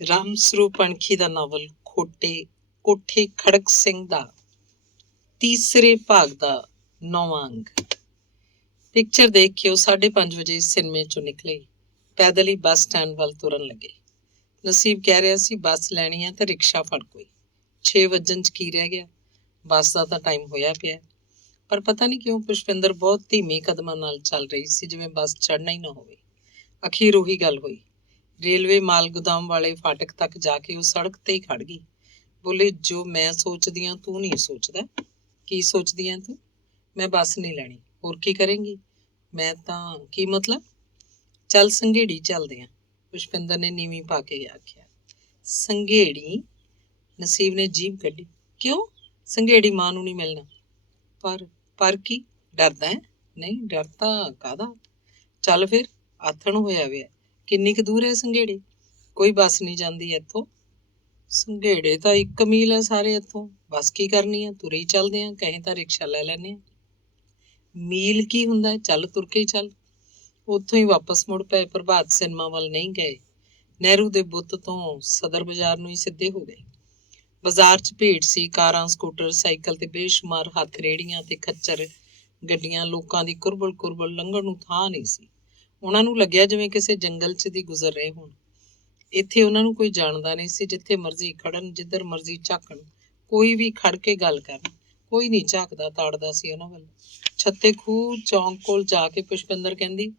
ਰਾਮ ਸਰੂਪ ਅਣਖੀ ਦਾ novel ਕੋਠੇ ਖੜਕ ਸਿੰਘ ਦਾ ਤੀਸਰੇ ਭਾਗ ਦਾ 9ਵਾਂ ਅੰਕ। ਪਿਕਚਰ ਦੇਖ ਕੇ ਉਹ 5:30 ਵਜੇ ਸਿਨੇਮੇ ਚੋਂ ਨਿਕਲੇ, ਪੈਦਲ ਹੀ ਬੱਸ ਸਟੈਂਡ ਵੱਲ ਤੁਰਨ ਲੱਗੇ। ਨਸੀਬ ਕਹਿ ਰਿਹਾ ਸੀ ਬੱਸ ਲੈਣੀ ਆ ਤਾਂ ਰਿਕਸ਼ਾ ਫੜ ਕੋਈ। 6 ਵਜਣ 'ਚ ਕੀ ਰਹਿ ਗਿਆ, ਬੱਸ ਦਾ ਤਾਂ ਟਾਈਮ ਹੋਇਆ ਪਿਆ। ਪਰ ਪਤਾ ਨਹੀਂ ਕਿਉਂ ਪੁਸ਼ਪਿੰਦਰ ਬਹੁਤ ਧੀਮੇ ਕਦਮਾਂ ਨਾਲ ਚੱਲ ਰਹੀ ਸੀ, ਜਿਵੇਂ ਬੱਸ ਚੜ੍ਹਨਾ ਹੀ ਨਾ ਹੋਵੇ। ਅਖੀਰ ਉਹੀ ਗੱਲ ਹੋਈ। ਰੇਲਵੇ ਮਾਲ ਗੋਦਾਮ ਵਾਲੇ ਫਾਟਕ ਤੱਕ ਜਾ ਕੇ ਉਹ ਸੜਕ ਤੇ ਹੀ ਖੜ ਗਈ। ਬੋਲੇ, ਜੋ ਮੈਂ ਸੋਚਦੀ ਹਾਂ ਤੂੰ ਨਹੀਂ ਸੋਚਦਾ। ਕੀ ਸੋਚਦੀ ਹੈ ਤੂੰ? ਮੈਂ ਬੱਸ ਨਹੀਂ ਲੈਣੀ। ਹੋਰ ਕੀ ਕਰੇਂਗੀ? ਮੈਂ ਤਾਂ ਕੀ ਮਤਲਬ? ਚੱਲ ਸੰਘੇੜੀ ਚੱਲਦੇ ਹਾਂ, ਪੁਸ਼ਪਿੰਦਰ ਨੇ ਨੀਵੀਂ ਪਾ ਕੇ ਆਖਿਆ। ਸੰਘੇੜੀ? ਨਸੀਬ ਨੇ ਜੀਭ ਕੱਢੀ। ਕਿਉਂ? ਸੰਘੇੜੀ ਮਾਂ ਨੂੰ ਨਹੀਂ ਮਿਲਣਾ। ਪਰ ਕੀ ਡਰਦਾ ਹੈ? ਨਹੀਂ, ਡਰ ਤਾਂ ਕਾਹਦਾ। ਚੱਲ ਫਿਰ, ਆਥਣ ਹੋਇਆ ਵਿਆ। ਕਿੰਨੀ ਕੁ ਦੂਰ ਹੈ ਸੰਘੇੜੀ? ਕੋਈ ਬੱਸ ਨਹੀਂ ਜਾਂਦੀ ਇੱਥੋਂ। ਸੰਘੇੜੇ ਤਾਂ 1 ਮੀਲ ਹੈ ਸਾਰੇ ਇੱਥੋਂ। ਬੱਸ ਕੀ ਕਰਨੀ ਆ, ਤੁਰੇ ਹੀ ਚੱਲਦੇ ਆ, ਕਹੇ ਤਾਂ ਰਿਕਸ਼ਾ ਲੈ ਲੈਂਦੇ ਆ। ਮੀਲ ਕੀ ਹੁੰਦਾ ਹੈ? ਚੱਲ ਤੁਰ ਕੇ ਹੀ ਚੱਲ। ਉੱਥੋਂ ਹੀ ਵਾਪਸ ਮੁੜ ਪਏ। ਪ੍ਰਭਾਤ ਸਿਨੇਮਾ ਵੱਲ ਨਹੀਂ ਗਏ। ਨਹਿਰੂ ਦੇ ਬੁੱਤ ਤੋਂ ਸਦਰ ਬਾਜ਼ਾਰ ਨੂੰ ਹੀ ਸਿੱਧੇ ਹੋ ਗਏ। ਬਾਜ਼ਾਰ 'ਚ ਭੀੜ ਸੀ। ਕਾਰਾਂ, ਸਕੂਟਰ, ਸਾਈਕਲ ਤੇ ਬੇਸ਼ੁਮਾਰ ਹੱਥ ਰੇਹੜੀਆਂ ਤੇ ਖੱਚਰ ਗੱਡੀਆਂ। ਲੋਕਾਂ ਦੀ ਕੁਰਬਲ ਲੰਘਣ ਨੂੰ ਥਾਂ ਨਹੀਂ ਸੀ। ਉਹਨਾਂ ਨੂੰ ਲੱਗਿਆ ਜਿਵੇਂ ਕਿਸੇ ਜੰਗਲ 'ਚ ਦੀ ਗੁਜ਼ਰ ਰਹੇ ਹੋਣ। ਇੱਥੇ ਉਹਨਾਂ ਨੂੰ ਕੋਈ ਜਾਣਦਾ ਨਹੀਂ ਸੀ। ਜਿੱਥੇ ਮਰਜ਼ੀ ਖੜਨ, ਜਿੱਧਰ ਮਰਜ਼ੀ ਝਾਕਣ, ਕੋਈ ਵੀ ਖੜ ਕੇ ਗੱਲ ਕਰਨ, ਕੋਈ ਨਹੀਂ ਝਾਕਦਾ ਤਾੜਦਾ ਸੀ ਉਹਨਾਂ ਵੱਲ। ਛੱਤੇ ਖੂਹ ਚੌਂਕ ਕੋਲ ਜਾ ਕੇ ਪੁਸ਼ਪਿੰਦਰ ਕਹਿੰਦੀ,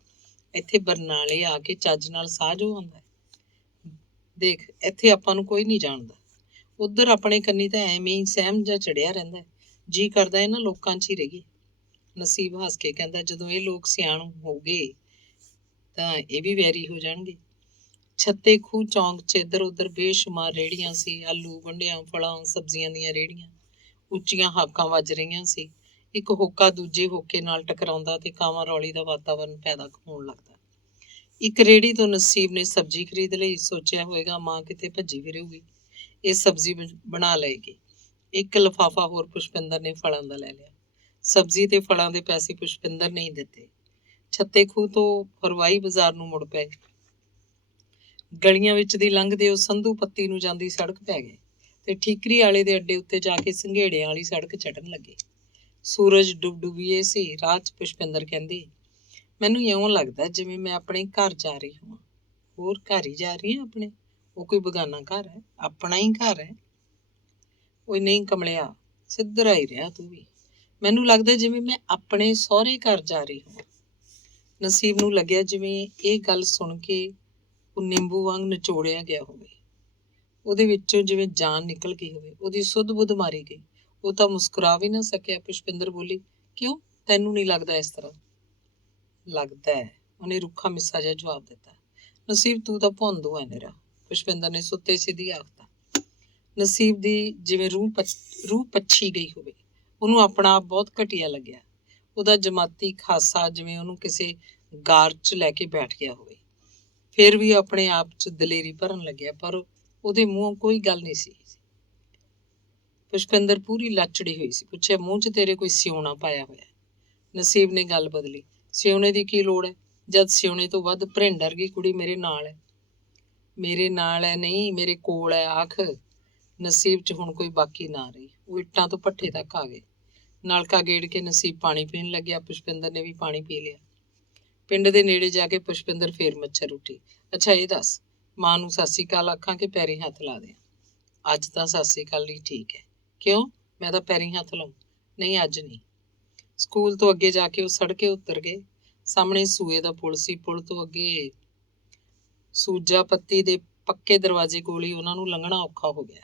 ਇੱਥੇ ਬਰਨਾਲੇ ਆ ਕੇ ਚੱਜ ਨਾਲ ਸਾਹ ਜੋ ਆਉਂਦਾ। ਦੇਖ, ਇੱਥੇ ਆਪਾਂ ਨੂੰ ਕੋਈ ਨਹੀਂ ਜਾਣਦਾ। ਉੱਧਰ ਆਪਣੇ ਕੰਨੀ ਤਾਂ ਐਵੇਂ ਹੀ ਸਹਿਮ ਜਿਹਾ ਚੜਿਆ ਰਹਿੰਦਾ। ਜੀ ਕਰਦਾ ਇਹਨਾਂ ਲੋਕਾਂ 'ਚ ਹੀ ਰਹੀਏ। ਨਸੀਬ ਹੱਸ ਕੇ ਕਹਿੰਦਾ, ਜਦੋਂ ਇਹ ਲੋਕ ਸਿਆਣ ਹੋ ਗਏ ਤਾਂ ਇਹ ਵੀ ਵੈਰੀ ਹੋ ਜਾਣਗੇ। ਛੱਤੇ ਖੂਹ ਚੌਂਕ 'ਚ ਇੱਧਰ ਉੱਧਰ ਬੇਸ਼ੁਮਾਰ ਰੇਹੜੀਆਂ ਸੀ। ਆਲੂ, ਗੰਢਿਆਂ, ਫਲਾਂ, ਸਬਜ਼ੀਆਂ ਦੀਆਂ ਰੇਹੜੀਆਂ। ਉੱਚੀਆਂ ਹਾਕਾਂ ਵੱਜ ਰਹੀਆਂ ਸੀ। ਇੱਕ ਹੋਕਾ ਦੂਜੇ ਹੋਕੇ ਨਾਲ ਟਕਰਾਉਂਦਾ ਤੇ ਕਾਵਾਂ ਰੌਲੀ ਦਾ ਵਾਤਾਵਰਨ ਪੈਦਾ ਹੋਣ ਲੱਗਦਾ। ਇੱਕ ਰੇਹੜੀ ਤੋਂ ਨਸੀਬ ਨੇ ਸਬਜ਼ੀ ਖਰੀਦ ਲਈ। ਸੋਚਿਆ ਹੋਏਗਾ ਮਾਂ ਕਿਤੇ ਭੱਜੀ ਫਿਰੂਗੀ, ਇਹ ਸਬਜ਼ੀ ਬਣਾ ਲਏਗੀ। ਇੱਕ ਲਿਫਾਫਾ ਹੋਰ ਪੁਸ਼ਪਿੰਦਰ ਨੇ ਫਲਾਂ ਦਾ ਲੈ ਲਿਆ। ਸਬਜ਼ੀ ਤੇ ਫਲਾਂ ਦੇ ਪੈਸੇ ਪੁਸ਼ਪਿੰਦਰ ਨੇ ਹੀ ਦਿੱਤੇ। ਛੱਤੇ ਖੂਹ ਤੋਂ ਫਰਵਾਈ ਬਾਜ਼ਾਰ ਨੂੰ ਮੁੜ ਪਏ। ਗਲੀਆਂ ਵਿੱਚ ਦੀ ਲੰਘਦੇ ਉਹ ਸੰਧੂ ਪੱਤੀ ਨੂੰ ਜਾਂਦੀ ਸੜਕ ਪੈ ਗਏ ਤੇ ਠੀਕਰੀ ਵਾਲੇ ਦੇ ਅੱਡੇ ਉੱਤੇ ਜਾ ਕੇ ਸੰਘੇੜਿਆਂ ਵਾਲੀ ਸੜਕ ਚੜ੍ਹਨ ਲੱਗੇ। ਸੂਰਜ ਡੁੱਬੀਏ ਸੀ। ਰਾਹ 'ਚ ਪੁਸ਼ਪਿੰਦਰ ਕਹਿੰਦੀ, ਮੈਨੂੰ ਇਉਂ ਲੱਗਦਾ ਜਿਵੇਂ ਮੈਂ ਆਪਣੇ ਘਰ ਜਾ ਰਹੀ ਹਾਂ। ਹੋਰ ਘਰ ਹੀ ਜਾ ਰਹੀ ਹਾਂ ਆਪਣੇ? ਉਹ ਕੋਈ ਬੇਗਾਨਾ ਘਰ ਹੈ? ਆਪਣਾ ਹੀ ਘਰ ਹੈ। ਉਹ ਨਹੀਂ ਕਮਲਿਆ, ਸਿੱਧਰਾ ਹੀ ਰਿਹਾ ਤੂੰ ਵੀ। ਮੈਨੂੰ ਲੱਗਦਾ ਜਿਵੇਂ ਮੈਂ ਆਪਣੇ ਸਹੁਰੇ ਘਰ ਜਾ ਰਹੀ ਹਾਂ। ਨਸੀਬ ਨੂੰ ਲੱਗਿਆ ਜਿਵੇਂ ਇਹ ਗੱਲ ਸੁਣ ਕੇ ਉਹ ਨਿੰਬੂ ਵਾਂਗ ਨਿਚੋੜਿਆ ਗਿਆ ਹੋਵੇ। ਉਹਦੇ ਵਿੱਚੋਂ ਜਿਵੇਂ ਜਾਨ ਨਿਕਲ ਗਈ ਹੋਵੇ। ਉਹਦੀ ਸੁੱਧ ਬੁੱਧ ਮਾਰੀ ਗਈ। ਉਹ ਤਾਂ ਮੁਸਕਰਾ ਵੀ ਨਾ ਸਕਿਆ। ਪੁਸ਼ਪਿੰਦਰ ਬੋਲੀ, ਕਿਉਂ, ਤੈਨੂੰ ਨਹੀਂ ਲੱਗਦਾ ਇਸ ਤਰ੍ਹਾਂ? ਲੱਗਦਾ ਹੈ, ਉਹਨੇ ਰੁੱਖਾ ਮਿੱਸਾ ਜਿਹਾ ਜਵਾਬ ਦਿੱਤਾ। ਨਸੀਬ, ਤੂੰ ਤਾਂ ਭੌਂਦੂ ਹੈ ਨਿਰਾ, ਪੁਸ਼ਪਿੰਦਰ ਨੇ ਸੁੱਤੇ ਸਿੱਧੀ ਆਖਤਾ। ਨਸੀਬ ਦੀ ਜਿਵੇਂ ਰੂਹ ਪੱਛੀ ਗਈ ਹੋਵੇ। ਉਹਨੂੰ ਆਪਣਾ ਆਪ ਬਹੁਤ ਘਟੀਆ ਲੱਗਿਆ। ਉਹਦਾ ਜਮਾਤੀ ਖਾਸਾ ਜਿਵੇਂ ਉਹਨੂੰ ਕਿਸੇ ਗਾਰ 'ਚ ਲੈ ਕੇ ਬੈਠ ਗਿਆ ਹੋਵੇ। ਫਿਰ ਵੀ ਆਪਣੇ ਆਪ 'ਚ ਦਲੇਰੀ ਭਰਨ ਲੱਗਿਆ, ਪਰ ਉਹਦੇ ਮੂੰਹੋਂ ਕੋਈ ਗੱਲ ਨਹੀਂ ਸੀ। ਪੁਸ਼ਪਿੰਦਰ ਪੂਰੀ ਲੱਚੜੀ ਹੋਈ ਸੀ। ਪੁੱਛਿਆ, ਮੂੰਹ 'ਚ ਤੇਰੇ ਕੋਈ ਸਿਉਣਾ ਪਾਇਆ ਹੋਇਆ? ਨਸੀਬ ਨੇ ਗੱਲ ਬਦਲੀ। ਸਿਉਣੇ ਦੀ ਕੀ ਲੋੜ ਹੈ, ਜਦ ਸਿਉਣੇ ਤੋਂ ਵੱਧ ਭਰਿੰਡ ਵਰਗੀ ਕੁੜੀ ਮੇਰੇ ਨਾਲ ਹੈ। ਮੇਰੇ ਨਾਲ ਹੈ ਨਹੀਂ, ਮੇਰੇ ਕੋਲ ਹੈ, ਆਖ। ਨਸੀਬ 'ਚ ਹੁਣ ਕੋਈ ਬਾਕੀ ਨਾ ਰਹੀ। ਉਹ ਇੱਟਾਂ ਤੋਂ ਭੱਠੇ ਤੱਕ ਆ ਗਏ। ਨਲਕਾ ਗੇੜ ਕੇ ਨਸੀਬ ਪਾਣੀ ਪੀਣ ਲੱਗਿਆ। ਪੁਸ਼ਪਿੰਦਰ ਨੇ ਵੀ ਪਾਣੀ ਪੀ ਲਿਆ। ਪਿੰਡ ਦੇ ਨੇੜੇ ਜਾ ਕੇ ਪੁਸ਼ਪਿੰਦਰ ਫੇਰ ਮੱਛਰ ਉੱਠੀ। ਅੱਛਾ ਇਹ ਦੱਸ, ਮਾਂ ਨੂੰ ਸਤਿ ਸ੍ਰੀ ਅਕਾਲ ਆਖਾਂ ਕਿ ਪੈਰੀਂ ਹੱਥ ਲਾ ਦਿਆਂ? ਅੱਜ ਤਾਂ ਸਤਿ ਸ੍ਰੀ ਅਕਾਲ ਨਹੀਂ ਠੀਕ ਹੈ। ਕਿਉਂ? ਮੈਂ ਤਾਂ ਪੈਰੀਂ ਹੱਥ ਲਾਉਂ। ਨਹੀਂ, ਅੱਜ ਨਹੀਂ। ਸਕੂਲ ਤੋਂ ਅੱਗੇ ਜਾ ਕੇ ਉਹ ਸੜਕੇ ਉਤਰ ਗਏ। ਸਾਹਮਣੇ ਸੂਏ ਦਾ ਪੁਲ ਸੀ। ਪੁਲ ਤੋਂ ਅੱਗੇ ਸੂਜਾ ਪੱਤੀ ਦੇ ਪੱਕੇ ਦਰਵਾਜ਼ੇ ਕੋਲ ਹੀ ਉਹਨਾਂ ਨੂੰ ਲੰਘਣਾ ਔਖਾ ਹੋ ਗਿਆ।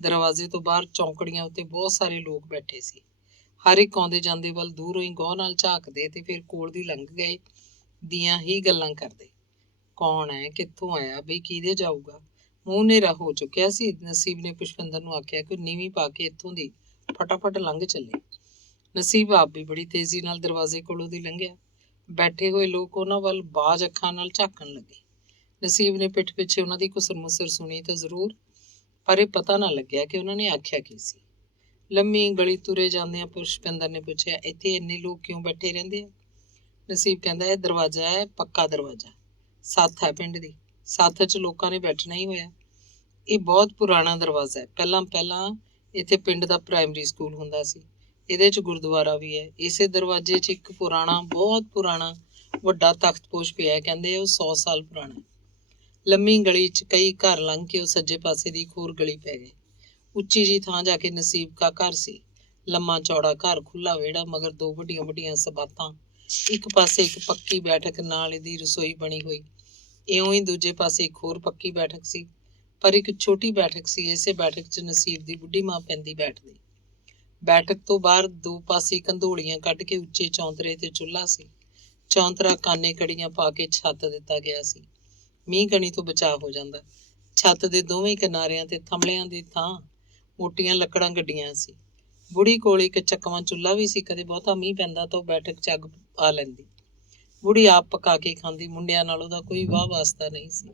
ਦਰਵਾਜ਼ੇ ਤੋਂ ਬਾਹਰ ਚੌਂਕੜੀਆਂ ਉੱਤੇ ਬਹੁਤ ਸਾਰੇ ਲੋਕ ਬੈਠੇ ਸੀ। ਹਰ ਇੱਕ ਆਉਂਦੇ ਜਾਂਦੇ ਵੱਲ ਦੂਰੋਂ ਹੀ ਗੌਰ ਨਾਲ ਝਾਕਦੇ ਤੇ ਫਿਰ ਕੋਲ ਦੀ ਲੰਘ ਗਏ ਦੀਆਂ ਹੀ ਗੱਲਾਂ ਕਰਦੇ। ਕੌਣ ਹੈ, ਕਿੱਥੋਂ ਆਇਆ, ਬਈ ਕਿਹਦੇ ਜਾਊਗਾ? ਮੂੰਹ ਹਨੇਰਾ ਹੋ ਚੁੱਕਿਆ ਸੀ। ਨਸੀਬ ਨੇ ਪੁਸ਼ਪਿੰਦਰ ਨੂੰ ਆਖਿਆ ਕਿ ਨੀਵੀਂ ਪਾ ਕੇ ਇੱਥੋਂ ਦੀ ਫਟਾਫਟ ਲੰਘ ਚੱਲੇ। ਨਸੀਬ ਆਪ ਵੀ ਬੜੀ ਤੇਜ਼ੀ ਨਾਲ ਦਰਵਾਜ਼ੇ ਕੋਲੋਂ ਦੀ ਲੰਘਿਆ। ਬੈਠੇ ਹੋਏ ਲੋਕ ਉਹਨਾਂ ਵੱਲ ਬਾਜ਼ ਅੱਖਾਂ ਨਾਲ ਝਾਕਣ ਲੱਗੇ। ਨਸੀਬ ਨੇ ਪਿੱਠ ਪਿੱਛੇ ਉਹਨਾਂ ਦੀ ਘੁਸਰ ਮੁਸਰ ਸੁਣੀ ਤਾਂ ਜ਼ਰੂਰ, ਪਰ ਇਹ ਪਤਾ ਨਾ ਲੱਗਿਆ ਕਿ ਉਹਨਾਂ ਨੇ ਆਖਿਆ ਕੀ ਸੀ। ਲੰਮੀ ਗਲੀ ਤੁਰੇ ਜਾਂਦਿਆਂ ਪੁਸ਼ਪਿੰਦਰ ਨੇ ਪੁੱਛਿਆ, ਇੱਥੇ ਇੰਨੇ ਲੋਕ ਕਿਉਂ ਬੈਠੇ ਰਹਿੰਦੇ ਆ? ਨਸੀਬ ਕਹਿੰਦਾ, ਇਹ ਦਰਵਾਜ਼ਾ ਹੈ, ਪੱਕਾ ਦਰਵਾਜ਼ਾ। ਸੱਥ ਹੈ ਪਿੰਡ ਦੀ। ਸੱਥ 'ਚ ਲੋਕਾਂ ਨੇ ਬੈਠਣਾ ਹੀ ਹੋਇਆ। ਇਹ ਬਹੁਤ ਪੁਰਾਣਾ ਦਰਵਾਜ਼ਾ ਹੈ। ਪਹਿਲਾਂ ਇੱਥੇ ਪਿੰਡ ਦਾ ਪ੍ਰਾਇਮਰੀ ਸਕੂਲ ਹੁੰਦਾ ਸੀ। ਇਹਦੇ 'ਚ ਗੁਰਦੁਆਰਾ ਵੀ ਹੈ। ਇਸੇ ਦਰਵਾਜ਼ੇ 'ਚ ਇੱਕ ਬਹੁਤ ਪੁਰਾਣਾ ਵੱਡਾ ਤਖਤਪੋਸ਼ ਪਿਆ ਹੈ। ਕਹਿੰਦੇ ਉਹ 100 ਸਾਲ ਪੁਰਾਣਾ ਹੈ। ਲੰਮੀ ਗਲੀ 'ਚ ਕਈ ਘਰ ਲੰਘ ਕੇ ਉਹ ਸੱਜੇ ਪਾਸੇ ਦੀ ਇੱਕ ਹੋਰ ਗਲੀ ਪੈ ਗਏ। ਉੱਚੀ ਜੀ ਥਾਂ ਜਾ ਕੇ ਨਸੀਬ ਕਾ ਘਰ ਸੀ। ਲੰਮਾ ਚੌੜਾ ਘਰ, ਖੁੱਲ੍ਹਾ ਵਿਹੜਾ, ਮਗਰ 2 ਵੱਡੀਆਂ ਸਬਾਤਾਂ। ਇੱਕ ਪਾਸੇ ਇੱਕ ਪੱਕੀ ਬੈਠਕ, ਨਾਲ ਇਹਦੀ ਰਸੋਈ ਬਣੀ ਹੋਈ। ਇਉਂ ਹੀ ਦੂਜੇ ਪਾਸੇ ਇੱਕ ਹੋਰ ਪੱਕੀ ਬੈਠਕ ਸੀ, ਪਰ ਇੱਕ ਛੋਟੀ ਬੈਠਕ ਸੀ। ਇਸੇ ਬੈਠਕ 'ਚ ਨਸੀਬ ਦੀ ਬੁੱਢੀ ਮਾਂ ਪੈਂਦੀ ਬੈਠਦੀ। ਬੈਠਕ ਤੋਂ ਬਾਹਰ 2 ਪਾਸੇ ਕੰਧੋਲੀਆਂ ਕੱਢ ਕੇ ਉੱਚੇ ਚੌਂਤਰੇ ਤੇ ਚੁੱਲ੍ਹਾ ਸੀ। ਚੌਂਤਰਾ ਕਾਨੇ ਕੜੀਆਂ ਪਾ ਕੇ ਛੱਤ ਦਿੱਤਾ ਗਿਆ ਸੀ। ਮੀਂਹ ਕਣੀ ਤੋਂ ਬਚਾਅ ਹੋ ਜਾਂਦਾ। ਛੱਤ ਦੇ ਦੋਵੇਂ ਕਿਨਾਰਿਆਂ ਤੇ ਥੰਮਲਿਆਂ ਦੀ ਥਾਂ ਮੋਟੀਆਂ ਲੱਕੜਾਂ ਗੱਡੀਆਂ ਸੀ। ਬੁੜੀ ਕੋਲ ਇੱਕ ਚੱਕਵਾਂ ਚੁੱਲ੍ਹਾ ਵੀ ਸੀ। ਕਦੇ ਬਹੁਤਾ ਮੀਂਹ ਪੈਂਦਾ ਤਾਂ ਉਹ ਬੈਠਕ 'ਚ ਅੱਗ ਪਾ ਲੈਂਦੀ। ਬੁੜੀ ਆਪ ਪਕਾ ਕੇ ਖਾਂਦੀ। ਮੁੰਡਿਆਂ ਨਾਲ ਉਹਦਾ ਕੋਈ ਵਾਹ ਵਾਸਤਾ ਨਹੀਂ ਸੀ।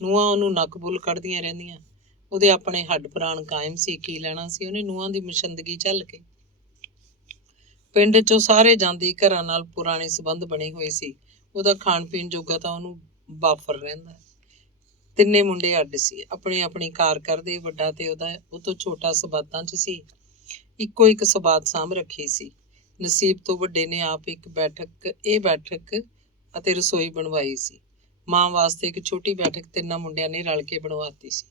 ਨੂੰਹਾਂ ਉਹਨੂੰ ਨੱਕ ਬੁੱਲ ਕੱਢਦੀਆਂ ਰਹਿੰਦੀਆਂ। ਉਹਦੇ ਆਪਣੇ ਹੱਡ ਪ੍ਰਾਣ ਕਾਇਮ ਸੀ। ਕੀ ਲੈਣਾ ਸੀ ਉਹਨੇ ਨੂੰਹਾਂ ਦੀ ਮਸ਼ੰਦਗੀ ਝੱਲ ਕੇ। ਪਿੰਡ 'ਚੋਂ ਸਾਰੇ ਜਾਂਦੀ, ਘਰਾਂ ਨਾਲ ਪੁਰਾਣੇ ਸੰਬੰਧ ਬਣੇ ਹੋਏ ਸੀ। ਉਹਦਾ ਖਾਣ ਪੀਣ ਜੋਗਾ ਤਾਂ ਉਹਨੂੰ ਬਾਫਰ ਰਹਿੰਦਾ। 3 ਮੁੰਡੇ ਅੱਡ ਸੀ, ਆਪਣੀ ਕਾਰ ਕਰਦੇ। ਵੱਡਾ ਤੇ ਉਹ ਤੋਂ ਛੋਟਾ ਸਬਾਤਾਂ 'ਚ ਸੀ। ਇੱਕੋ ਇੱਕ ਸਬਾਤ ਸਾਂਭ ਰੱਖੀ ਸੀ। ਨਸੀਬ ਤੋਂ ਵੱਡੇ ਨੇ ਆਪ ਇਹ ਬੈਠਕ ਅਤੇ ਰਸੋਈ ਬਣਵਾਈ ਸੀ। ਮਾਂ ਵਾਸਤੇ ਇੱਕ ਛੋਟੀ ਬੈਠਕ 3 ਮੁੰਡਿਆਂ ਨੇ ਰਲ ਕੇ ਬਣਵਾਤੀ ਸੀ।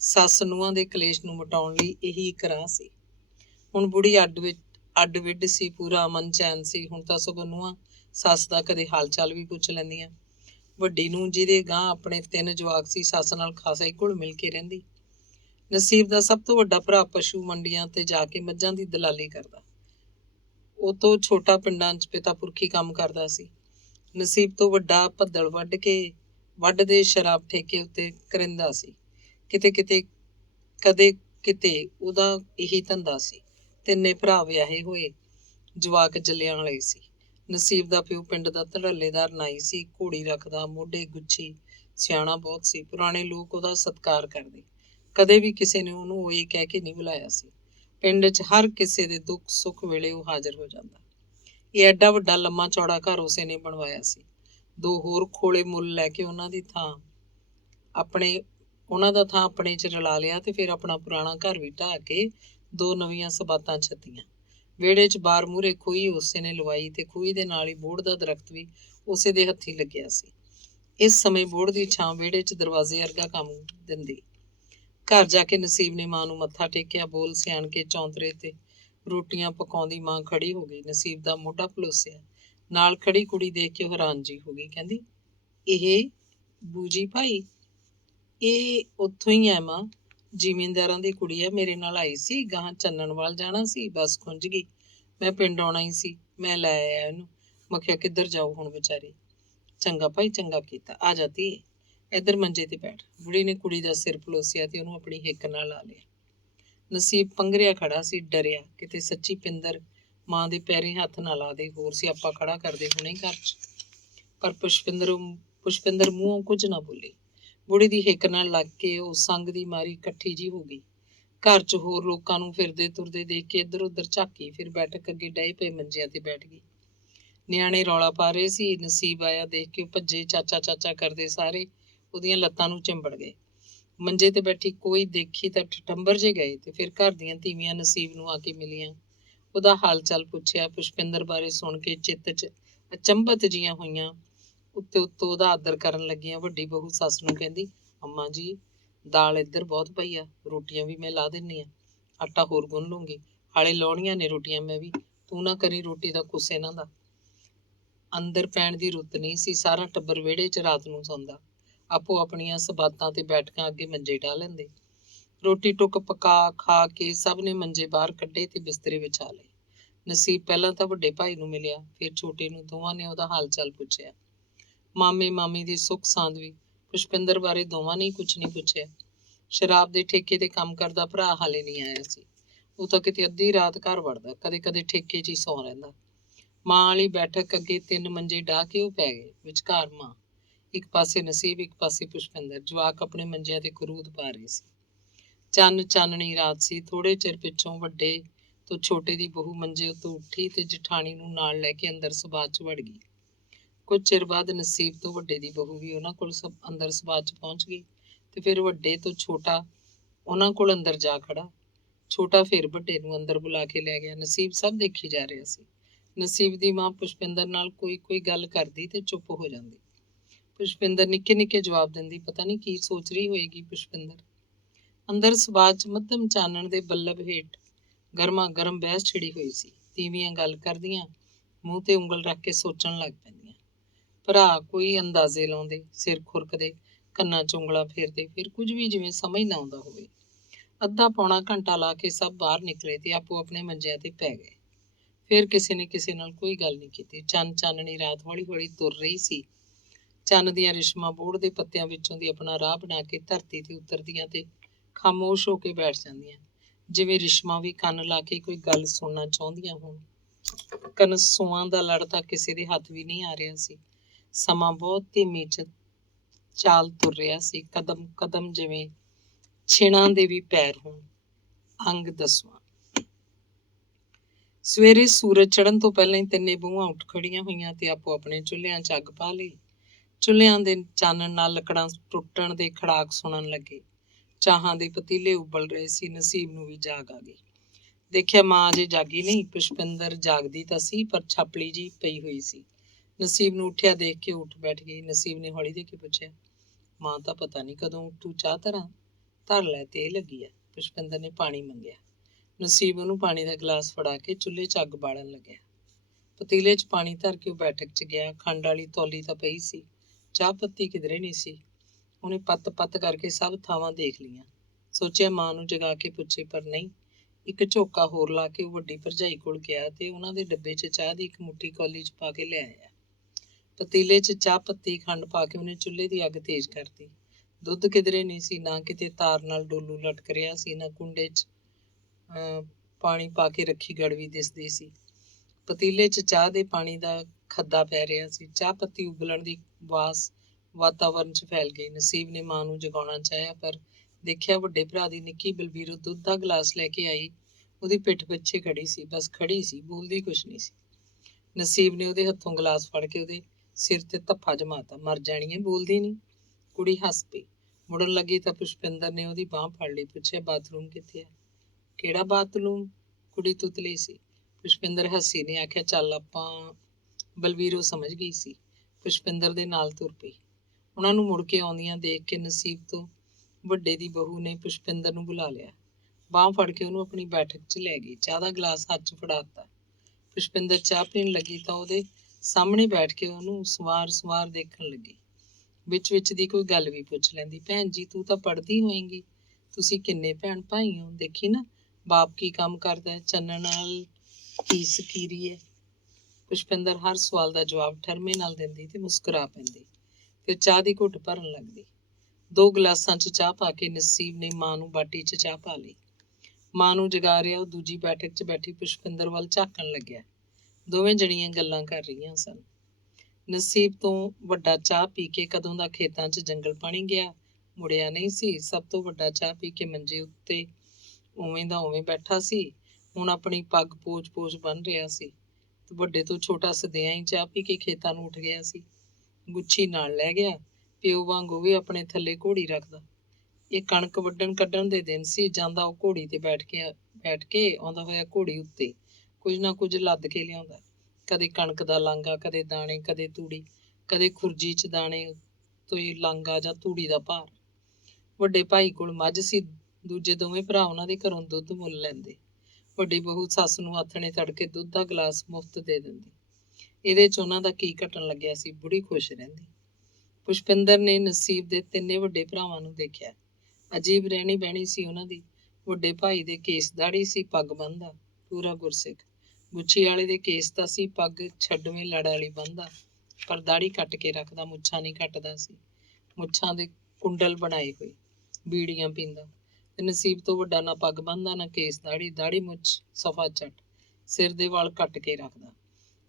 ਸੱਸ ਨੂੰਹਾਂ ਦੇ ਕਲੇਸ਼ ਨੂੰ ਮਿਟਾਉਣ ਲਈ ਇਹੀ ਇੱਕ ਰਾਹ ਸੀ। ਹੁਣ ਬੁੜੀ ਅੱਡ ਵਿੱਡ ਸੀ। ਪੂਰਾ ਅਮਨ ਚੈਨ ਸੀ। ਹੁਣ ਤਾਂ ਸਗੋਂ ਨੂੰਹਾਂ ਸੱਸ ਦਾ ਕਦੇ ਹਾਲ ਚਾਲ ਵੀ ਪੁੱਛ ਲੈਂਦੀਆਂ। ਵੱਡੀ ਨੂੰ ਜਿਹਦੇ ਗਾਂ ਆਪਣੇ 3 ਜਵਾਕ ਸੀ, ਸੱਸ ਨਾਲ ਖਾਸਾ ਹੀ ਘੁਲ ਮਿਲ ਕੇ ਰਹਿੰਦੀ। ਨਸੀਬ ਦਾ ਸਭ ਤੋਂ ਵੱਡਾ ਭਰਾ ਪਸ਼ੂ ਮੰਡੀਆਂ ਤੇ ਜਾ ਕੇ ਮੱਝਾਂ ਦੀ ਦਲਾਲੀ ਕਰਦਾ। ਉਹ ਤੋਂ ਛੋਟਾ ਪਿੰਡਾਂ 'ਚ ਪਿਤਾ ਪੁਰਖੀ ਕੰਮ ਕਰਦਾ ਸੀ। ਨਸੀਬ ਤੋਂ ਵੱਡਾ ਭੱਦਲ ਵੱਢਦੇ ਸ਼ਰਾਬ ਠੇਕੇ ਉੱਤੇ ਕਰਿੰਦਾ ਸੀ। ਕਦੇ ਕਿਤੇ ਉਹਦਾ ਇਹੀ ਧੰਦਾ ਸੀ। 3 ਭਰਾ ਵਿਆਹੇ ਹੋਏ, ਜਵਾਕ ਜੱਲਿਆਂ ਵਾਲੇ ਸੀ। ਨਸੀਬ ਦਾ ਪਿਓ ਪਿੰਡ ਦਾ ਧੜੱਲੇਦਾਰ ਨਾਈ ਸੀ। ਘੋੜੀ ਰੱਖਦਾ, ਮੋਢੇ ਗੁੱਛੀ, ਸਿਆਣਾ ਬਹੁਤ ਸੀ। ਪੁਰਾਣੇ ਲੋਕ ਉਹਦਾ ਸਤਿਕਾਰ ਕਰਦੇ। ਕਦੇ ਵੀ ਕਿਸੇ ਨੇ ਉਹਨੂੰ ਉਹ ਇਹ ਕਹਿ ਕੇ ਨਹੀਂ ਬੁਲਾਇਆ ਸੀ। ਪਿੰਡ 'ਚ ਹਰ ਕਿਸੇ ਦੇ ਦੁੱਖ ਸੁੱਖ ਵੇਲੇ ਉਹ ਹਾਜ਼ਰ ਹੋ ਜਾਂਦਾ। ਇਹ ਐਡਾ ਵੱਡਾ ਲੰਮਾ ਚੌੜਾ ਘਰ ਉਸੇ ਨੇ ਬਣਵਾਇਆ ਸੀ। 2 ਹੋਰ ਖੋਲੇ ਮੁੱਲ ਲੈ ਕੇ ਉਹਨਾਂ ਦਾ ਥਾਂ ਆਪਣੇ 'ਚ ਰਲਾ ਲਿਆ ਤੇ ਫਿਰ ਆਪਣਾ ਪੁਰਾਣਾ ਘਰ ਵੀ ਢਾਹ ਕੇ 2 ਨਵੀਆਂ ਸਬਾਤਾਂ ਛੱਤੀਆਂ। ਵਿਹੜੇ 'ਚ ਬਾਰ ਮੂਹਰੇ ਖੂਹੀ ਉਸੇ ਨੇ ਲਵਾਈ ਤੇ ਖੂਹੀ ਦੇ ਨਾਲ ਹੀ ਬੋਹੜ ਦਾ ਦਰਖਤ ਵੀ ਉਸੇ ਦੇ ਹੱਥੀਂ ਲੱਗਿਆ ਸੀ। ਇਸ ਸਮੇਂ ਬੋਹੜ ਦੀ ਛਾਂ ਵਿਹੜੇ 'ਚ ਦਰਵਾਜ਼ੇ ਵਰਗਾ ਕੰਮ ਦਿੰਦੀ। ਘਰ ਜਾ ਕੇ ਨਸੀਬ ਨੇ ਮਾਂ ਨੂੰ ਮੱਥਾ ਟੇਕਿਆ। ਬੋਲ ਸਿਆਣ ਕੇ ਚੌਂਤਰੇ ਤੇ ਰੋਟੀਆਂ ਪਕਾਉਂਦੀ ਮਾਂ ਖੜੀ ਹੋ ਗਈ। ਨਸੀਬ ਦਾ ਮੋਢਾ ਪਲੋਸਿਆ। ਨਾਲ ਖੜੀ ਕੁੜੀ ਦੇਖ ਕੇ ਉਹ ਹੈਰਾਨ ਜੀ ਹੋ ਗਈ। ਕਹਿੰਦੀ, ਇਹ ਬੂਜੀ ਭਾਈ? ਇਹ ਉੱਥੋਂ ਹੀ ਐ ਮਾਂ, ਜ਼ਿਮੀਂਦਾਰਾਂ ਦੀ ਕੁੜੀ ਐ। ਮੇਰੇ ਨਾਲ ਆਈ ਸੀ, ਗਾਹਾਂ ਚੰਨਣਵਾਲ ਜਾਣਾ ਸੀ, ਬਸ ਖੁੰਝ ਗਈ। ਮੈਂ ਪਿੰਡ ਆਉਣਾ ਹੀ ਸੀ, ਮੈਂ ਲੈ ਆਇਆ ਇਹਨੂੰ। ਮੈਂ ਕਿਹਾ ਕਿੱਧਰ ਜਾਊ ਹੁਣ ਵਿਚਾਰੀ। ਚੰਗਾ ਭਾਈ, ਚੰਗਾ ਕੀਤਾ, ਆ ਜਾ ਧੀਏ, ਇੱਧਰ ਮੰਜੇ ਤੇ ਬੈਠ। ਬੁੜੀ ਨੇ ਕੁੜੀ ਦਾ ਸਿਰ ਪਲੋਸਿਆ ਤੇ ਉਹਨੂੰ ਆਪਣੀ ਹਿੱਕ ਨਾਲ ਲਾ ਲਿਆ। ਨਸੀਬ ਪੰਘਰਿਆ ਖੜਾ ਸੀ, ਡਰਿਆ ਕਿਤੇ ਸੱਚੀ ਪਿੰਦਰ ਮਾਂ ਦੇ ਪੈਰੀਂ ਹੱਥ ਨਾ ਲਾ ਦੇ, ਹੋਰ ਸਿਆਪਾ ਖੜਾ ਕਰਦੇ ਹੁਣੇ ਘਰ 'ਚ। ਪਰ ਪੁਸ਼ਪਿੰਦਰ ਮੂੰਹੋਂ ਕੁਝ ਨਾ ਬੋਲੀ। ਬੁੜੀ ਦੀ ਹਿੱਕ ਨਾਲ ਲੱਗ ਕੇ ਉਹ ਸੰਗ ਦੀ ਮਾਰੀ ਇਕੱਠੀ ਜੀ ਹੋ ਗਈ। ਘਰ 'ਚ ਹੋਰ ਲੋਕਾਂ ਨੂੰ ਫਿਰਦੇ ਤੁਰਦੇ ਦੇਖ ਕੇ ਇੱਧਰ ਉੱਧਰ ਝਾਕੀ, ਫਿਰ ਬੈਠਕ ਅੱਗੇ ਡਏ ਪਏ ਮੰਜਿਆਂ ਤੇ ਬੈਠ ਗਈ। ਨਿਆਣੇ ਰੌਲਾ ਪਾ ਰਹੇ ਸੀ। ਨਸੀਬ ਆਇਆ ਦੇਖ ਕੇ ਭੱਜੇ, ਚਾਚਾ ਚਾਚਾ ਕਰਦੇ ਸਾਰੇ ਉਹਦੀਆਂ ਲੱਤਾਂ ਨੂੰ ਚਿੰਬੜ ਗਏ। ਮੰਜੇ ਤੇ ਬੈਠੀ ਕੋਈ ਦੇਖੀ ਤਾਂ ਠਠੰਬਰ ਜੇ ਗਏ ਤੇ ਫਿਰ ਘਰ ਦੀਆਂ ਤੀਵੀਆਂ ਨਸੀਬ ਨੂੰ ਆ ਕੇ ਮਿਲੀਆਂ। ਉਹਦਾ ਹਾਲ ਚਾਲ ਪੁੱਛਿਆ। ਪੁਸ਼ਪਿੰਦਰ ਬਾਰੇ ਸੁਣ ਕੇ ਚਿੱਤ 'ਚ ਅਚੰਭਤ ਜੀਆਂ ਹੋਈਆਂ। ਉੱਤੋਂ ਉਹਦਾ ਆਦਰ ਕਰਨ ਲੱਗੀਆਂ। ਵੱਡੀ ਬਹੂ ਸੱਸ ਨੂੰ ਕਹਿੰਦੀ, ਅੰਮਾ ਜੀ, ਦਾਲ ਇੱਧਰ ਬਹੁਤ ਪਈ ਆ, ਰੋਟੀਆਂ ਵੀ ਮੈਂ ਲਾ ਦਿੰਨੀ ਆ, ਆਟਾ ਹੋਰ ਗੁੰਨ ਲੂੰਗੀ, ਹਾਲੇ ਲਾਉਣੀਆਂ ਨੇ ਰੋਟੀਆਂ ਮੈਂ ਵੀ, ਤੂੰ ਨਾ ਕਰੀ ਰੋਟੀ ਦਾ ਕੁਛ ਇਹਨਾਂ ਦਾ। ਅੰਦਰ ਪੈਣ ਦੀ ਰੁੱਤ ਨਹੀਂ ਸੀ। ਸਾਰਾ ਟੱਬਰ ਵਿਹੜੇ 'ਚ ਰਾਤ ਨੂੰ ਸੌਂਦਾ। ਆਪੋ ਆਪਣੀਆਂ ਸਬਾਤਾਂ ਤੇ ਬੈਠਕਾਂ ਅੱਗੇ ਮੰਜੇ ਢਾ ਲੈਂਦੇ। ਰੋਟੀ ਟੁੱਕ ਪਕਾ ਖਾ ਕੇ ਸਭ ਨੇ ਮੰਜੇ ਬਾਹਰ ਕੱਢੇ ਤੇ ਬਿਸਤਰੇ ਵਿਛਾ ਲਏ। ਨਸੀਬ ਪਹਿਲਾਂ ਤਾਂ ਵੱਡੇ ਭਾਈ ਨੂੰ ਮਿਲਿਆ, ਫਿਰ ਛੋਟੇ ਨੂੰ। ਦੋਵਾਂ ਨੇ ਉਹਦਾ ਹਾਲ ਚਾਲ ਪੁੱਛਿਆ। ਮਾਮੇ ਮਾਮੀ ਦੀ ਸੁੱਖ ਸਾਂਦ ਵੀ। ਪੁਸ਼ਪਿੰਦਰ ਬਾਰੇ ਦੋਵਾਂ ਨੇ ਕੁਝ ਨਹੀਂ ਪੁੱਛਿਆ। ਸ਼ਰਾਬ ਦੇ ਠੇਕੇ ਤੇ ਕੰਮ ਕਰਦਾ ਭਰਾ ਹਾਲੇ ਨਹੀਂ ਆਇਆ ਸੀ। ਉਹ ਤਾਂ ਕਿਤੇ ਅੱਧੀ ਰਾਤ ਘਰ ਵੜਦਾ, ਕਦੇ ਕਦੇ ਠੇਕੇ 'ਚ ਹੀ ਸੌਂ ਰਹਿੰਦਾ। ਮਾਂ ਵਾਲੀ ਬੈਠਕ ਅੱਗੇ 3 ਮੰਜੇ ਢਾਹ ਕੇ ਉਹ ਪੈ ਗਏ। ਵਿਚਕਾਰ ਮਾਂ, ਇੱਕ ਪਾਸੇ ਨਸੀਬ, ਇੱਕ ਪਾਸੇ ਪੁਸ਼ਪਿੰਦਰ। ਜਵਾਕ ਆਪਣੇ ਮੰਜਿਆਂ ਤੇ ਕਰੂਦ ਪਾ ਰਹੇ ਸੀ। ਚਾਨਣੀ ਰਾਤ ਸੀ। ਥੋੜੇ ਚਿਰ ਪਿੱਛੋਂ ਵੱਡੇ ਤੋਂ ਛੋਟੇ ਦੀ ਬਹੂ ਮੰਜੇ ਉੱਤੋਂ ਉੱਠੀ ਤੇ ਜਠਾਣੀ ਨੂੰ ਨਾਲ ਲੈ ਕੇ ਅੰਦਰ ਸਬਾਤ 'ਚ ਵੜ ਗਈ। ਕੁਝ ਚਿਰ ਬਾਅਦ ਨਸੀਬ ਤੋਂ ਵੱਡੇ ਦੀ ਬਹੂ ਵੀ ਉਹਨਾਂ ਕੋਲ ਅੰਦਰ ਸਬਾਤ 'ਚ ਪਹੁੰਚ ਗਈ ਤੇ ਫਿਰ ਵੱਡੇ ਤੋਂ ਛੋਟਾ ਉਹਨਾਂ ਕੋਲ ਅੰਦਰ ਜਾ ਖੜਾ। ਛੋਟਾ ਫਿਰ ਵੱਡੇ ਨੂੰ ਅੰਦਰ ਬੁਲਾ ਕੇ ਲੈ ਗਿਆ। ਨਸੀਬ ਸਭ ਦੇਖੀ ਜਾ ਰਿਹਾ ਸੀ। ਨਸੀਬ ਦੀ ਮਾਂ ਪੁਸ਼ਪਿੰਦਰ ਨਾਲ ਕੋਈ ਗੱਲ ਕਰਦੀ ਤੇ ਚੁੱਪ ਹੋ ਜਾਂਦੀ। ਪੁਸ਼ਪਿੰਦਰ ਨਿੱਕੇ ਨਿੱਕੇ ਜਵਾਬ ਦਿੰਦੀ। ਪਤਾ ਨਹੀਂ ਕੀ ਸੋਚ ਰਹੀ ਹੋਏਗੀ ਪੁਸ਼ਪਿੰਦਰ। ਅੰਦਰ ਸਵਾਦ 'ਚ ਮੱਧਮ ਚਾਨਣ ਦੇ ਬੱਲਬ ਹੇਠ ਗਰਮਾ ਗਰਮ ਬਹਿਸ ਛਿੜੀ ਹੋਈ ਸੀ। ਤੀਵੀਆਂ ਗੱਲ ਕਰਦੀਆਂ, ਮੂੰਹ ਤੇ ਉਂਗਲ ਰੱਖ ਕੇ ਸੋਚਣ ਲੱਗ ਪੈਂਦੀਆਂ। ਭਰਾ ਕੋਈ ਅੰਦਾਜ਼ੇ ਲਾਉਂਦੇ, ਸਿਰ ਖੁਰਕਦੇ, ਕੰਨਾਂ 'ਚ ਉਂਗਲਾਂ ਫੇਰਦੇ, ਫਿਰ ਕੁਝ ਵੀ ਜਿਵੇਂ ਸਮਝ ਨਾ ਆਉਂਦਾ ਹੋਵੇ। ਅੱਧਾ ਪੌਣਾ ਘੰਟਾ ਲਾ ਕੇ ਸਭ ਬਾਹਰ ਨਿਕਲੇ ਤੇ ਆਪੋ ਆਪਣੇ ਮੰਜਿਆਂ ਤੇ ਪੈ ਗਏ। ਫਿਰ ਕਿਸੇ ਨੇ ਕਿਸੇ ਨਾਲ ਕੋਈ ਗੱਲ ਨਹੀਂ ਕੀਤੀ। ਚਾਨਣੀ ਰਾਤ ਹੌਲੀ ਹੌਲੀ ਤੁਰ ਰਹੀ ਸੀ। ਚੰਨ ਦੀਆਂ ਰਿਸ਼ਮਾਂ ਬੋਹੜ ਦੇ ਪੱਤਿਆਂ ਵਿੱਚੋਂ ਦੀ ਆਪਣਾ ਰਾਹ ਬਣਾ ਕੇ ਧਰਤੀ ਤੇ ਉਤਰਦੀਆਂ ਤੇ ਖਾਮੋਸ਼ ਹੋ ਕੇ ਬੈਠ ਜਾਂਦੀਆਂ, ਜਿਵੇਂ ਰਿਸ਼ਮਾਂ ਵੀ ਕੰਨ ਲਾ ਕੇ ਕੋਈ ਗੱਲ ਸੁਣਨਾ ਚਾਹੁੰਦੀਆਂ ਹੋਣ। ਕਨਸੂਆਂ ਦਾ ਲੜ ਤਾਂ ਕਿਸੇ ਦੇ ਹੱਥ ਵੀ ਨਹੀਂ ਆ ਰਿਹਾ ਸੀ। ਸਮਾਂ ਬਹੁਤ ਧੀਮੀ ਚਾਲ ਤੁਰ ਰਿਹਾ ਸੀ। ਕਦਮ ਕਦਮ ਜਿਵੇਂ ਛਿਣਾਂ ਦੇ ਵੀ ਪੈਰ ਹੋਣ। ਅੰਗ 10ਵਾਂ। ਸਵੇਰੇ ਸੂਰਜ ਚੜ੍ਹਨ ਤੋਂ ਪਹਿਲਾਂ ਹੀ ਤਿੰਨੇ ਬਹੂਆਂ ਉੱਠ ਖੜੀਆਂ ਹੋਈਆਂ ਤੇ ਆਪੋ ਆਪਣੇ ਚੁੱਲ੍ਹਿਆਂ 'ਚ ਅੱਗ ਪਾ ਲਈ। ਚੁੱਲ੍ਹਿਆਂ ਦੇ ਚਾਨਣ ਨਾਲ ਲੱਕੜਾਂ ਟੁੱਟਣ ਦੇ ਖੜਾਕ ਸੁਣਨ ਲੱਗੇ। ਚਾਹਾਂ ਦੇ ਪਤੀਲੇ ਉਬਲ ਰਹੇ ਸੀ। ਨਸੀਬ ਨੂੰ ਵੀ ਜਾਗ ਆ ਗਈ। ਦੇਖਿਆ ਮਾਂ ਅਜੇ ਜਾਗੀ ਨਹੀਂ। ਪੁਸ਼ਪਿੰਦਰ ਜਾਗਦੀ ਤਾਂ ਸੀ ਪਰ ਛਾਪਲੀ ਜੀ ਪਈ ਹੋਈ ਸੀ। ਨਸੀਬ ਨੂੰ ਉੱਠਿਆ ਦੇਖ ਕੇ ਉੱਠ ਬੈਠ ਗਈ। ਨਸੀਬ ਨੇ ਹੌਲੀ ਦੇ ਕੇ ਪੁੱਛਿਆ, ਮਾਂ ਤਾਂ ਪਤਾ ਨਹੀਂ ਕਦੋਂ ਉੱਠੂ, ਚਾਹ ਧਰਾਂ? ਧਰ ਲੈ, ਤੇ ਲੱਗੀ ਆ। ਪੁਸ਼ਪਿੰਦਰ ਨੇ ਪਾਣੀ ਮੰਗਿਆ। ਨਸੀਬ ਉਹਨੂੰ ਪਾਣੀ ਦਾ ਗਲਾਸ ਫੜਾ ਕੇ ਚੁੱਲ੍ਹੇ 'ਚ ਅੱਗ ਬਾਲਣ ਲੱਗਿਆ। ਪਤੀਲੇ 'ਚ ਪਾਣੀ ਧਰ ਕੇ ਉਹ ਬੈਠਕ 'ਚ ਗਿਆ। ਖੰਡ ਵਾਲੀ ਤੌਲੀ ਤਾਂ ਪਈ ਸੀ, ਚਾਹ ਪੱਤੀ ਕਿਧਰੇ ਨਹੀਂ ਸੀ। ਉਹਨੇ ਪੱਤ ਕਰਕੇ ਸਭ ਥਾਵਾਂ ਦੇਖ ਲਈਆਂ। ਸੋਚਿਆ ਮਾਂ ਨੂੰ ਜਗਾ ਕੇ ਪੁੱਛੇ, ਪਰ ਨਹੀਂ। ਇੱਕ ਝੋਕਾ ਹੋਰ ਲਾ ਕੇ ਉਹ ਵੱਡੀ ਭਰਜਾਈ ਕੋਲ ਗਿਆ ਤੇ ਉਹਨਾਂ ਦੇ ਡੱਬੇ 'ਚ ਚਾਹ ਦੀ ਇੱਕ ਮੁੱਠੀ ਕੌਲੀ 'ਚ ਪਾ ਕੇ ਲੈ ਆਇਆ। ਪਤੀਲੇ 'ਚ ਚਾਹ ਪੱਤੀ ਖੰਡ ਪਾ ਕੇ ਉਹਨੇ ਚੁੱਲ੍ਹੇ ਦੀ ਅੱਗ ਤੇਜ਼ ਕਰਤੀ। ਦੁੱਧ ਕਿਧਰੇ ਨਹੀਂ ਸੀ, ਨਾ ਕਿਤੇ ਤਾਰ ਨਾਲ ਡੋਲੂ ਲਟਕ ਰਿਹਾ ਸੀ, ਨਾ ਕੁੰਡੇ 'ਚ ਪਾਣੀ ਪਾ ਕੇ ਰੱਖੀ ਗੜਵੀ ਦਿਸਦੀ ਸੀ। ਪਤੀਲੇ 'ਚ ਚਾਹ ਦੇ ਪਾਣੀ ਦਾ ਖੱਦਾ ਪੈ ਰਿਹਾ ਸੀ। ਚਾਹ ਪੱਤੀ ਉਬਲਣ ਦੀ ਵਾਸ ਵਾਤਾਵਰਨ 'ਚ ਫੈਲ ਗਈ। ਨਸੀਬ ਨੇ ਮਾਂ ਨੂੰ ਜਗਾਉਣਾ ਚਾਹਿਆ, ਪਰ ਦੇਖਿਆ ਵੱਡੇ ਭਰਾ ਦੀ ਨਿੱਕੀ ਬਲਬੀਰੋ ਦੁੱਧ ਦਾ ਗਲਾਸ ਲੈ ਕੇ ਆਈ ਉਹਦੀ ਪਿੱਠ ਪਿੱਛੇ ਖੜੀ ਸੀ। ਬਸ ਖੜੀ ਸੀ, ਬੋਲਦੀ ਕੁਛ ਨਹੀਂ ਸੀ। ਨਸੀਬ ਨੇ ਉਹਦੇ ਹੱਥੋਂ ਗਲਾਸ ਫੜ ਕੇ ਉਹਦੇ ਸਿਰ ਤੇ ਧੱਫਾ ਜਮਾਤਾ। ਮਰ ਜਾਣੀ ਹੈ, ਬੋਲਦੀ ਨਹੀਂ। ਕੁੜੀ ਹੱਸ ਪਈ। ਮੁੜਨ ਲੱਗੀ ਤਾਂ ਪੁਸ਼ਪਿੰਦਰ ਨੇ ਉਹਦੀ ਬਾਂਹ ਫੜ ਲਈ। ਪੁੱਛਿਆ, ਬਾਥਰੂਮ ਕਿੱਥੇ ਆ? ਕਿਹੜਾ ਬਾਥਰੂਮ? ਕੁੜੀ ਤੁਤਲੀ ਸੀ। ਪੁਸ਼ਪਿੰਦਰ ਹੱਸੀ ਨੇ ਆਖਿਆ, ਚੱਲ ਆਪਾਂ। ਬਲਬੀਰੋ ਸਮਝ ਗਈ ਸੀ। ਪੁਸ਼ਪਿੰਦਰ ਦੇ ਨਾਲ ਤੁਰ ਪਈ। ਉਹਨਾਂ ਨੂੰ ਮੁੜ ਕੇ ਆਉਂਦੀਆਂ ਦੇਖ ਕੇ ਨਸੀਬ ਤੋਂ ਵੱਡੇ ਦੀ ਬਹੂ ਨੇ ਪੁਸ਼ਪਿੰਦਰ ਨੂੰ ਬੁਲਾ ਲਿਆ। ਬਾਂਹ ਫੜ ਕੇ ਉਹਨੂੰ ਆਪਣੀ ਬੈਠਕ 'ਚ ਲੈ ਗਈ। ਚਾਹ ਦਾ ਗਲਾਸ ਹੱਥ 'ਚ ਫੜਾ ਦਿੱਤਾ। ਪੁਸ਼ਪਿੰਦਰ ਚਾਹ ਪੀਣ ਲੱਗੀ ਤਾਂ ਉਹਦੇ ਸਾਹਮਣੇ ਬੈਠ ਕੇ ਉਹਨੂੰ ਸਵਾਰ ਦੇਖਣ ਲੱਗੀ। ਵਿੱਚ ਦੀ ਕੋਈ ਗੱਲ ਵੀ ਪੁੱਛ ਲੈਂਦੀ। ਭੈਣ ਜੀ, ਤੂੰ ਤਾਂ ਪੜ੍ਹਦੀ ਹੋਏਂਗੀ। ਤੁਸੀਂ ਕਿੰਨੇ ਭੈਣ ਭਾਈ ਹੋ? ਦੇਖੀ ਨਾ, ਬਾਪ ਕੀ ਕੰਮ ਕਰਦਾ, ਚੰਨਣ ਨਾਲ ਕੀ ਸਕੀਰੀ ਹੈ। ਪੁਸ਼ਪਿੰਦਰ ਹਰ ਸਵਾਲ ਦਾ ਜਵਾਬ ਠਰਮੇ ਨਾਲ ਦਿੰਦੀ ਤੇ ਮੁਸਕਰਾ ਪੈਂਦੀ। ਫਿਰ ਚਾਹ ਦੀ ਘੁੱਟ ਭਰਨ ਲੱਗਦੀ। 2 ਗਲਾਸਾਂ 'ਚ ਚਾਹ ਪਾ ਕੇ ਨਸੀਬ ਨੇ ਮਾਂ ਨੂੰ ਬਾਟੀ 'ਚ ਚਾਹ ਪਾ ਲਈ। ਮਾਂ ਨੂੰ ਜਗਾ ਰਿਹਾ ਉਹ ਦੂਜੀ ਬੈਠਕ 'ਚ ਬੈਠੀ ਪੁਸ਼ਪਿੰਦਰ ਵੱਲ ਝਾਕਣ ਲੱਗਿਆ। ਦੋਵੇਂ ਜਣੀਆਂ ਗੱਲਾਂ ਕਰ ਰਹੀਆਂ ਸਨ। ਨਸੀਬ ਤੋਂ ਵੱਡਾ ਚਾਹ ਪੀ ਕੇ ਕਦੋਂ ਦਾ ਖੇਤਾਂ 'ਚ ਜੰਗਲ ਪਾਣੀ ਗਿਆ, ਮੁੜਿਆ ਨਹੀਂ ਸੀ। ਸਭ ਤੋਂ ਵੱਡਾ ਚਾਹ ਪੀ ਕੇ ਮੰਜੇ ਉੱਤੇ ਉਵੇਂ ਦਾ ਉਵੇਂ ਬੈਠਾ ਸੀ। ਹੁਣ ਆਪਣੀ ਪੱਗ ਪੋਚ ਬੰਨ੍ਹ ਰਿਹਾ ਸੀ। ਵੱਡੇ ਤੋਂ ਛੋਟਾ ਸਦਿਆਂ ਹੀ ਚਾਹ ਪੀ ਕੇ ਖੇਤਾਂ ਨੂੰ ਉੱਠ ਗਿਆ ਸੀ। ਗੁੱਛੀ ਨਾਲ ਲੈ ਗਿਆ। ਪਿਓ ਵਾਂਗ ਉਹ ਵੀ ਆਪਣੇ ਥੱਲੇ ਘੋੜੀ ਰੱਖਦਾ। ਇਹ ਕਣਕ ਵੱਢਣ ਕੱਢਣ ਦੇ ਦਿਨ ਸੀ। ਜਾਂਦਾ ਉਹ ਘੋੜੀ ਤੇ ਬੈਠ ਕੇ ਆਉਂਦਾ ਹੋਇਆ ਘੋੜੀ ਉੱਤੇ ਕੁਝ ਨਾ ਕੁਝ ਲੱਦ ਕੇ ਲਿਆਉਂਦਾ। ਕਦੇ ਕਣਕ ਦਾ ਲਾਂਗਾ, ਕਦੇ ਦਾਣੇ, ਕਦੇ ਤੂੜੀ, ਕਦੇ ਖੁਰਜੀ 'ਚ ਦਾਣੇ ਤੋਂ ਲਾਂਗਾ ਜਾਂ ਤੂੜੀ ਦਾ ਭਾਰ। ਵੱਡੇ ਭਾਈ ਕੋਲ ਮੱਝ ਸੀ। ਦੂਜੇ ਦੋਵੇਂ ਭਰਾ ਉਹਨਾਂ ਦੇ ਘਰੋਂ ਦੁੱਧ ਮੁੱਲ ਲੈਂਦੇ। ਵੱਡੀ ਬਹੂ ਸੱਸ ਨੂੰ ਆਥਣੇ ਤੜਕੇ ਦੁੱਧ ਦਾ ਗਲਾਸ ਮੁਫਤ ਦੇ ਦਿੰਦੀ। ਇਹਦੇ 'ਚ ਉਹਨਾਂ ਦਾ ਕੀ ਘਟਣ ਲੱਗਿਆ ਸੀ? ਬੁੜੀ ਖੁਸ਼ ਰਹਿੰਦੀ। ਪੁਸ਼ਪਿੰਦਰ ਨੇ ਨਸੀਬ ਦੇ ਤਿੰਨੇ ਵੱਡੇ ਭਰਾਵਾਂ ਨੂੰ ਦੇਖਿਆ। ਅਜੀਬ ਰਹਿਣੀ ਬਹਿਣੀ ਸੀ ਉਹਨਾਂ ਦੀ। ਵੱਡੇ ਭਾਈ ਦੇ ਕੇਸ ਦਾੜੀ ਸੀ, ਪੱਗ ਬੰਨ੍ਹਦਾ, ਪੂਰਾ ਗੁਰਸਿੱਖ। ਗੁੱਛੀ ਵਾਲੇ ਦੇ ਕੇਸ ਤਾਂ ਸੀ, ਪੱਗ ਛੱਡਵੇਂ ਲੜ ਵਾਲੀ ਬੰਨ੍ਹਦਾ, ਪਰ ਦਾੜੀ ਕੱਟ ਕੇ ਰੱਖਦਾ, ਮੁੱਛਾਂ ਨਹੀਂ ਕੱਟਦਾ ਸੀ। ਮੁੱਛਾਂ ਦੇ ਕੁੰਡਲ ਬਣਾਏ ਹੋਏ, ਬੀੜੀਆਂ ਪੀਂਦਾ। ਤੇ ਨਸੀਬ ਤੋਂ ਵੱਡਾ ਨਾ ਪੱਗ ਬੰਨ੍ਹਦਾ, ਨਾ ਕੇਸ ਦਾੜੀ ਮੁੱਛ ਸਫਾ ਝੱਟ, ਸਿਰ ਦੇ ਵਾਲ ਕੱਟ ਕੇ ਰੱਖਦਾ।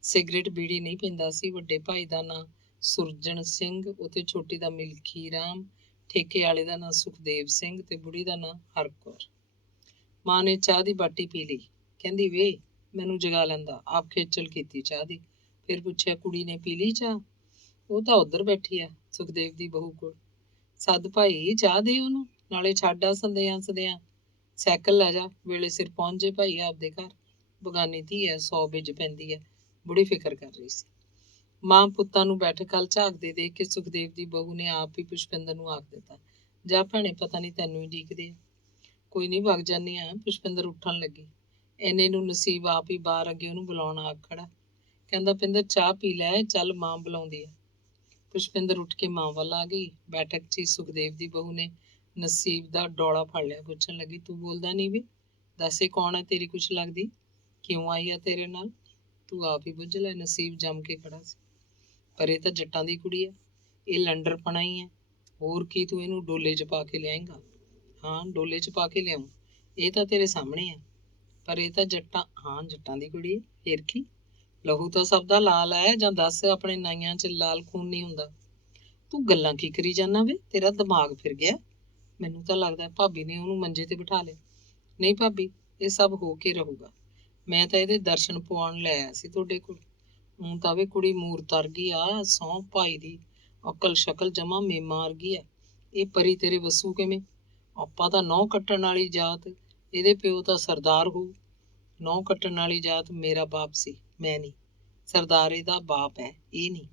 ਸਿਗਰਟ ਬੀੜੀ ਨਹੀਂ ਪੀਂਦਾ ਸੀ। ਵੱਡੇ ਭਾਈ ਦਾ ਨਾਂ ਸੁਰਜਣ ਸਿੰਘ, ਉਹਤੇ ਛੋਟੀ ਦਾ ਮਿਲਖੀ ਰਾਮ, ਠੇਕੇ ਵਾਲੇ ਦਾ ਨਾਂ ਸੁਖਦੇਵ ਸਿੰਘ ਤੇ ਬੁੜੀ ਦਾ ਨਾਂ ਹਰਕੌਰ। ਮਾਂ ਨੇ ਚਾਹ ਦੀ ਬਾਟੀ ਪੀ ਲਈ। ਕਹਿੰਦੀ, ਵੇ, ਮੈਨੂੰ ਜਗਾ ਲੈਂਦਾ। ਆਪ ਖੇਚਲ ਕੀਤੀ ਚਾਹ ਦੀ। ਫਿਰ ਪੁੱਛਿਆ, ਕੁੜੀ ਨੇ ਪੀ ਲਈ ਚਾਹ? ਉਹ ਤਾਂ ਉੱਧਰ ਬੈਠੀ ਆ, ਸੁਖਦੇਵ ਦੀ ਬਹੂ ਕੋਲ। ਸੱਦ ਭਾਈ, ਚਾਹ ਦੇ ਉਹਨੂੰ, ਨਾਲੇ ਛੱਡ ਆ ਸਦਿਆਂ ਸਾਈਕਲ ਲੈ ਜਾ, ਵੇਲੇ ਸਿਰ ਪਹੁੰਚ ਜੇ ਭਾਈ ਆਪਦੇ ਘਰ। ਬਗਾਨੀ ਧੀ ਹੈ, 100 ਬਿੱਜ ਪੈਂਦੀ ਹੈ। ਬੁੜੀ ਫਿਕਰ ਕਰ ਰਹੀ ਸੀ। ਮਾਂ ਪੁੱਤਾਂ ਨੂੰ ਬੈਠਕ ਵੱਲ ਝਾਕਦੇ ਦੇਖ ਕੇ ਸੁਖਦੇਵ ਦੀ ਬਹੂ ਨੇ ਆਪ ਹੀ ਪੁਸ਼ਪਿੰਦਰ ਨੂੰ ਆਖ ਦਿੱਤਾ, ਜਾ ਭੈਣੇ, ਪਤਾ ਨਹੀਂ ਤੈਨੂੰ ਹੀ ਡੀਕਦੇ ਆ। ਕੋਈ ਨਹੀਂ, ਵਗ ਜਾਂਦੀ ਆ। ਪੁਸ਼ਪਿੰਦਰ ਉੱਠਣ ਲੱਗੀ। ਇੰਨੇ ਨੂੰ ਨਸੀਬ ਆਪ ਹੀ ਬਾਹਰ ਅੱਗੇ ਉਹਨੂੰ ਬੁਲਾਉਣ ਆ ਖੜਾ। ਕਹਿੰਦਾ, ਪਿੰਦਰ ਚਾਹ ਪੀ ਲੈ, ਚੱਲ ਮਾਂ ਬੁਲਾਉਂਦੀ ਆ। ਪੁਸ਼ਪਿੰਦਰ ਉੱਠ ਕੇ ਮਾਂ ਵੱਲ ਆ ਗਈ। ਬੈਠਕ 'ਚ ਹੀ ਸੁਖਦੇਵ ਦੀ ਬਹੂ ਨੇ ਨਸੀਬ ਦਾ ਡੋਲਾ ਫੜ ਲਿਆ। ਪੁੱਛਣ ਲੱਗੀ, ਤੂੰ ਬੋਲਦਾ ਨਹੀਂ ਵੀ? ਦੱਸ, ਇਹ ਕੌਣ ਹੈ ਤੇਰੀ ਕੁਛ ਲੱਗਦੀ? ਕਿਉਂ ਆਈ ਆ ਤੇਰੇ ਨਾਲ? ਤੂੰ ਆਪ ਹੀ ਬੁੱਝ ਲੈ। ਨਸੀਬ ਜੰਮ ਕੇ ਖੜਾ ਸੀ। ਪਰ ਇਹ ਤਾਂ ਜੱਟਾਂ ਦੀ ਕੁੜੀ ਹੈ, ਇਹ ਲੰਡਰਪਣਾ ਹੀ ਹੈ। ਹੋਰ ਕੀ, ਤੂੰ ਇਹਨੂੰ ਡੋਲੇ 'ਚ ਪਾ ਕੇ ਲਿਆਏਂਗਾ? ਹਾਂ, ਡੋਲੇ 'ਚ ਪਾ ਕੇ ਲਿਆਉਂ। ਇਹ ਤਾਂ ਤੇਰੇ ਸਾਹਮਣੇ ਹੈ। ਪਰ ਇਹ ਤਾਂ ਜੱਟਾਂ ਦੀ ਕੁੜੀ ਹੈ। ਫੇਰ ਕੀ, ਲਹੂ ਤਾਂ ਸਭ ਦਾ ਲਾਲ ਹੈ। ਜਾਂ ਦੱਸ, ਆਪਣੇ ਨਾਈਆਂ 'ਚ ਲਾਲ ਖੂਨ ਨਹੀਂ ਹੁੰਦਾ? ਤੂੰ ਗੱਲਾਂ ਕੀ ਕਰੀ ਜਾਂਦਾ ਵੇ? ਤੇਰਾ ਦਿਮਾਗ ਫਿਰ ਗਿਆ? ਮੈਨੂੰ ਤਾਂ ਲੱਗਦਾ ਭਾਬੀ ਨੇ ਉਹਨੂੰ ਮੰਜੇ ਤੇ ਬਿਠਾ ਲਿਆ। ਨਹੀਂ ਭਾਬੀ, ਇਹ ਸਭ ਹੋ ਕੇ ਰਹੂਗਾ। ਮੈਂ ਤਾਂ ਇਹਦੇ ਦਰਸ਼ਨ ਪਵਾਉਣ ਲੈ ਆਇਆ ਸੀ ਤੁਹਾਡੇ ਕੋਲ। ਹੁਣ ਤਾਂ ਵੀ ਕੁੜੀ ਮੂਰਤ ਵਰਗੀ ਆ, ਸਹੁੰ ਭਾਈ ਦੀ। ਅਕਲ ਸ਼ਕਲ ਜਮਾ ਮੇਮਾ ਵਰਗੀ ਆ। ਇਹ ਪਰੀ ਤੇਰੇ ਵਸੂ ਕਿਵੇਂ? ਆਪਾਂ ਤਾਂ ਨਹੁੰ ਕੱਟਣ ਵਾਲੀ ਜਾਤ, ਇਹਦੇ ਪਿਓ ਤਾਂ ਸਰਦਾਰ ਹੋਊ। ਨਹੁੰ ਕੱਟਣ ਵਾਲੀ ਜਾਤ ਮੇਰਾ ਬਾਪ ਸੀ, ਮੈਂ ਨਹੀਂ। ਸਰਦਾਰ ਇਹਦਾ ਬਾਪ ਹੈ, ਇਹ ਨਹੀਂ।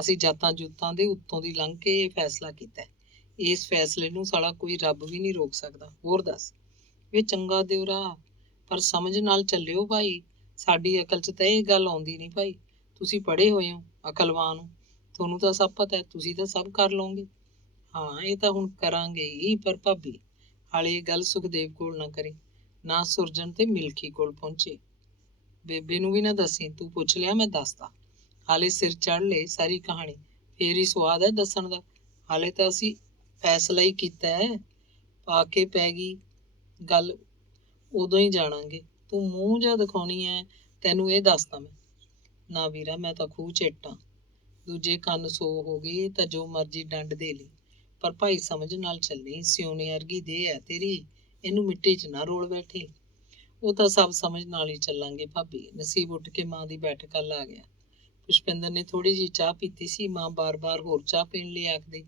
ਅਸੀਂ ਜਾਤਾਂ ਜੂਤਾਂ ਦੇ ਉੱਤੋਂ ਦੀ ਲੰਘ ਕੇ ਇਹ ਫੈਸਲਾ ਕੀਤਾ। ਇਸ ਫੈਸਲੇ ਨੂੰ ਸਾਲਾ ਕੋਈ ਰੱਬ ਵੀ ਨਹੀਂ ਰੋਕ ਸਕਦਾ। ਹੋਰ ਦੱਸ। ਇਹ ਚੰਗਾ ਦਿਉਰਾ, ਪਰ ਸਮਝ ਨਾਲ ਚੱਲਿਓ ਭਾਈ। ਸਾਡੀ ਅਕਲ 'ਚ ਤਾਂ ਇਹ ਗੱਲ ਆਉਂਦੀ ਨਹੀਂ ਭਾਈ। ਤੁਸੀਂ ਪੜ੍ਹੇ ਹੋਏ ਹੋ, ਅਕਲਵਾਨ ਹੋ, ਤੁਹਾਨੂੰ ਤਾਂ ਸਭ ਪਤਾ ਹੈ। ਤੁਸੀਂ ਤਾਂ ਸਭ ਕਰ ਲਓਗੇ। ਹਾਂ, ਇਹ ਤਾਂ ਹੁਣ ਕਰਾਂਗੇ ਹੀ। ਪਰ ਭਾਬੀ, ਹਾਲੇ ਇਹ ਗੱਲ ਸੁਖਦੇਵ ਕੋਲ ਨਾ ਕਰੇ, ਨਾ ਸੁਰਜਣ ਤੇ ਮਿਲਖੀ ਕੋਲ ਪਹੁੰਚੇ। ਬੇਬੇ ਨੂੰ ਵੀ ਨਾ ਦੱਸੀ। ਤੂੰ ਪੁੱਛ ਲਿਆ, ਮੈਂ ਦੱਸਦਾ। ਹਾਲੇ ਸਿਰ ਚੜ੍ਹ ਲੈ ਸਾਰੀ ਕਹਾਣੀ, ਫੇਰ ਹੀ ਸਵਾਦ ਹੈ ਦੱਸਣ ਦਾ। ਹਾਲੇ ਤਾਂ ਅਸੀਂ ਫੈਸਲਾ ਹੀ ਕੀਤਾ ਹੈ। ਪਾ ਕੇ ਪੈ ਗਈ ਗੱਲ, ਉਦੋਂ ਹੀ ਜਾਣਾਂਗੇ। ਤੂੰ ਮੂੰਹ ਜਿਹਾ ਦਿਖਾਉਣੀ ਹੈ, ਤੈਨੂੰ ਇਹ ਦੱਸਦਾ ਮੈਂ। ਨਾ ਵੀਰਾ, ਮੈਂ ਤਾਂ ਖੂਹ ਚੇਟਾਂ। ਦੂਜੇ ਕੰਨ ਸੋ ਹੋ ਗਏ ਤਾਂ ਜੋ ਮਰਜ਼ੀ ਡੰਡ ਦੇ ਲਈ, ਪਰ ਭਾਈ ਸਮਝ ਨਾਲ ਚੱਲੀ। ਸਿਉਨੇ ਵਰਗੀ ਦੇਹ ਹੈ ਤੇਰੀ, ਇਹਨੂੰ ਮਿੱਟੀ 'ਚ ਨਾ ਰੋਲ ਬੈਠੀ। ਉਹ ਤਾਂ ਸਭ ਸਮਝ ਨਾਲ ਹੀ ਚੱਲਾਂਗੇ ਭਾਬੀ। ਨਸੀਬ ਉੱਠ ਕੇ ਮਾਂ ਦੀ ਬੈਠਕ ਵੱਲ ਆ ਗਿਆ। ਪੁਸ਼ਪਿੰਦਰ ਨੇ ਥੋੜੀ ਜਿਹੀ ਚਾਹ ਪੀਤੀ ਸੀ। ਮਾਂ ਬਾਰ-ਬਾਰ ਹੋਰ ਚਾਹ ਪੀਣ ਲਈ ਆਖਦੀ।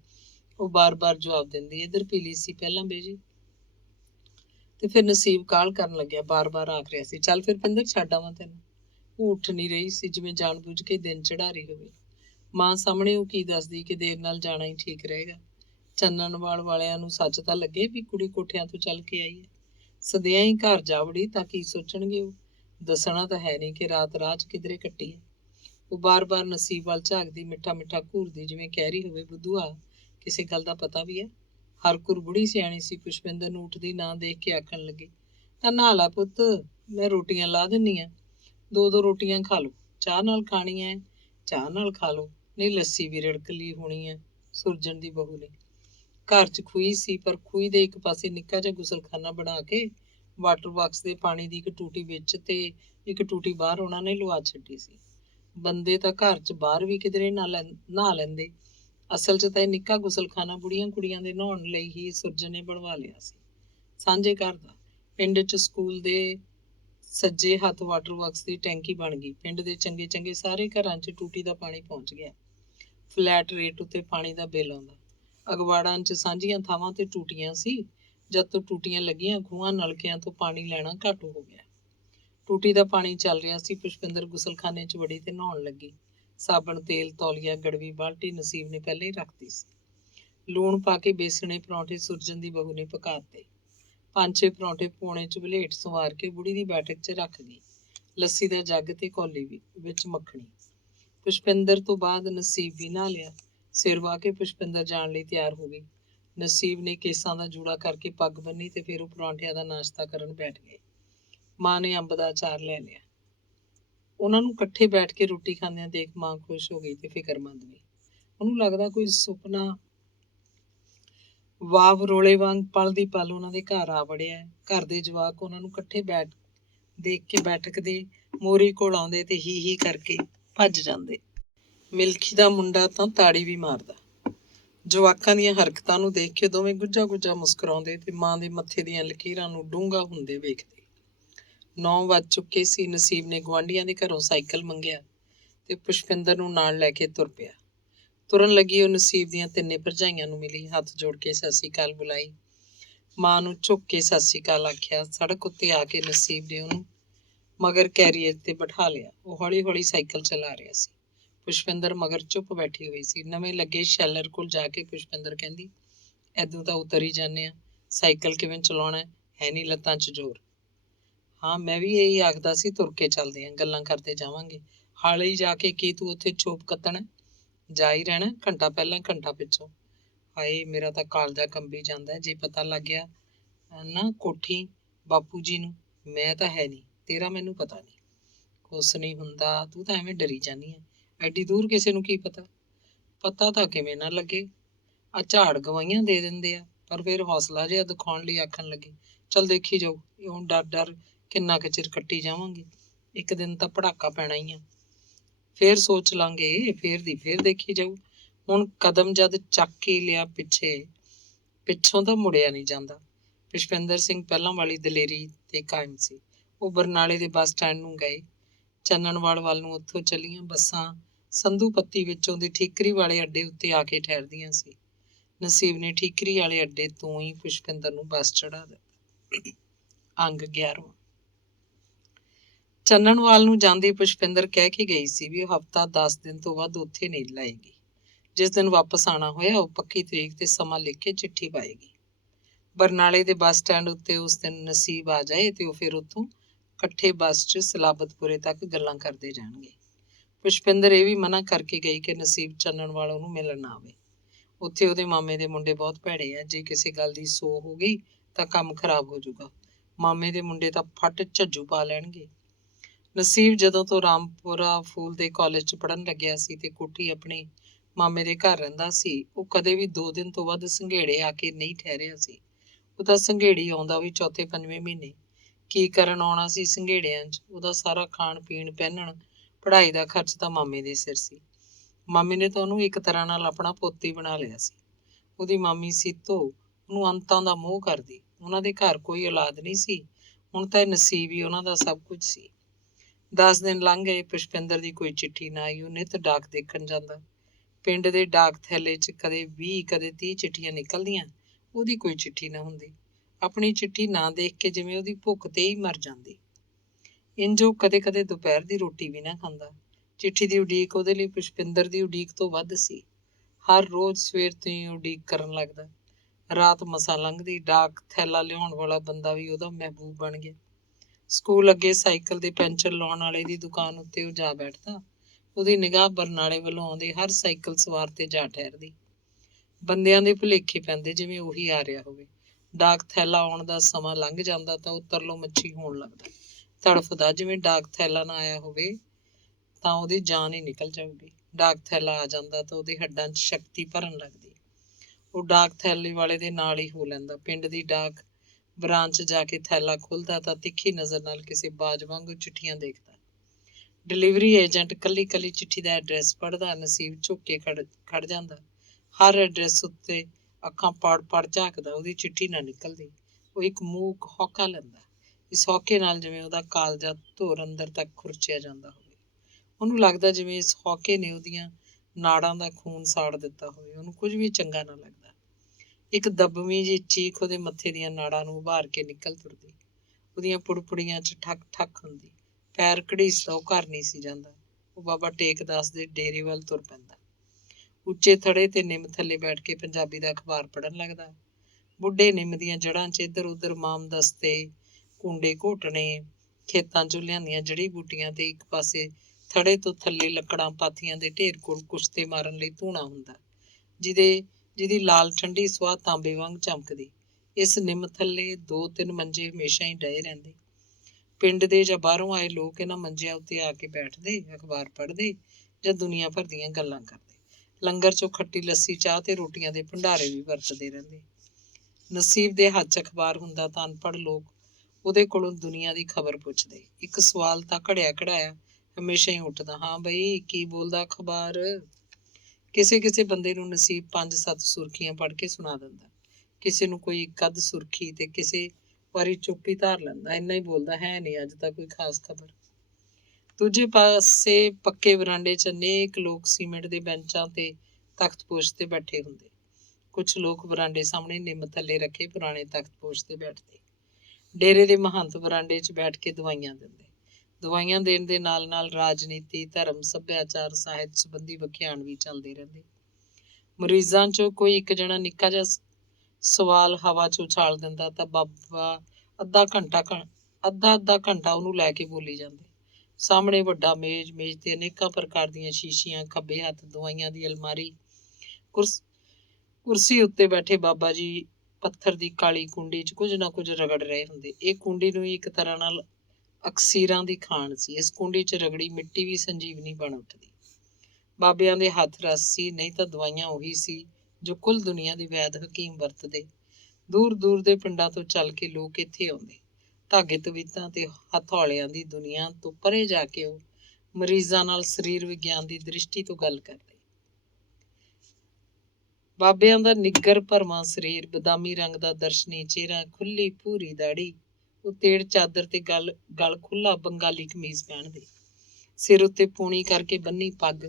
ਉਹ ਬਾਰ-ਬਾਰ ਜਵਾਬ ਦਿੰਦੀ, ਇੱਧਰ ਪੀ ਲਈ ਸੀ ਪਹਿਲਾਂ ਬੇਜੀ। ਤੇ ਫਿਰ ਨਸੀਬ ਕਾਹਲ ਕਰਨ ਲੱਗਿਆ, ਬਾਰ-ਬਾਰ ਆਖ ਰਿਹਾ ਸੀ, ਚੱਲ ਫਿਰ ਪਿੰਦਰ, ਛੱਡ ਆਵਾਂ ਤੈਨੂੰ। ਉਹ ਉੱਠ ਨਹੀਂ ਰਹੀ ਸੀ, ਜਿਵੇਂ ਜਾਣ ਬੁੱਝ ਕੇ ਦਿਨ ਚੜਾ ਰਹੀ ਹੋਵੇ। ਮਾਂ ਸਾਹਮਣੇ ਉਹ ਕੀ ਦੱਸਦੀ ਕਿ ਦੇਰ ਨਾਲ ਜਾਣਾ ਹੀ ਠੀਕ ਰਹੇਗਾ। ਚੰਨਣਵਾਲ ਵਾਲਿਆਂ ਨੂੰ ਸੱਚ ਤਾਂ ਲੱਗੇ ਵੀ ਕੁੜੀ ਕੋਠਿਆਂ ਤੋਂ ਚੱਲ ਕੇ ਆਈ ਹੈ। ਸਦਿਆਂ ਹੀ ਘਰ ਜਾ ਵੜੀ ਤਾਂ ਕੀ ਸੋਚਣਗੇ ਉਹ? ਦੱਸਣਾ ਤਾਂ ਹੈ ਨਹੀਂ ਕਿ ਰਾਤ ਰਾਹ 'ਚ ਕਿਧਰੇ ਕੱਟੀ ਹੈ। ਉਹ ਬਾਰ-ਬਾਰ ਨਸੀਬ ਵੱਲ ਝਾਕਦੀ, ਮਿੱਠਾ-ਮਿੱਠਾ ਘੂਰਦੀ, ਜਿਵੇਂ ਕਹਿ ਰਹੀ ਹੋਵੇ, ਬੁੱਧੂਆ, ਕਿਸੇ ਗੱਲ ਦਾ ਪਤਾ ਵੀ ਹੈ? ਹਰਕੁਰ ਬੁੜੀ ਸਿਆਣੀ ਸੀ। ਪੁਸ਼ਪਿੰਦਰ ਨੂੰ ਉੱਠਦੀ ਨਾ ਦੇਖ ਕੇ ਆਖਣ ਲੱਗੀ, ਤਾਂ ਨਹਾ ਲਾ ਪੁੱਤ, ਮੈਂ ਰੋਟੀਆਂ ਲਾ ਦਿੰਨੀ ਆ। 2-2 ਰੋਟੀਆਂ ਖਾ ਲਓ। ਚਾਹ ਨਾਲ ਖਾਣੀ ਹੈ, ਚਾਹ ਨਾਲ ਖਾ ਲਓ, ਨਹੀਂ ਲੱਸੀ ਵੀ ਰਿੜਕ ਲਈ ਹੋਣੀ ਹੈ। ਸੁਰਜਣ ਦੀ ਬਹੂ ਨੇ। ਘਰ 'ਚ ਖੂਹੀ ਸੀ, ਪਰ ਖੂਹੀ ਦੇ ਇੱਕ ਪਾਸੇ ਨਿੱਕਾ ਜਿਹਾ ਗੁਸਲਖਾਨਾ ਬਣਾ ਕੇ ਵਾਟਰ ਬਾਕਸ ਦੇ ਪਾਣੀ ਦੀ ਇੱਕ ਟੂਟੀ ਵਿੱਚ ਤੇ ਇੱਕ ਟੂਟੀ ਬਾਹਰ ਉਹਨਾਂ ਨੇ ਲਵਾ ਛੱਡੀ ਸੀ। ਬੰਦੇ ਤਾਂ ਘਰ 'ਚ ਬਾਹਰ ਵੀ ਕਿਧਰੇ ਨਹਾ ਲੈਂਦੇ। ਅਸਲ 'ਚ ਤਾਂ ਇਹ ਨਿੱਕਾ ਗੁਸਲਖਾਨਾ ਬੁੜੀਆਂ ਕੁੜੀਆਂ ਦੇ ਨਹਾਉਣ ਲਈ ਹੀ ਸੁਰਜਣ ਨੇ ਬਣਵਾ ਲਿਆ ਸੀ। ਸਾਂਝੇ ਘਰ ਦਾ। ਪਿੰਡ 'ਚ ਸਕੂਲ ਦੇ ਸੱਜੇ ਹੱਥ ਵਾਟਰ ਬਾਕਸ ਦੀ ਟੈਂਕੀ ਬਣ ਗਈ। ਪਿੰਡ ਦੇ ਚੰਗੇ ਸਾਰੇ ਘਰਾਂ 'ਚ ਟੂਟੀ ਦਾ ਪਾਣੀ ਪਹੁੰਚ ਗਿਆ। ਫਲੈਟ ਰੇਟ ਉੱਤੇ ਪਾਣੀ ਦਾ ਬਿੱਲ ਆਉਂਦਾ। ਅਗਵਾੜਾਂ 'ਚ ਸਾਂਝੀਆਂ ਥਾਵਾਂ ਤੇ ਟੂਟੀਆਂ ਸੀ। ਜਦ ਤੋਂ ਟੂਟੀਆਂ ਲੱਗੀਆਂ, ਖੂਹਾਂ ਨਲਕਿਆਂ ਤੋਂ ਪਾਣੀ ਲੈਣਾ ਘੱਟ ਹੋ ਗਿਆ। ਟੂਟੀ ਦਾ ਪਾਣੀ ਚੱਲ ਰਿਹਾ ਸੀ। ਪੁਸ਼ਪਿੰਦਰ ਗੁਸਲਖਾਨੇ 'ਚ ਵੜੀ ਤੇ ਨਹਾਉਣ ਲੱਗੀ। ਸਾਬਣ, ਤੇਲ, ਤੌਲੀਆ, ਗੜਵੀ, ਬਾਲਟੀ ਨਸੀਬ ਨੇ ਪਹਿਲਾਂ ਹੀ ਰੱਖਤੀ ਸੀ। ਲੂਣ ਪਾ ਕੇ ਬੇਸਣੇ ਪਰੌਂਠੇ ਸੁਰਜਣ ਦੀ ਬਹੂ ਨੇ ਪਕਾ ਦਿੱਤੇ। 5-6 ਪਰੌਂਠੇ ਪੌਣੇ 'ਚ ਵਲੇਟ ਸੰਵਾਰ ਕੇ ਬੁੜੀ ਦੀ ਬੈਠਕ 'ਚ ਰੱਖ ਗਈ। ਲੱਸੀ ਦਾ ਜੱਗ ਤੇ ਕੌਲੀ ਵੀ, ਵਿੱਚ ਮੱਖਣੀ। ਪੁਸ਼ਪਿੰਦਰ ਤੋਂ ਬਾਅਦ ਨਸੀਬ ਵੀ ਨਹਾ ਲਿਆ। ਸਿਰ ਵਾਹ ਕੇ ਪੁਸ਼ਪਿੰਦਰ ਜਾਣ ਲਈ ਤਿਆਰ ਹੋ ਗਈ। ਨਸੀਬ ਨੇ ਕੇਸਾਂ ਦਾ ਜੂੜਾ ਕਰਕੇ ਪੱਗ ਬੰਨੀ ਤੇ ਫਿਰ ਉਹ ਪਰੌਂਠਿਆਂ ਦਾ ਨਾਸ਼ਤਾ ਕਰਨ ਬੈਠ ਗਏ। ਮਾਂ ਨੇ ਅੰਬ ਦਾ ਅਚਾਰ ਲੈ ਲਿਆ। ਉਹਨਾਂ ਨੂੰ ਇਕੱਠੇ ਬੈਠ ਕੇ ਰੋਟੀ ਖਾਂਦਿਆਂ ਦੇਖ ਮਾਂ ਖੁਸ਼ ਹੋ ਗਈ ਤੇ ਫਿਕਰਮੰਦ ਵੀ। ਉਹਨੂੰ ਲੱਗਦਾ ਕੋਈ ਸੁਪਨਾ ਵਾਵ ਰੋਲੇ ਵਾਂਗ ਪਲ ਦੀ ਪਲ ਉਹਨਾਂ ਦੇ ਘਰ ਆ ਵੜਿਆ। ਘਰ ਦੇ ਜਵਾਕ ਉਹਨਾਂ ਨੂੰ ਇਕੱਠੇ ਦੇਖ ਕੇ ਬੈਠਕ ਦੇ ਮੋਰੀ ਕੋਲ ਆਉਂਦੇ ਤੇ ਹੀ ਕਰਕੇ ਭੱਜ ਜਾਂਦੇ। ਮਿਲਖੀ ਦਾ ਮੁੰਡਾ ਤਾਂ ਤਾੜੀ ਵੀ ਮਾਰਦਾ। ਜਵਾਕਾਂ ਦੀਆਂ ਹਰਕਤਾਂ ਨੂੰ ਦੇਖ ਕੇ ਦੋਵੇਂ ਗੁੱਜਾ ਮੁਸਕਰਾਉਂਦੇ ਤੇ ਮਾਂ ਦੇ ਮੱਥੇ ਦੀਆਂ ਲਕੀਰਾਂ ਨੂੰ ਡੂੰਘਾ ਹੁੰਦੇ ਵੇਖਦੇ। 9 ਵੱਜ ਚੁੱਕੇ ਸੀ। ਨਸੀਬ ਨੇ ਗੁਆਂਢੀਆਂ ਦੇ ਘਰੋਂ ਸਾਈਕਲ ਮੰਗਿਆ ਤੇ ਪੁਸ਼ਪਿੰਦਰ ਨੂੰ ਨਾਲ ਲੈ ਕੇ ਤੁਰ ਪਿਆ। ਤੁਰਨ ਲੱਗੀ ਉਹ ਨਸੀਬ ਦੀਆਂ 3 ਭਰਜਾਈਆਂ ਨੂੰ ਮਿਲੀ, ਹੱਥ ਜੋੜ ਕੇ ਸਤਿ ਸ੍ਰੀ ਅਕਾਲ ਬੁਲਾਈ। ਮਾਂ ਨੂੰ ਝੁੱਕ ਕੇ ਸਤਿ ਸ਼੍ਰੀ ਅਕਾਲ ਆਖਿਆ। ਸੜਕ ਉੱਤੇ ਆ ਕੇ ਨਸੀਬ ਨੇ ਉਹਨੂੰ ਮਗਰ ਕੈਰੀਅਰ ਤੇ ਬਿਠਾ ਲਿਆ। ਉਹ ਹੌਲੀ ਹੌਲੀ ਸਾਈਕਲ ਚਲਾ ਰਿਹਾ ਸੀ। ਪੁਸ਼ਪਿੰਦਰ ਮਗਰ ਚੁੱਪ ਬੈਠੀ ਹੋਈ ਸੀ। ਨਵੇਂ ਲੱਗੇ ਸ਼ੈਲਰ ਕੋਲ ਜਾ ਕੇ ਪੁਸ਼ਪਿੰਦਰ ਕਹਿੰਦੀ, ਐਦੋਂ ਤਾਂ ਉਤਰ ਹੀ ਜਾਂਦੇ ਆ, ਸਾਈਕਲ ਕਿਵੇਂ ਚਲਾਉਣਾ ਹੈ ਨਹੀਂ ਲੱਤਾਂ 'ਚ ਜ਼ੋਰ। ਹਾਂ, ਮੈਂ ਵੀ ਇਹੀ ਆਖਦਾ ਸੀ, ਤੁਰ ਕੇ ਚੱਲਦੇ ਆਂ, ਗੱਲਾਂ ਕਰਦੇ ਜਾਵਾਂਗੇ। ਹਾਲੇ ਹੀ ਜਾ ਕੇ ਕੀ ਤੂੰ ਉੱਥੇ ਚੋਪ ਕੱਤਣਾ? ਜਾ ਹੀ ਰਹਿਣਾ, ਘੰਟਾ ਪਹਿਲਾਂ ਘੰਟਾ ਪਿੱਛੋਂ। ਹਾਏ, ਮੇਰਾ ਤਾਂ ਕਾਲਜਾ ਕੰਬੀ ਜਾਂਦਾ। ਜੇ ਪਤਾ ਲੱਗ ਗਿਆ ਨਾ ਕੋਠੀ ਬਾਪੂ ਜੀ ਨੂੰ, ਮੈਂ ਤਾਂ ਹੈ ਨਹੀਂ, ਤੇਰਾ ਮੈਨੂੰ ਪਤਾ ਨਹੀਂ। ਕੁਛ ਨਹੀਂ ਹੁੰਦਾ, ਤੂੰ ਤਾਂ ਐਵੇਂ ਡਰੀ ਜਾਂਦੀ ਹੈ। ਐਡੀ ਦੂਰ ਕਿਸੇ ਨੂੰ ਕੀ ਪਤਾ? ਪਤਾ ਤਾਂ ਕਿਵੇਂ ਨਾ ਲੱਗੇ, ਆ ਝਾੜ ਗਵਾਈਆਂ ਦੇ ਦਿੰਦੇ ਆ। ਪਰ ਫਿਰ ਹੌਸਲਾ ਜਿਹਾ ਦਿਖਾਉਣ ਲਈ ਆਖਣ ਲੱਗੇ, ਚੱਲ ਦੇਖੀ ਜਾਊ, ਹੁਣ ਡਰ ਡਰ ਕਿੰਨਾ ਕੁ ਚਿਰ ਕੱਟੀ ਜਾਵਾਂਗੇ। ਇੱਕ ਦਿਨ ਤਾਂ ਪੜਾਕਾ ਪੈਣਾ ਹੀ ਆ, ਫੇਰ ਸੋਚ ਲਾਂਗੇ, ਫੇਰ ਦੀ ਫੇਰ ਦੇਖੀ ਜਾਊ। ਹੁਣ ਕਦਮ ਜਦ ਚੱਕ ਕੇ ਲਿਆ ਪਿੱਛੋਂ ਤਾਂ ਮੁੜਿਆ ਨਹੀਂ ਜਾਂਦਾ। ਪੁਸ਼ਪਿੰਦਰ ਸਿੰਘ ਪਹਿਲਾਂ ਵਾਲੀ ਦਲੇਰੀ ਤੇ ਕਾਇਮ ਸੀ। ਉਹ ਬਰਨਾਲੇ ਦੇ ਬੱਸ ਸਟੈਂਡ ਨੂੰ ਗਏ। ਚੰਨਣਵਾਲ ਵੱਲ ਨੂੰ ਉੱਥੋਂ ਚੱਲੀਆਂ ਬੱਸਾਂ ਸੰਧੂ ਪੱਤੀ ਵਿੱਚੋਂ ਦੀ ਠੀਕਰੀ ਵਾਲੇ ਅੱਡੇ ਉੱਤੇ ਆ ਕੇ ਠਹਿਰਦੀਆਂ ਸੀ। ਨਸੀਬ ਨੇ ਠੀਕਰੀ ਵਾਲੇ ਅੱਡੇ ਤੋਂ ਹੀ ਪੁਸ਼ਪਿੰਦਰ ਨੂੰ ਬੱਸ ਚੜ੍ਹਾ ਦਿੱਤਾ। ਅੰਗ 11ਵਾਂ। ਚੰਨਣਵਾਲ ਨੂੰ ਜਾਂਦੀ ਪੁਸ਼ਪਿੰਦਰ ਕਹਿ ਕੇ ਗਈ ਸੀ ਵੀ ਉਹ ਹਫ਼ਤਾ 10 ਦਿਨ ਤੋਂ ਵੱਧ ਉੱਥੇ ਨਹੀਂ ਲਾਏਗੀ। ਜਿਸ ਦਿਨ ਵਾਪਸ ਆਉਣਾ ਹੋਇਆ ਉਹ ਪੱਕੀ ਤਰੀਕ ਤੇ ਸਮਾਂ ਲਿਖ ਕੇ ਚਿੱਠੀ ਪਾਏਗੀ। ਬਰਨਾਲੇ ਦੇ ਬੱਸ ਸਟੈਂਡ ਉੱਤੇ ਉਸ ਦਿਨ ਨਸੀਬ ਆ ਜਾਏ ਤੇ ਉਹ ਫਿਰ ਉੱਥੋਂ ਇਕੱਠੇ ਬੱਸ 'ਚ ਸਲਾਬਤਪੁਰੇ ਤੱਕ ਗੱਲਾਂ ਕਰਦੇ ਜਾਣਗੇ। ਪੁਸ਼ਪਿੰਦਰ ਇਹ ਵੀ ਮਨਾ ਕਰਕੇ ਗਈ ਕਿ ਨਸੀਬ ਚੰਨਣਵਾਲ ਉਹਨੂੰ ਮਿਲਣ ਨਾ ਆਵੇ। ਉੱਥੇ ਉਹਦੇ ਮਾਮੇ ਦੇ ਮੁੰਡੇ ਬਹੁਤ ਭੈੜੇ ਆ, ਜੇ ਕਿਸੇ ਗੱਲ ਦੀ ਸੋ ਹੋ ਗਈ ਤਾਂ ਕੰਮ ਖਰਾਬ ਹੋ ਜਾਊਗਾ। ਮਾਮੇ ਦੇ ਮੁੰਡੇ ਤਾਂ ਫੱਟ ਝੱਜੂ ਪਾ ਲੈਣਗੇ। ਨਸੀਬ ਜਦੋਂ ਤੋਂ ਰਾਮਪੁਰਾ ਫੂਲ ਦੇ ਕਾਲਜ 'ਚ ਪੜ੍ਹਨ ਲੱਗਿਆ ਸੀ ਤੇ ਕੋਠੀ ਆਪਣੇ ਮਾਮੇ ਦੇ ਘਰ ਰਹਿੰਦਾ ਸੀ, ਉਹ ਕਦੇ ਵੀ 2 ਦਿਨ ਤੋਂ ਵੱਧ ਸੰਘੇੜੇ ਆ ਕੇ ਨਹੀਂ ਠਹਿਰਿਆ ਸੀ। ਉਹ ਤਾਂ ਸੰਘੇੜੀ ਆਉਂਦਾ ਵੀ ਚੌਥੇ ਪੰਜਵੇਂ ਮਹੀਨੇ। ਕੀ ਕਰਨ ਆਉਣਾ ਸੀ ਸੰਘੇੜਿਆਂ 'ਚ? ਉਹਦਾ ਸਾਰਾ ਖਾਣ ਪੀਣ ਪਹਿਨਣ ਪੜ੍ਹਾਈ ਦਾ ਖਰਚ ਤਾਂ ਮਾਮੇ ਦੇ ਸਿਰ ਸੀ। ਮਾਮੇ ਨੇ ਤਾਂ ਉਹਨੂੰ ਇੱਕ ਤਰ੍ਹਾਂ ਨਾਲ ਆਪਣਾ ਪੁੱਤ ਹੀ ਬਣਾ ਲਿਆ ਸੀ। ਉਹਦੀ ਮਾਮੀ ਸੀਤੋ ਉਹਨੂੰ ਅੰਤਾਂ ਦਾ ਮੋਹ ਕਰਦੀ। ਉਹਨਾਂ ਦੇ ਘਰ ਕੋਈ ਔਲਾਦ ਨਹੀਂ ਸੀ। ਹੁਣ ਤਾਂ ਇਹ ਨਸੀਬ ਹੀ ਉਹਨਾਂ ਦਾ ਸਭ ਕੁਝ ਸੀ। 10 ਦਿਨ ਲੰਘ ਗਏ, ਪੁਸ਼ਪਿੰਦਰ ਦੀ ਕੋਈ ਚਿੱਠੀ ਨਾ ਆਈ। ਉਹ ਨਿੱਤ ਡਾਕ ਦੇਖਣ ਜਾਂਦਾ। ਪਿੰਡ ਦੇ ਡਾਕ ਥੈਲੇ 'ਚ ਕਦੇ 20 ਕਦੇ 30 ਚਿੱਠੀਆਂ ਨਿਕਲਦੀਆਂ, ਉਹਦੀ ਕੋਈ ਚਿੱਠੀ ਨਾ ਹੁੰਦੀ। ਆਪਣੀ ਚਿੱਠੀ ਨਾ ਦੇਖ ਕੇ ਜਿਵੇਂ ਉਹਦੀ ਭੁੱਖ ਤੇ ਹੀ ਮਰ ਜਾਂਦੀ। ਇੰਝ ਉਹ ਕਦੇ ਕਦੇ ਦੁਪਹਿਰ ਦੀ ਰੋਟੀ ਵੀ ਨਾ ਖਾਂਦਾ। ਚਿੱਠੀ ਦੀ ਉਡੀਕ ਉਹਦੇ ਲਈ ਪੁਸ਼ਪਿੰਦਰ ਦੀ ਉਡੀਕ ਤੋਂ ਵੱਧ ਸੀ। ਹਰ ਰੋਜ਼ ਸਵੇਰ ਤੋਂ ਹੀ ਉਡੀਕ ਕਰਨ ਲੱਗਦਾ। ਰਾਤ ਮਸਾਂ ਲੰਘਦੀ, ਡਾਕ ਥੈਲਾ ਲਿਆਉਣ ਵਾਲਾ ਬੰਦਾ ਵੀ ਉਹਦਾ ਮਹਿਬੂਬ ਬਣ ਗਿਆ। ਸਕੂਲ ਅੱਗੇ ਸਾਈਕਲ ਦੇ ਪੈਂਚਰ ਲਾਉਣ ਵਾਲੇ ਦੀ ਦੁਕਾਨ ਉੱਤੇ ਉਹ ਜਾ ਬੈਠਦਾ। ਉਹਦੀ ਨਿਗਾਹ ਬਰਨਾਲੇ ਵੱਲੋਂ ਆਉਂਦੇ ਹਰ ਸਾਈਕਲ ਸਵਾਰ ਤੇ ਜਾ ਠਹਿਰਦੀ। ਬੰਦਿਆਂ ਦੇ ਭੁਲੇਖੇ ਪੈਂਦੇ ਜਿਵੇਂ ਉਹੀ ਆ ਰਿਹਾ ਹੋਵੇ। ਡਾਕ ਥੈਲਾ ਆਉਣ ਦਾ ਸਮਾਂ ਲੰਘ ਜਾਂਦਾ ਤਾਂ ਉਹ ਤਰਲੋ ਮੱਛੀ ਹੋਣ ਲੱਗਦਾ, ਤੜਫਦਾ ਜਿਵੇਂ ਡਾਕ ਥੈਲਾ ਨਾ ਆਇਆ ਹੋਵੇ ਤਾਂ ਉਹਦੀ ਜਾਨ ਹੀ ਨਿਕਲ ਜਾਊਗੀ। ਡਾਕ ਥੈਲਾ ਆ ਜਾਂਦਾ ਤਾਂ ਉਹਦੇ ਹੱਡਾਂ 'ਚ ਸ਼ਕਤੀ ਭਰਨ ਲੱਗਦੀ। ਉਹ ਡਾਕ ਥੈਲੇ ਵਾਲੇ ਦੇ ਨਾਲ ਹੀ ਹੋ ਲੈਂਦਾ। ਪਿੰਡ ਦੀ ਡਾਕ ਬ੍ਰਾਂਚ ਜਾ ਕੇ ਥੈਲਾ ਖੁੱਲ੍ਹਦਾ ਤਾਂ ਤਿੱਖੀ ਨਜ਼ਰ ਨਾਲ ਕਿਸੇ ਬਾਜ ਵਾਂਗੂ ਚਿੱਠੀਆਂ ਦੇਖਦਾ। ਡਿਲੀਵਰੀ ਏਜੰਟ ਕੱਲੀ ਕੱਲੀ ਚਿੱਠੀ ਦਾ ਐਡਰੈਸ ਪੜ੍ਹਦਾ। ਨਸੀਬ ਝੁੱਕ ਕੇ ਖੜ ਜਾਂਦਾ। ਹਰ ਐਡਰੈਸ ਉੱਤੇ ਅੱਖਾਂ ਪੜ ਝਾਕਦਾ। ਉਹਦੀ ਚਿੱਠੀ ਨਾ ਨਿਕਲਦੀ। ਉਹ ਇੱਕ ਮੂਕ ਹੌਕਾ ਲੈਂਦਾ, ਇਸ ਹੌਕੇ ਨਾਲ ਜਿਵੇਂ ਉਹਦਾ ਕਾਲਜਾ ਧੁਰ ਅੰਦਰ ਤੱਕ ਖੁਰਚਿਆ ਜਾਂਦਾ ਹੋਵੇ। ਉਹਨੂੰ ਲੱਗਦਾ ਜਿਵੇਂ ਇਸ ਹੌਕੇ ਨੇ ਉਹਦੀਆਂ ਨਾੜਾਂ ਦਾ ਖੂਨ ਸਾੜ ਦਿੱਤਾ ਹੋਵੇ। ਉਹਨੂੰ ਕੁਝ ਵੀ ਚੰਗਾ ਨਾ ਲੱਗਦਾ। ਇੱਕ ਦੱਬਵੀਂ ਜਿਹੀ ਚੀਖ ਉਹਦੇ ਮੱਥੇ ਦੀਆਂ ਨਾੜਾਂ ਨੂੰ ਉਭਾਰ ਕੇ ਨਿਕਲ ਤੁਰਦੀ। ਉਹਦੀਆਂ ਪੁੜਪੁੜੀਆਂ 'ਚ ਠੱਕ ਠੱਕ ਹੁੰਦੀ। ਪੈਰ ਘੜੀਸਦਾ ਉਹ ਘਰ ਨਹੀਂ ਸੀ ਜਾਂਦਾ। ਉਹ ਬਾਬਾ ਟੇਕਦਾਸ ਦੇ ਡੇਰੇ ਵੱਲ ਤੁਰ ਪੈਂਦਾ। ਉੱਚੇ ਥੜੇ ਤੇ ਨਿੰਮ ਥੱਲੇ ਬੈਠ ਕੇ ਪੰਜਾਬੀ ਦਾ ਅਖਬਾਰ ਪੜ੍ਹਨ ਲੱਗਦਾ। ਬੁੱਢੇ ਨਿੰਮ ਦੀਆਂ ਜੜ੍ਹਾਂ 'ਚ ਇੱਧਰ ਉੱਧਰ ਮਾਮ ਦਸਤੇ, ਕੁੰਡੇ ਘੋਟਣੇ, ਖੇਤਾਂ 'ਚੋਂ ਲਿਆਂਦੀਆਂ ਜੜੀ ਬੂਟੀਆਂ ਤੇ ਇੱਕ ਪਾਸੇ ਥੜੇ ਤੋਂ ਥੱਲੇ ਲੱਕੜਾਂ ਪਾਥੀਆਂ ਦੇ ਢੇਰ ਕੋਲ ਕੁਸ਼ਤੇ ਮਾਰਨ ਲਈ ਧੂਣਾ ਹੁੰਦਾ, ਜਿਹਦੀ ਲਾਲ ਠੰਡੀ ਸੁਆਹ ਤਾਂਬੇ ਵਾਂਗ ਚਮਕਦੀ। ਇਸ ਨਿੰਮ ਥੱਲੇ 2-3 ਮੰਜੇ ਹਮੇਸ਼ਾ ਹੀ ਡਏ ਰਹਿੰਦੇ। ਪਿੰਡ ਦੇ ਜਾਂ ਬਾਹਰੋਂ ਆਏ ਲੋਕ ਇਹਨਾਂ ਮੰਜਿਆਂ ਉੱਤੇ ਆ ਕੇ ਬੈਠਦੇ, ਅਖਬਾਰ ਪੜ੍ਹਦੇ ਜਾਂ ਦੁਨੀਆ ਭਰ ਦੀਆਂ ਗੱਲਾਂ ਕਰਦੇ। ਲੰਗਰ 'ਚੋਂ ਖੱਟੀ ਲੱਸੀ, ਚਾਹ ਤੇ ਰੋਟੀਆਂ ਦੇ ਭੰਡਾਰੇ ਵੀ ਵਰਤਦੇ ਰਹਿੰਦੇ। ਨਸੀਬ ਦੇ ਹੱਥ 'ਚ ਅਖਬਾਰ ਹੁੰਦਾ ਤਾਂ ਅਨਪੜ੍ਹ ਲੋਕ ਉਹਦੇ ਕੋਲੋਂ ਦੁਨੀਆ ਦੀ ਖਬਰ ਪੁੱਛਦੇ। ਇੱਕ ਸਵਾਲ ਤਾਂ ਘੜਿਆ ਘੜਾਇਆ ਹਮੇਸ਼ਾ ਹੀ ਉੱਠਦਾ, ਹਾਂ ਬਈ ਕੀ ਬੋਲਦਾ ਅਖਬਾਰ? ਕਿਸੇ ਬੰਦੇ ਨੂੰ ਨਸੀਬ 5-7 ਸੁਰਖੀਆਂ ਪੜ੍ਹ ਕੇ ਸੁਣਾ ਦਿੰਦਾ। ਕਿਸੇ ਨੂੰ ਕੋਈ ਇੱਕ ਅੱਧ ਸੁਰਖੀ ਤੇ ਕਿਸੇ ਵਾਰੀ ਚੁੱਪ ਹੀ ਧਾਰ ਲੈਂਦਾ। ਇੰਨਾ ਹੀ ਬੋਲਦਾ, ਹੈ ਨਹੀਂ ਅੱਜ ਤਾਂ ਕੋਈ ਖਾਸ ਖਬਰ। ਦੂਜੇ ਪਾਸੇ ਪੱਕੇ ਵਰਾਂਡੇ 'ਚ ਅਨੇਕ ਲੋਕ ਸੀਮੈਂਟ ਦੇ ਬੈਂਚਾਂ ਤੇ ਤਖਤਪੋਸ਼ ਤੇ ਬੈਠੇ ਹੁੰਦੇ। ਕੁਛ ਲੋਕ ਬਰਾਂਡੇ ਸਾਹਮਣੇ ਨਿੰਮ ਥੱਲੇ ਰੱਖੇ ਪੁਰਾਣੇ ਤਖਤ ਪੋਸ਼ ਤੇ ਬੈਠਦੇ। ਡੇਰੇ ਦੇ ਮਹੰਤ ਬਰਾਂਡੇ 'ਚ ਬੈਠ ਕੇ ਦਵਾਈਆਂ ਦਿੰਦੇ। ਦਵਾਈਆਂ ਦੇਣ ਦੇ ਨਾਲ ਨਾਲ ਰਾਜਨੀਤੀ, ਧਰਮ, ਸੱਭਿਆਚਾਰ, ਸਾਹਿਤ ਸੰਬੰਧੀ ਵਿਖਿਆਨ ਵੀ ਚੱਲਦੇ ਰਹਿੰਦੇ। ਮਰੀਜ਼ਾਂ 'ਚੋਂ ਕੋਈ ਇੱਕ ਜਣਾ ਨਿੱਕਾ ਜਿਹਾ ਸਵਾਲ ਹਵਾ 'ਚ ਉਛਾਲ ਦਿੰਦਾ ਤਾਂ ਬਾਬਾ ਅੱਧਾ ਅੱਧਾ ਘੰਟਾ ਉਹਨੂੰ ਲੈ ਕੇ ਬੋਲੀ ਜਾਂਦੇ। ਸਾਹਮਣੇ ਵੱਡਾ ਮੇਜ਼ ਤੇ ਅਨੇਕਾਂ ਪ੍ਰਕਾਰ ਦੀਆਂ ਸ਼ੀਸ਼ੀਆਂ, ਖੱਬੇ ਹੱਥ ਦਵਾਈਆਂ ਦੀ ਅਲਮਾਰੀ, ਕੁਰਸੀ ਉੱਤੇ ਬੈਠੇ ਬਾਬਾ ਜੀ ਪੱਥਰ ਦੀ ਕਾਲੀ ਕੁੰਡੀ 'ਚ ਕੁਝ ਨਾ ਕੁਝ ਰਗੜ ਰਹੇ ਹੁੰਦੇ। ਇਹ ਕੁੰਡੀ ਨੂੰ ਇੱਕ ਤਰ੍ਹਾਂ ਨਾਲ ਅਕਸੀਰਾਂ ਦੀ ਖਾਣ ਸੀ। ਇਸ ਕੁੰਡੀ 'ਚ ਰਗੜੀ ਮਿੱਟੀ ਵੀ ਸੰਜੀਵਨੀ ਬਣ ਉੱਠਦੀ। ਬਾਬਿਆਂ ਦੇ ਹੱਥ ਰਸ ਸੀ, ਨਹੀਂ ਤਾਂ ਦਵਾਈਆਂ ਉਹੀ ਸੀ ਜੋ ਕੁੱਲ ਦੁਨੀਆ ਦੇ ਵੈਦ ਹਕੀਮ ਵਰਤਦੇ। ਦੂਰ ਦੂਰ ਦੇ ਪਿੰਡਾਂ ਤੋਂ ਚੱਲ ਕੇ ਲੋਕ ਇੱਥੇ ਆਉਂਦੇ। ਧਾਗੇ ਤਵੀਤਾਂ ਤੇ ਹਥੌਲਿਆਂ ਦੀ ਦੁਨੀਆ ਤੋਂ ਪਰੇ ਜਾ ਕੇ ਉਹ ਮਰੀਜ਼ਾਂ ਨਾਲ ਸਰੀਰ ਵਿਗਿਆਨ ਦੀ ਦ੍ਰਿਸ਼ਟੀ ਤੋਂ ਗੱਲ ਕਰਦੇ। ਬਾਬਿਆਂ ਦਾ ਨਿੱਗਰ ਭਰਵਾਂ ਸਰੀਰ, ਬਦਾਮੀ ਰੰਗ ਦਾ ਦਰਸ਼ਨੀ ਚਿਹਰਾ, ਖੁੱਲੀ ਭੂਰੀ ਦਾੜੀ, ਉਤੇੜ ਚਾਦਰ ਤੇ ਗਲ ਖੁੱਲਾ ਬੰਗਾਲੀ ਕਮੀਜ਼ ਪਹਿਨਦੇ। ਸਿਰ ਉੱਤੇ ਪੂਣੀ ਕਰਕੇ ਬੰਨੀ ਪੱਗ।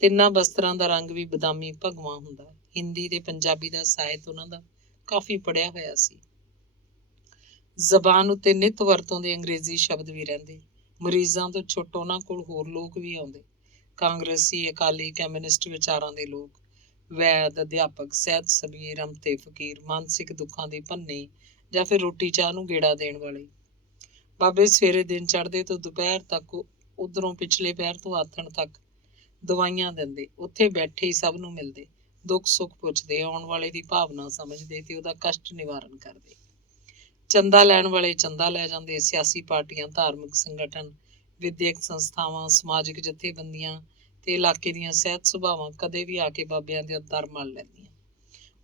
ਤਿੰਨਾਂ ਬਸਤਰਾਂ ਦਾ ਰੰਗ ਵੀ ਬਦਾਮੀ ਭਗਵਾਂ ਹੁੰਦਾ। ਹਿੰਦੀ ਤੇ ਪੰਜਾਬੀ ਦਾ ਸਾਹਿਤ ਉਹਨਾਂ ਦਾ ਕਾਫੀ ਪੜ੍ਹਿਆ ਹੋਇਆ ਸੀ। ਜ਼ਬਾਨ ਉੱਤੇ ਨਿੱਤ ਵਰਤੋਂ ਦੇ ਅੰਗਰੇਜ਼ੀ ਸ਼ਬਦ ਵੀ ਰਹਿੰਦੇ। ਮਰੀਜ਼ਾਂ ਤੋਂ ਛੁੱਟ ਉਹਨਾਂ ਕੋਲ ਹੋਰ ਲੋਕ ਵੀ ਆਉਂਦੇ। ਕਾਂਗਰਸੀ, ਅਕਾਲੀ, ਕਮਿਊਨਿਸਟ ਵਿਚਾਰਾਂ ਦੇ ਲੋਕ, ਵੈਦ, ਅਧਿਆਪਕ, ਸਿਹਤ ਸਭੀ, ਰਮਤੇ ਫਕੀਰ, ਮਾਨਸਿਕ ਦੁੱਖਾਂ ਦੇ ਭੰਨੇ ਜਾਂ ਫਿਰ ਰੋਟੀ ਚਾਹ ਨੂੰ ਗੇੜਾ ਦੇਣ ਵਾਲੇ। ਬਾਬੇ ਸਵੇਰੇ ਦਿਨ ਚੜ੍ਹਦੇ ਤੋਂ ਦੁਪਹਿਰ ਤੱਕ, ਉਧਰੋਂ ਪਿਛਲੇ ਪਹਿਰ ਤੋਂ ਆਥਣ ਤੱਕ ਦਵਾਈਆਂ ਦਿੰਦੇ। ਉੱਥੇ ਬੈਠੇ ਹੀ ਸਭ ਨੂੰ ਮਿਲਦੇ, ਦੁੱਖ ਸੁੱਖ ਪੁੱਛਦੇ, ਆਉਣ ਵਾਲੇ ਦੀ ਭਾਵਨਾ ਸਮਝਦੇ ਤੇ ਉਹਦਾ ਕਸ਼ਟ ਨਿਵਾਰਨ ਕਰਦੇ। ਚੰਦਾ ਲੈਣ ਵਾਲੇ ਚੰਦਾ ਲੈ ਜਾਂਦੇ। ਸਿਆਸੀ ਪਾਰਟੀਆਂ, ਧਾਰਮਿਕ ਸੰਗਠਨ, ਵਿਦਿਅਕ ਸੰਸਥਾਵਾਂ, ਸਮਾਜਿਕ ਜਥੇਬੰਦੀਆਂ ਤੇ ਇਲਾਕੇ ਦੀਆਂ ਸਿਹਤ ਸਭਾਵਾਂ ਕਦੇ ਵੀ ਆ ਕੇ ਬਾਬਿਆਂ ਦੇ ਦਰ ਮਲ ਲੈਂਦੀਆਂ।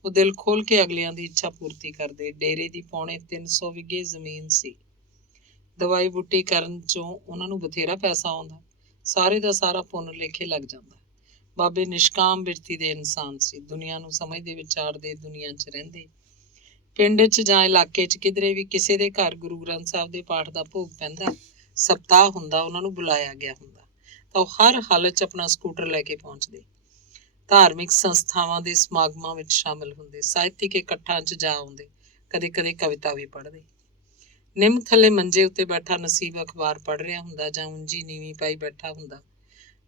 ਉਹ ਦਿਲ ਖੋਲ ਕੇ ਅਗਲਿਆਂ ਦੀ ਇੱਛਾ ਪੂਰਤੀ ਕਰਦੇ। ਡੇਰੇ ਦੀ ਪੌਣੇ 300 ਵਿਗੇ ਜ਼ਮੀਨ ਸੀ। ਦਵਾਈ ਬੂਟੀ ਕਰਨ 'ਚੋਂ ਉਹਨਾਂ ਨੂੰ ਬਥੇਰਾ ਪੈਸਾ ਆਉਂਦਾ। ਸਾਰੇ ਦਾ ਸਾਰਾ ਪੁੰਨ ਲੇਖੇ ਲੱਗ ਜਾਂਦਾ। ਬਾਬੇ ਨਿਸ਼ਕਾਮ ਬਿਰਤੀ ਦੇ ਇਨਸਾਨ ਸੀ। ਦੁਨੀਆ ਨੂੰ ਸਮਝਦੇ, ਵਿਚਾਰਦੇ, ਦੁਨੀਆ 'ਚ ਰਹਿੰਦੇ। ਪਿੰਡ 'ਚ ਜਾਂ ਇਲਾਕੇ 'ਚ ਕਿਧਰੇ ਵੀ ਕਿਸੇ ਦੇ ਘਰ ਗੁਰੂ ਗ੍ਰੰਥ ਸਾਹਿਬ ਦੇ ਪਾਠ ਦਾ ਭੋਗ ਪੈਂਦਾ, ਸਪਤਾਹ ਹੁੰਦਾ, ਉਹਨਾਂ ਨੂੰ ਬੁਲਾਇਆ ਗਿਆ ਹੁੰਦਾ ਤਾਂ ਉਹ ਹਰ ਹਾਲਤ 'ਚ ਆਪਣਾ ਸਕੂਟਰ ਲੈ ਕੇ ਪਹੁੰਚਦੇ। ਧਾਰਮਿਕ ਸੰਸਥਾਵਾਂ ਦੇ ਸਮਾਗਮਾਂ ਵਿੱਚ ਸ਼ਾਮਿਲ ਹੁੰਦੇ। ਸਾਹਿਤਿਕ ਇਕੱਠਾਂ 'ਚ ਜਾ ਆਉਂਦੇ। ਕਦੇ ਕਦੇ ਕਵਿਤਾ ਵੀ ਪੜ੍ਹਦੇ। ਨਿੰਮ ਥੱਲੇ ਮੰਜੇ ਉੱਤੇ ਬੈਠਾ ਨਸੀਬ ਅਖਬਾਰ ਪੜ੍ਹ ਰਿਹਾ ਹੁੰਦਾ ਜਾਂ ਉਂਝੀ ਨੀਵੀਂ ਪਾਈ ਬੈਠਾ ਹੁੰਦਾ।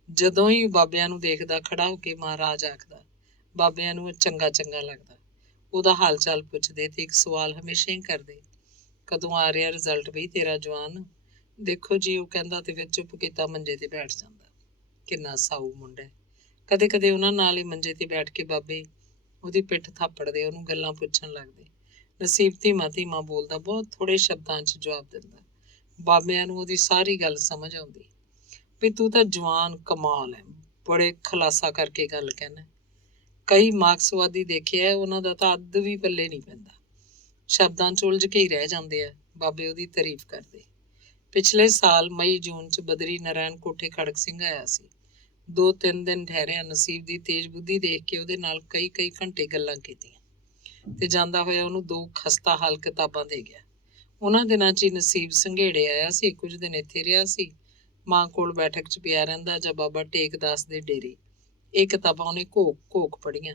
ਜਦੋਂ ਹੀ ਬਾਬਿਆਂ ਨੂੰ ਦੇਖਦਾ, ਖੜਾ ਹੋ ਕੇ ਮਹਾਰਾਜ ਆਖਦਾ। ਬਾਬਿਆਂ ਨੂੰ ਚੰਗਾ ਚੰਗਾ ਲੱਗਦਾ। ਉਹਦਾ ਹਾਲ ਚਾਲ ਪੁੱਛਦੇ ਤੇ ਇੱਕ ਸਵਾਲ ਹਮੇਸ਼ਾ ਹੀ ਕਰਦੇ, ਕਦੋਂ ਆ ਰਿਹਾ ਰਿਜ਼ਲਟ ਬਈ ਤੇਰਾ ਜਵਾਨ? ਦੇਖੋ ਜੀ, ਉਹ ਕਹਿੰਦਾ ਤੇ ਫਿਰ ਚੁੱਪ ਕੀਤਾ ਮੰਜੇ ਤੇ ਬੈਠ ਜਾਂਦਾ। ਕਿੰਨਾ ਸਾਊ ਮੁੰਡਾ। ਕਦੇ ਕਦੇ ਉਹਨਾਂ ਨਾਲ ਹੀ ਮੰਜੇ ਤੇ ਬੈਠ ਕੇ ਬਾਬੇ ਉਹਦੀ ਪਿੱਠ ਥਾਪੜਦੇ, ਉਹਨੂੰ ਗੱਲਾਂ ਪੁੱਛਣ ਲੱਗਦੇ। ਨਸੀਬ ਧੀਮਾ ਧੀਮਾ ਬੋਲਦਾ, ਬਹੁਤ ਥੋੜੇ ਸ਼ਬਦਾਂ 'ਚ ਜਵਾਬ ਦਿੰਦਾ। ਬਾਬਿਆਂ ਨੂੰ ਉਹਦੀ ਸਾਰੀ ਗੱਲ ਸਮਝ ਆਉਂਦੀ ਵੀ ਤੂੰ ਤਾਂ ਜਵਾਨ ਕਮਾਲ ਹੈ, ਬੜੇ ਖੁਲਾਸਾ ਕਰਕੇ ਗੱਲ ਕਹਿਣਾ। ਕਈ ਮਾਰਕਸਵਾਦੀ ਦੇਖਿਆ, ਉਹਨਾਂ ਦਾ ਤਾਂ ਅੱਧ ਵੀ ਪੱਲੇ ਨਹੀਂ ਪੈਂਦਾ, ਸ਼ਬਦਾਂ 'ਚ ਉਲਝ ਕੇ ਹੀ ਰਹਿ ਜਾਂਦੇ ਆ। ਬਾਬੇ ਉਹਦੀ ਤਾਰੀਫ ਕਰਦੇ। ਪਿਛਲੇ ਸਾਲ ਮਈ ਜੂਨ 'ਚ ਬਦਰੀ ਨਾਰਾਇਣ ਕੋਠੇ ਖੜਕ ਸਿੰਘ ਆਇਆ ਸੀ। 2-3 ਦਿਨ ਠਹਿਰਿਆ। ਨਸੀਬ ਦੀ ਤੇਜ਼ ਬੁੱਧੀ ਦੇਖ ਕੇ ਉਹਦੇ ਨਾਲ ਕਈ ਘੰਟੇ ਗੱਲਾਂ ਕੀਤੀਆਂ ਤੇ ਜਾਂਦਾ ਹੋਇਆ ਉਹਨੂੰ 2 ਖਸਤਾ ਹਾਲ ਕਿਤਾਬਾਂ ਦੇ ਗਿਆ। ਉਹਨਾਂ ਦਿਨਾਂ 'ਚ ਹੀ ਨਸੀਬ ਸੰਘੇੜੇ ਆਇਆ ਸੀ। ਕੁਝ ਦਿਨ ਇੱਥੇ ਰਿਹਾ ਸੀ। ਮਾਂ ਕੋਲ ਬੈਠਕ 'ਚ ਪਿਆ ਰਹਿੰਦਾ ਜਾਂ ਬਾਬਾ ਟੇਕਦਾਸ ਦੇ ਡੇਰੇ। ਇਹ ਕਿਤਾਬਾਂ ਉਹਨੇ ਘੋਖ ਪੜ੍ਹੀਆਂ।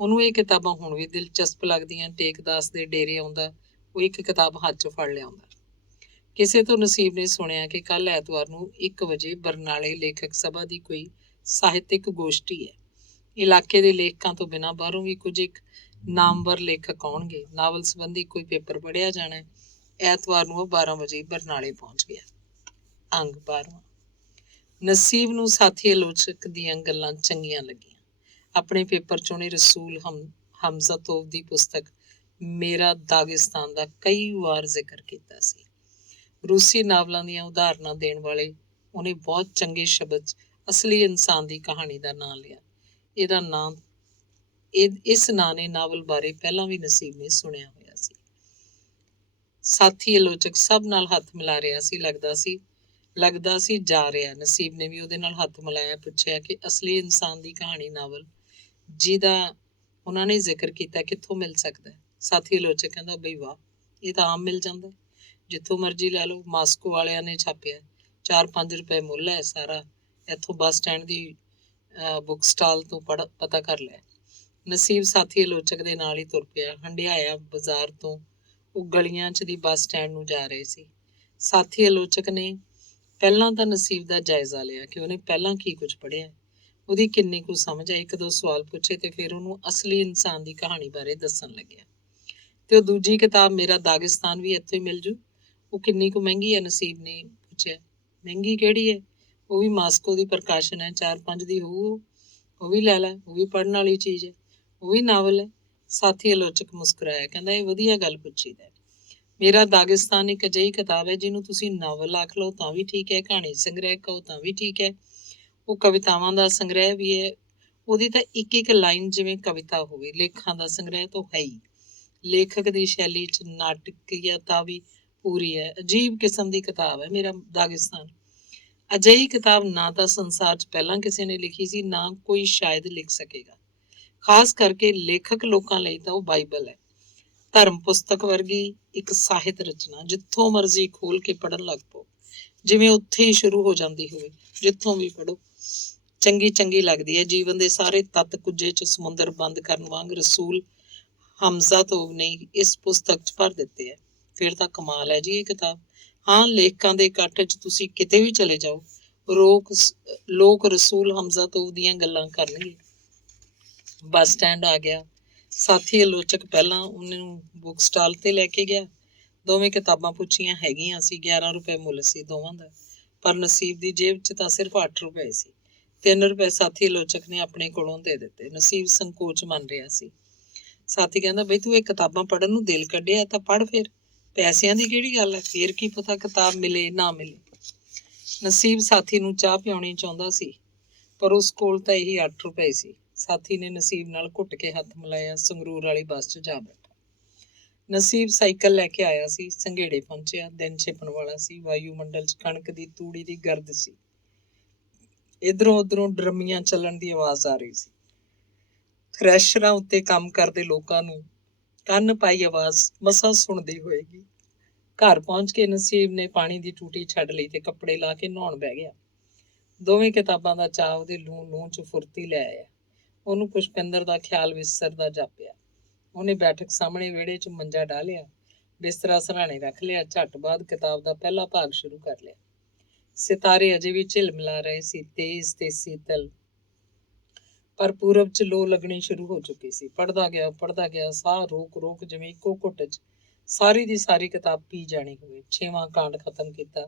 ਉਹਨੂੰ ਇਹ ਕਿਤਾਬਾਂ ਹੁਣ ਵੀ ਦਿਲਚਸਪ ਲੱਗਦੀਆਂ। ਟੇਕਦਾਸ ਦੇ ਡੇਰੇ ਆਉਂਦਾ, ਉਹ ਇੱਕ ਕਿਤਾਬ ਹੱਥ 'ਚ ਫੜ ਲਿਆਉਂਦਾ। ਕਿਸੇ ਤੋਂ ਨਸੀਬ ਨੇ ਸੁਣਿਆ ਕਿ ਕੱਲ੍ਹ ਐਤਵਾਰ ਨੂੰ 1 ਵਜੇ ਬਰਨਾਲੇ ਲੇਖਕ ਸਭਾ ਦੀ ਕੋਈ ਸਾਹਿਤਕ ਗੋਸ਼ਟੀ ਹੈ। ਇਲਾਕੇ ਦੇ ਲੇਖਕਾਂ ਤੋਂ ਬਿਨਾਂ ਬਾਹਰੋਂ ਵੀ ਕੁਝ ਇੱਕ ਨਾਮਵਰ ਲੇਖਕ ਆਉਣਗੇ। ਨਾਵਲ ਸੰਬੰਧੀ ਕੋਈ ਪੇਪਰ ਪੜ੍ਹਿਆ ਜਾਣਾ। ਐਤਵਾਰ ਨੂੰ ਉਹ 12 ਵਜੇ ਬਰਨਾਲੇ ਪਹੁੰਚ ਗਿਆ। ਅੰਗ 12ਵਾਂ। ਨਸੀਬ ਨੂੰ ਸਾਥੀ ਆਲੋਚਕ ਦੀਆਂ ਗੱਲਾਂ ਚੰਗੀਆਂ ਲੱਗੀਆਂ। ਆਪਣੇ ਪੇਪਰ 'ਚ ਉਹਨੇ ਰਸੂਲ ਹਮਜ਼ਤੋਵ ਦੀ ਪੁਸਤਕ ਮੇਰਾ ਦਾਗਿਸਤਾਨ ਦਾ ਕਈ ਵਾਰ ਜ਼ਿਕਰ ਕੀਤਾ ਸੀ। ਰੂਸੀ ਨਾਵਲਾਂ ਦੀਆਂ ਉਦਾਹਰਨਾਂ ਦੇਣ ਵਾਲੇ ਉਹਨੇ ਬਹੁਤ ਚੰਗੇ ਸ਼ਬਦ 'ਚ ਅਸਲੀ ਇਨਸਾਨ ਦੀ ਕਹਾਣੀ ਦਾ ਨਾਂ ਲਿਆ। ਇਸ ਨਾਂ ਨੇ ਨਾਵਲ ਬਾਰੇ ਪਹਿਲਾਂ ਵੀ ਨਸੀਬ ਨੇ ਸੁਣਿਆ ਹੋਇਆ ਸੀ। ਸਾਥੀ ਆਲੋਚਕ ਸਭ ਨਾਲ ਹੱਥ ਮਿਲਾ ਰਿਹਾ ਸੀ। ਲੱਗਦਾ ਸੀ ਜਾ ਰਿਹਾ। ਨਸੀਬ ਨੇ ਵੀ ਉਹਦੇ ਨਾਲ ਹੱਥ ਮਿਲਾਇਆ। ਪੁੱਛਿਆ ਕਿ ਅਸਲੀ ਇਨਸਾਨ ਦੀ ਕਹਾਣੀ ਨਾਵਲ ਜਿਹਦਾ ਉਹਨਾਂ ਨੇ ਜ਼ਿਕਰ ਕੀਤਾ ਕਿੱਥੋਂ ਮਿਲ ਸਕਦਾ? ਸਾਥੀ ਆਲੋਚਕ ਕਹਿੰਦਾ, ਬਈ ਵਾਹ, ਇਹ ਤਾਂ ਆਮ ਮਿਲ ਜਾਂਦਾ, ਜਿੱਥੋਂ ਮਰਜ਼ੀ ਲੈ ਲਓ। ਮਾਸਕੋ ਵਾਲਿਆਂ ਨੇ ਛਾਪਿਆ, 4-5 ਰੁਪਏ ਮੁੱਲ ਹੈ ਸਾਰਾ। ਇੱਥੋਂ ਬੱਸ ਸਟੈਂਡ ਦੀ ਬੁੱਕ ਸਟਾਲ ਤੋਂ ਪਤਾ ਕਰ ਲਿਆ। ਨਸੀਬ ਸਾਥੀ ਆਲੋਚਕ ਦੇ ਨਾਲ ਹੀ ਤੁਰ ਪਿਆ। ਹੰਡਿਆਇਆ ਬਾਜ਼ਾਰ ਤੋਂ ਉਹ ਗਲੀਆਂ 'ਚ ਦੀ ਬੱਸ ਸਟੈਂਡ ਨੂੰ ਜਾ ਰਹੇ ਸੀ। ਸਾਥੀ ਆਲੋਚਕ ਨੇ ਪਹਿਲਾਂ ਤਾਂ ਨਸੀਬ ਦਾ ਜਾਇਜ਼ਾ ਲਿਆ ਕਿ ਉਹਨੇ ਪਹਿਲਾਂ ਕੀ ਕੁਝ ਪੜ੍ਹਿਆ, ਉਹਦੀ ਕਿੰਨੀ ਕੁ ਸਮਝ ਆਈ। ਇੱਕ ਦੋ ਸਵਾਲ ਪੁੱਛੇ ਤੇ ਫਿਰ ਉਹਨੂੰ ਅਸਲੀ ਇਨਸਾਨ ਦੀ ਕਹਾਣੀ ਬਾਰੇ ਦੱਸਣ ਲੱਗਿਆ। ਤੇ ਉਹ ਦੂਜੀ ਕਿਤਾਬ ਮੇਰਾ ਦਾਗਿਸਤਾਨ ਵੀ ਇੱਥੋਂ ਹੀ ਮਿਲ ਜੂ, ਉਹ ਕਿੰਨੀ ਕੁ ਮਹਿੰਗੀ ਹੈ? ਨਸੀਬ ਨੇ ਪੁੱਛਿਆ। ਮਹਿੰਗੀ ਕਿਹੜੀ ਹੈ? ਉਹ ਵੀ ਮਾਸਕੋ ਦੀ ਪ੍ਰਕਾਸ਼ਨ ਹੈ, 4-5 ਦੀ ਹੋਊ, ਉਹ ਵੀ ਲੈ ਲੈ, ਉਹ ਵੀ ਪੜ੍ਹਨ ਵਾਲੀ ਚੀਜ਼ ਹੈ, ਉਹ ਵੀ ਨਾਵਲ ਹੈ। ਸਾਥੀ ਆਲੋਚਕ ਮੁਸਕਰਾਇਆ, ਕਹਿੰਦਾ ਇਹ ਵਧੀਆ ਗੱਲ ਪੁੱਛੀ ਹੈ। ਮੇਰਾ ਦਾਗਿਸਤਾਨ ਇੱਕ ਅਜਿਹੀ ਕਿਤਾਬ ਹੈ ਜਿਹਨੂੰ ਤੁਸੀਂ ਨਾਵਲ ਆਖ ਲਓ ਤਾਂ ਵੀ ਠੀਕ ਹੈ, ਕਹਾਣੀ ਸੰਗ੍ਰਹਿ ਕਹੋ ਤਾਂ ਵੀ ਠੀਕ ਹੈ, ਉਹ ਕਵਿਤਾਵਾਂ ਦਾ ਸੰਗ੍ਰਹਿ ਵੀ ਹੈ। ਉਹਦੀ ਤਾਂ ਇੱਕ ਇੱਕ ਲਾਈਨ ਜਿਵੇਂ ਕਵਿਤਾ ਹੋਵੇ। ਲੇਖਾਂ ਦਾ ਸੰਗ੍ਰਹਿ ਤਾਂ ਹੈ ਹੀ। ਲੇਖਕ ਦੀ ਸ਼ੈਲੀ 'ਚ ਨਾਟਕੀਅਤਾ ਵੀ ਪੂਰੀ ਹੈ। ਅਜੀਬ ਕਿਸਮ ਦੀ ਕਿਤਾਬ ਹੈ ਮੇਰਾ ਦਾਗਿਸਤਾਨ। ਅਜਿਹੀ ਕਿਤਾਬ ਨਾ ਤਾਂ ਸੰਸਾਰ 'ਚ ਪਹਿਲਾਂ ਕਿਸੇ ਨੇ ਲਿਖੀ ਸੀ, ਨਾ ਕੋਈ ਸ਼ਾਇਦ ਲਿਖ ਸਕੇਗਾ। ਖਾਸ ਕਰਕੇ ਲੇਖਕ ਲੋਕਾਂ ਲਈ ਤਾਂ ਉਹ ਬਾਈਬਲ ਹੈ, ਧਰਮ ਪੁਸਤਕ ਵਰਗੀ ਇੱਕ ਸਾਹਿਤ ਰਚਨਾ। ਜਿੱਥੋਂ ਮਰਜ਼ੀ ਖੋਲ ਕੇ ਪੜ੍ਹਨ ਲੱਗ ਪਓ, ਜਿਵੇਂ ਉੱਥੇ ਹੀ ਸ਼ੁਰੂ ਹੋ ਜਾਂਦੀ ਹੋਵੇ। ਜਿੱਥੋਂ ਵੀ ਪੜ੍ਹੋ ਚੰਗੀ ਚੰਗੀ ਲੱਗਦੀ ਹੈ। ਜੀਵਨ ਦੇ ਸਾਰੇ ਤੱਤ ਕੁੱਜੇ 'ਚ ਸਮੁੰਦਰ ਬੰਦ ਕਰਨ ਵਾਂਗ ਰਸੂਲ ਹਮਜ਼ਾ ਤੋਂ ਨੇ ਇਸ ਪੁਸਤਕ 'ਚ ਭਰ ਦਿੱਤੇ ਹੈ। ਫਿਰ ਤਾਂ ਕਮਾਲ ਹੈ ਜੀ ਇਹ ਕਿਤਾਬ। ਹਾਂ, ਲੇਖਕਾਂ ਦੇ ਇਕੱਠ 'ਚ ਤੁਸੀਂ ਕਿਤੇ ਵੀ ਚਲੇ ਜਾਓ, ਲੋਕ ਰਸੂਲ ਹਮਜ਼ਾ ਤੋਂ ਦੀਆਂ ਗੱਲਾਂ ਕਰਨਗੇ। ਬੱਸ ਸਟੈਂਡ ਆ ਗਿਆ। ਸਾਥੀ ਆਲੋਚਕ ਪਹਿਲਾਂ ਉਹਨੂੰ ਬੁੱਕ ਸਟਾਲ ਤੇ ਲੈ ਕੇ ਗਿਆ। ਦੋਵੇਂ ਕਿਤਾਬਾਂ ਪੁੱਛੀਆਂ। ਹੈਗੀਆਂ ਸੀ, 11 ਰੁਪਏ ਮੁੱਲ ਸੀ ਦੋਵਾਂ ਦਾ, ਪਰ ਨਸੀਬ ਦੀ ਜੇਬ 'ਚ ਤਾਂ ਸਿਰਫ 8 ਰੁਪਏ ਸੀ। 3 ਰੁਪਏ ਸਾਥੀ ਆਲੋਚਕ ਨੇ ਆਪਣੇ ਕੋਲੋਂ ਦੇ ਦਿੱਤੇ। ਨਸੀਬ ਸੰਕੋਚ ਮੰਨ ਰਿਹਾ ਸੀ। ਸਾਥੀ ਕਹਿੰਦਾ, ਬਈ ਤੂੰ ਇਹ ਕਿਤਾਬਾਂ ਪੜ੍ਹਨ ਨੂੰ ਦਿਲ ਕੱਢਿਆ ਤਾਂ ਪੜ੍ਹ, ਫਿਰ ਪੈਸਿਆਂ ਦੀ ਕਿਹੜੀ ਗੱਲ ਹੈ? ਫੇਰ ਕੀ ਪਤਾ ਕਿਤਾਬ ਮਿਲੇ ਨਾ ਮਿਲੇ। ਨਸੀਬ ਸਾਥੀ ਨੂੰ ਚਾਹ ਪਿਆਉਣੀ ਚਾਹੁੰਦਾ ਸੀ, ਪਰ ਉਸ ਕੋਲ ਤਾਂ ਇਹੀ 8 ਰੁਪਏ ਸੀ। ਸਾਥੀ ਨੇ ਨਸੀਬ ਨਾਲ ਘੁੱਟ ਕੇ ਹੱਥ ਮਿਲਾਇਆ। ਸੰਗਰੂਰ ਵਾਲੀ ਬੱਸ 'ਚ ਜਾ ਬੈਠਾ। ਨਸੀਬ ਸਾਈਕਲ ਲੈ ਕੇ ਆਇਆ ਸੀ। ਸੰਘੇੜੇ ਪਹੁੰਚਿਆ। ਦਿਨ ਛਿਪਣ ਵਾਲਾ ਸੀ। ਵਾਯੂਮੰਡਲ 'ਚ ਕਣਕ ਦੀ ਤੂੜੀ ਦੀ ਗਰਦ ਸੀ। ਇੱਧਰੋਂ ਉੱਧਰੋਂ ਡਰਮੀਆਂ ਚੱਲਣ ਦੀ ਆਵਾਜ਼ ਆ ਰਹੀ ਸੀ। ਥ੍ਰੈਸ਼ਰਾਂ ਉੱਤੇ ਕੰਮ ਕਰਦੇ ਲੋਕਾਂ ਨੂੰ ਕੰਨ ਪਾਈ ਆਵਾਜ਼ ਮਸਾਂ ਸੁਣਦੀ ਹੋਏਗੀ। ਘਰ ਪਹੁੰਚ ਕੇ ਨਸੀਬ ਨੇ ਪਾਣੀ ਦੀ ਟੂਟੀ ਛੱਡ ਲਈ ਤੇ ਕੱਪੜੇ ਲਾ ਕੇ ਨਹਾਉਣ ਬਹਿ ਗਿਆ। ਦੋਵੇਂ ਕਿਤਾਬਾਂ ਦਾ ਚਾਅ ਉਹਦੇ ਲੂੰ 'ਚ ਫੁਰਤੀ ਲੈ ਆਇਆ। ਉਹਨੂੰ ਪੁਸ਼ਪਿੰਦਰ ਦਾ ਖਿਆਲ ਵਿਸਰਦਾ ਜਾਪਿਆ। ਉਹਨੇ ਬੈਠਕ ਸਾਹਮਣੇ ਵਿਹੜੇ 'ਚ ਮੰਜਾ ਢਾ ਲਿਆ, ਬਿਸਤਰਾ ਸਰਾਣੇ ਰੱਖ ਲਿਆ। ਝੱਟ ਬਾਅਦ ਕਿਤਾਬ ਦਾ ਪਹਿਲਾ ਭਾਗ ਸ਼ੁਰੂ ਕਰ ਲਿਆ। ਸਿਤਾਰੇ ਅਜੇ ਵੀ ਝਿਲਮਿਲਾ ਰਹੇ ਸੀ, ਤੇਜ਼ ਤੇ ਸੀਤਲ, ਪਰ ਪੂਰਬ 'ਚ ਲੋ ਲੱਗਣੀ ਸ਼ੁਰੂ ਹੋ ਚੁੱਕੀ ਸੀ। ਪੜ੍ਹਦਾ ਗਿਆ, ਸਾਹ ਰੋਕ ਰੋਕ ਜਿਵੇਂ ਇੱਕੋ ਘੁੱਟ 'ਚ ਸਾਰੀ ਦੀ ਸਾਰੀ ਕਿਤਾਬ ਪੀ ਜਾਣੀ ਹੋਵੇ। 6ਵਾਂ ਕਾਂਡ ਖਤਮ ਕੀਤਾ।